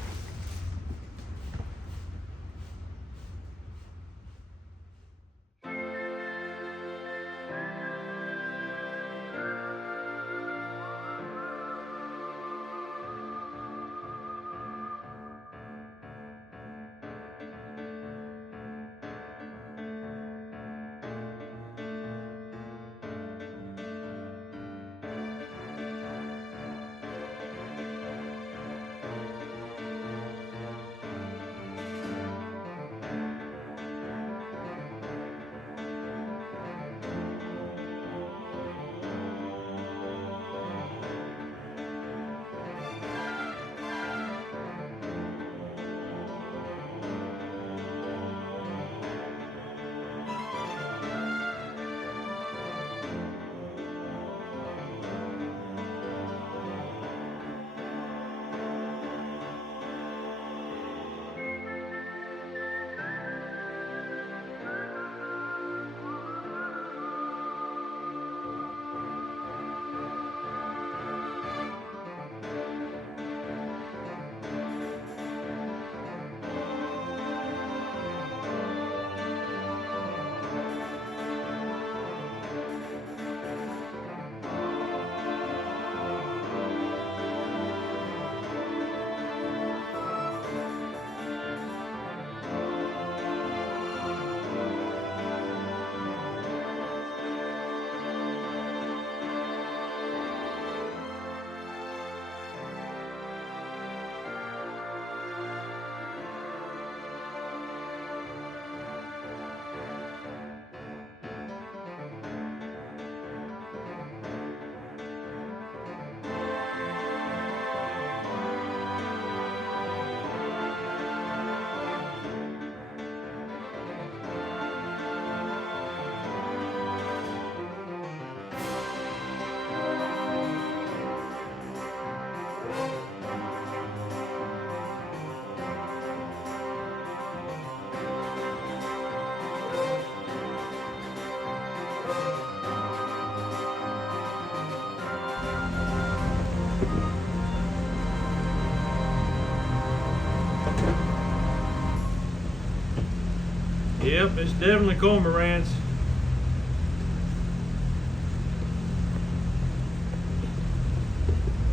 Yep, it's definitely cormorants.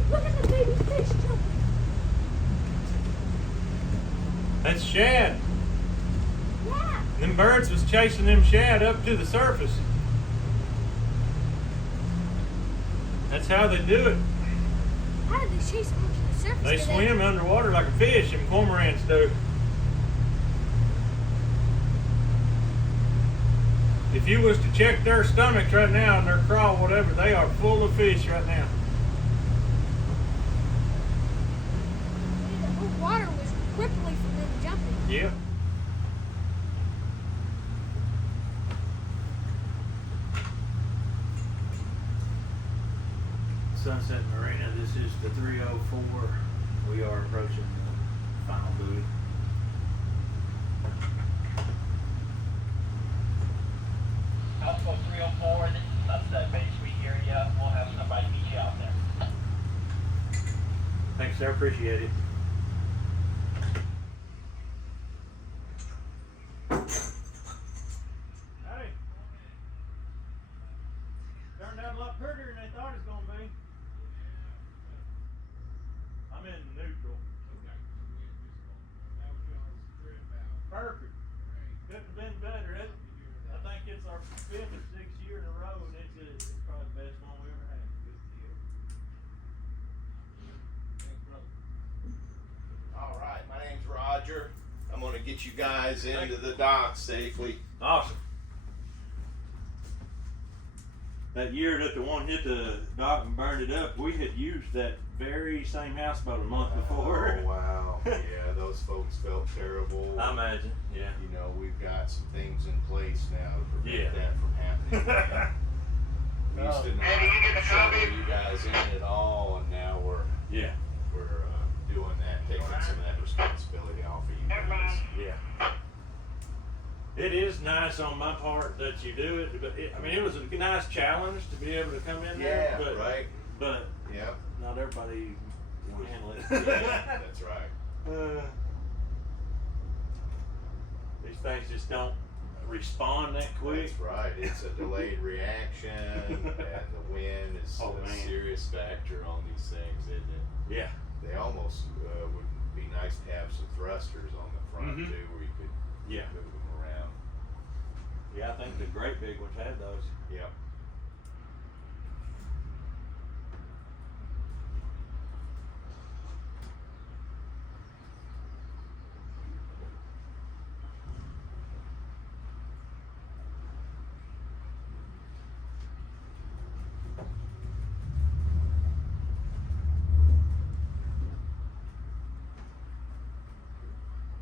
Look at the baby fish jumping. That's shad. Yeah. Them birds was chasing them shad up to the surface. That's how they do it. How did they chase them to the surface? They swim underwater like a fish, and cormorants do. If If you was to check their stomachs right now and their craw, whatever, they are full of fish right now. The whole water was rippling from them jumping. Yep. Sunset Marina, this is the 304. We are approaching the final buoy. Houseboat 304, this is Sunset Bay Suite area. We'll have somebody meet you out there. Thanks, sir. Appreciate it. Hey. Turned out a lot prettier than they thought it was going to be. I'm in neutral. Perfect. Couldn't have been better. I think it's our 5th or 6th year in a row, and it's probably the best one we ever had. Good deal. Thanks, brother. All right, my name's Roger. I'm going to get you guys into the dock safely. Awesome. That year that the one hit the dock and burned it up, we had used that very same houseboat a month before. Oh, wow. Yeah, those folks felt terrible. I imagine, yeah. You know, we've got some things in place now to prevent Yeah. that from happening. We used to not shovel you guys in at all, and now we're doing that, taking some of that responsibility off of you guys. Yeah. It is nice on my part that you do it, but it was a nice challenge to be able to come in there. Yeah, right. But Yep. not everybody can handle it. Yeah, that's right. These things just don't respond that quick. That's right. It's a delayed reaction, and the wind is a serious factor on these things, isn't it? Yeah. They almost would be nice to have some thrusters on the front too, where you could move them around. Yeah, I think the great big ones had those. Yep.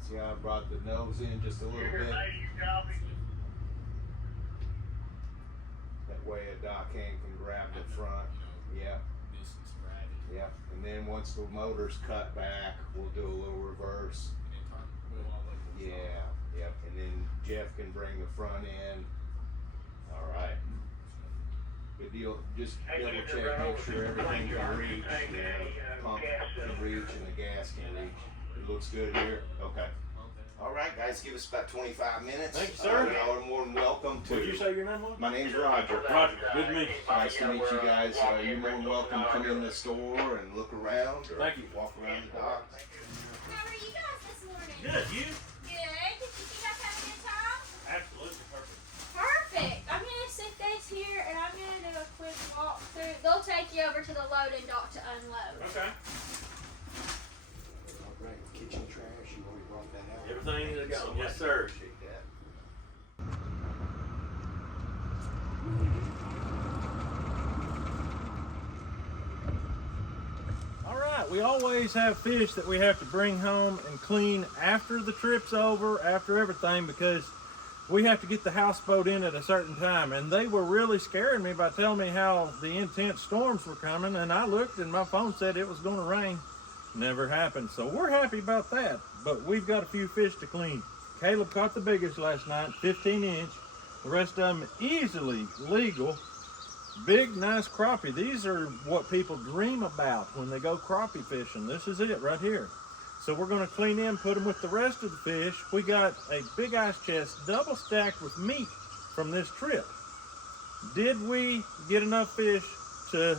See how I brought the nose in just a little bit? That way a dockhand can grab the front. Yep. Yep. And then once the motor's cut back, we'll do a little reverse. Yeah. Yep. And then Jeff can bring the front in. All right. Good deal. Just double check, make sure everything can reach. The pump can reach and the gas can reach. It looks good here. Okay. All right, guys, give us about 25 minutes. Thank you, sir. Y'all are more than welcome to. What did you say your name was? My name's Roger. Roger. Good to meet you. Nice to meet you guys. You're more than welcome to come in the store and look around or Thank you. walk around the docks. How are you guys this morning? Good. You? Good. Did you guys have a good time? Absolutely perfect. Perfect. I'm going to sit this here and I'm going to do a quick walk through. They'll take you over to the loading dock to unload. Okay. All right, kitchen trash. You already brought that out. Everything is going. Yes, sir. Appreciate that. All right, we always have fish that we have to bring home and clean after the trip's over, after everything, because we have to get the houseboat in at a certain time. And they were really scaring me by telling me how the intense storms were coming, and I looked and my phone said it was going to rain. Never happened, so we're happy about that. But we've got a few fish to clean. Caleb caught the biggest last night, 15-inch. The rest of them easily legal. Big, nice crappie. These are what people dream about when they go crappie fishing. This is it right here. So we're going to clean them, put them with the rest of the fish. We got a big ice chest double stacked with meat from this trip. Did we get enough fish to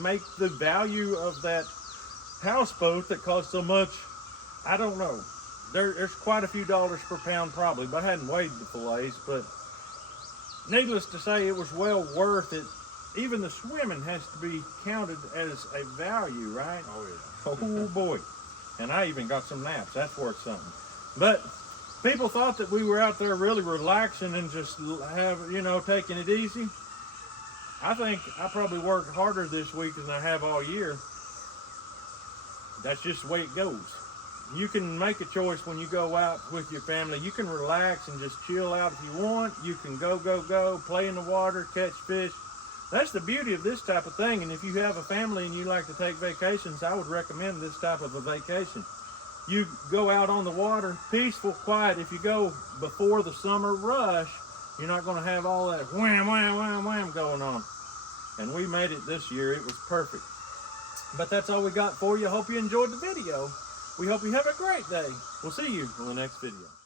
make the value of that houseboat that cost so much? I don't know. There's quite a few dollars per pound probably, but I hadn't weighed the fillets. But needless to say, it was well worth it. Even the swimming has to be counted as a value, right? Oh, yeah. Oh boy. And I even got some naps. That's worth something. But People thought that we were out there really relaxing and just taking it easy. I think I probably worked harder this week than I have all year. That's just the way it goes. You can make a choice when you go out with your family. You can relax and just chill out if you want. You can go, play in the water, catch fish. That's the beauty of this type of thing. And if you have a family and you like to take vacations, I would recommend this type of a vacation. You go out on the water, peaceful, quiet. If you go before the summer rush, you're not going to have all that wham, wham, wham, wham going on. And we made it this year. It was perfect. But that's all we got for you. I hope you enjoyed the video. We hope you have a great day. We'll see you in the next video.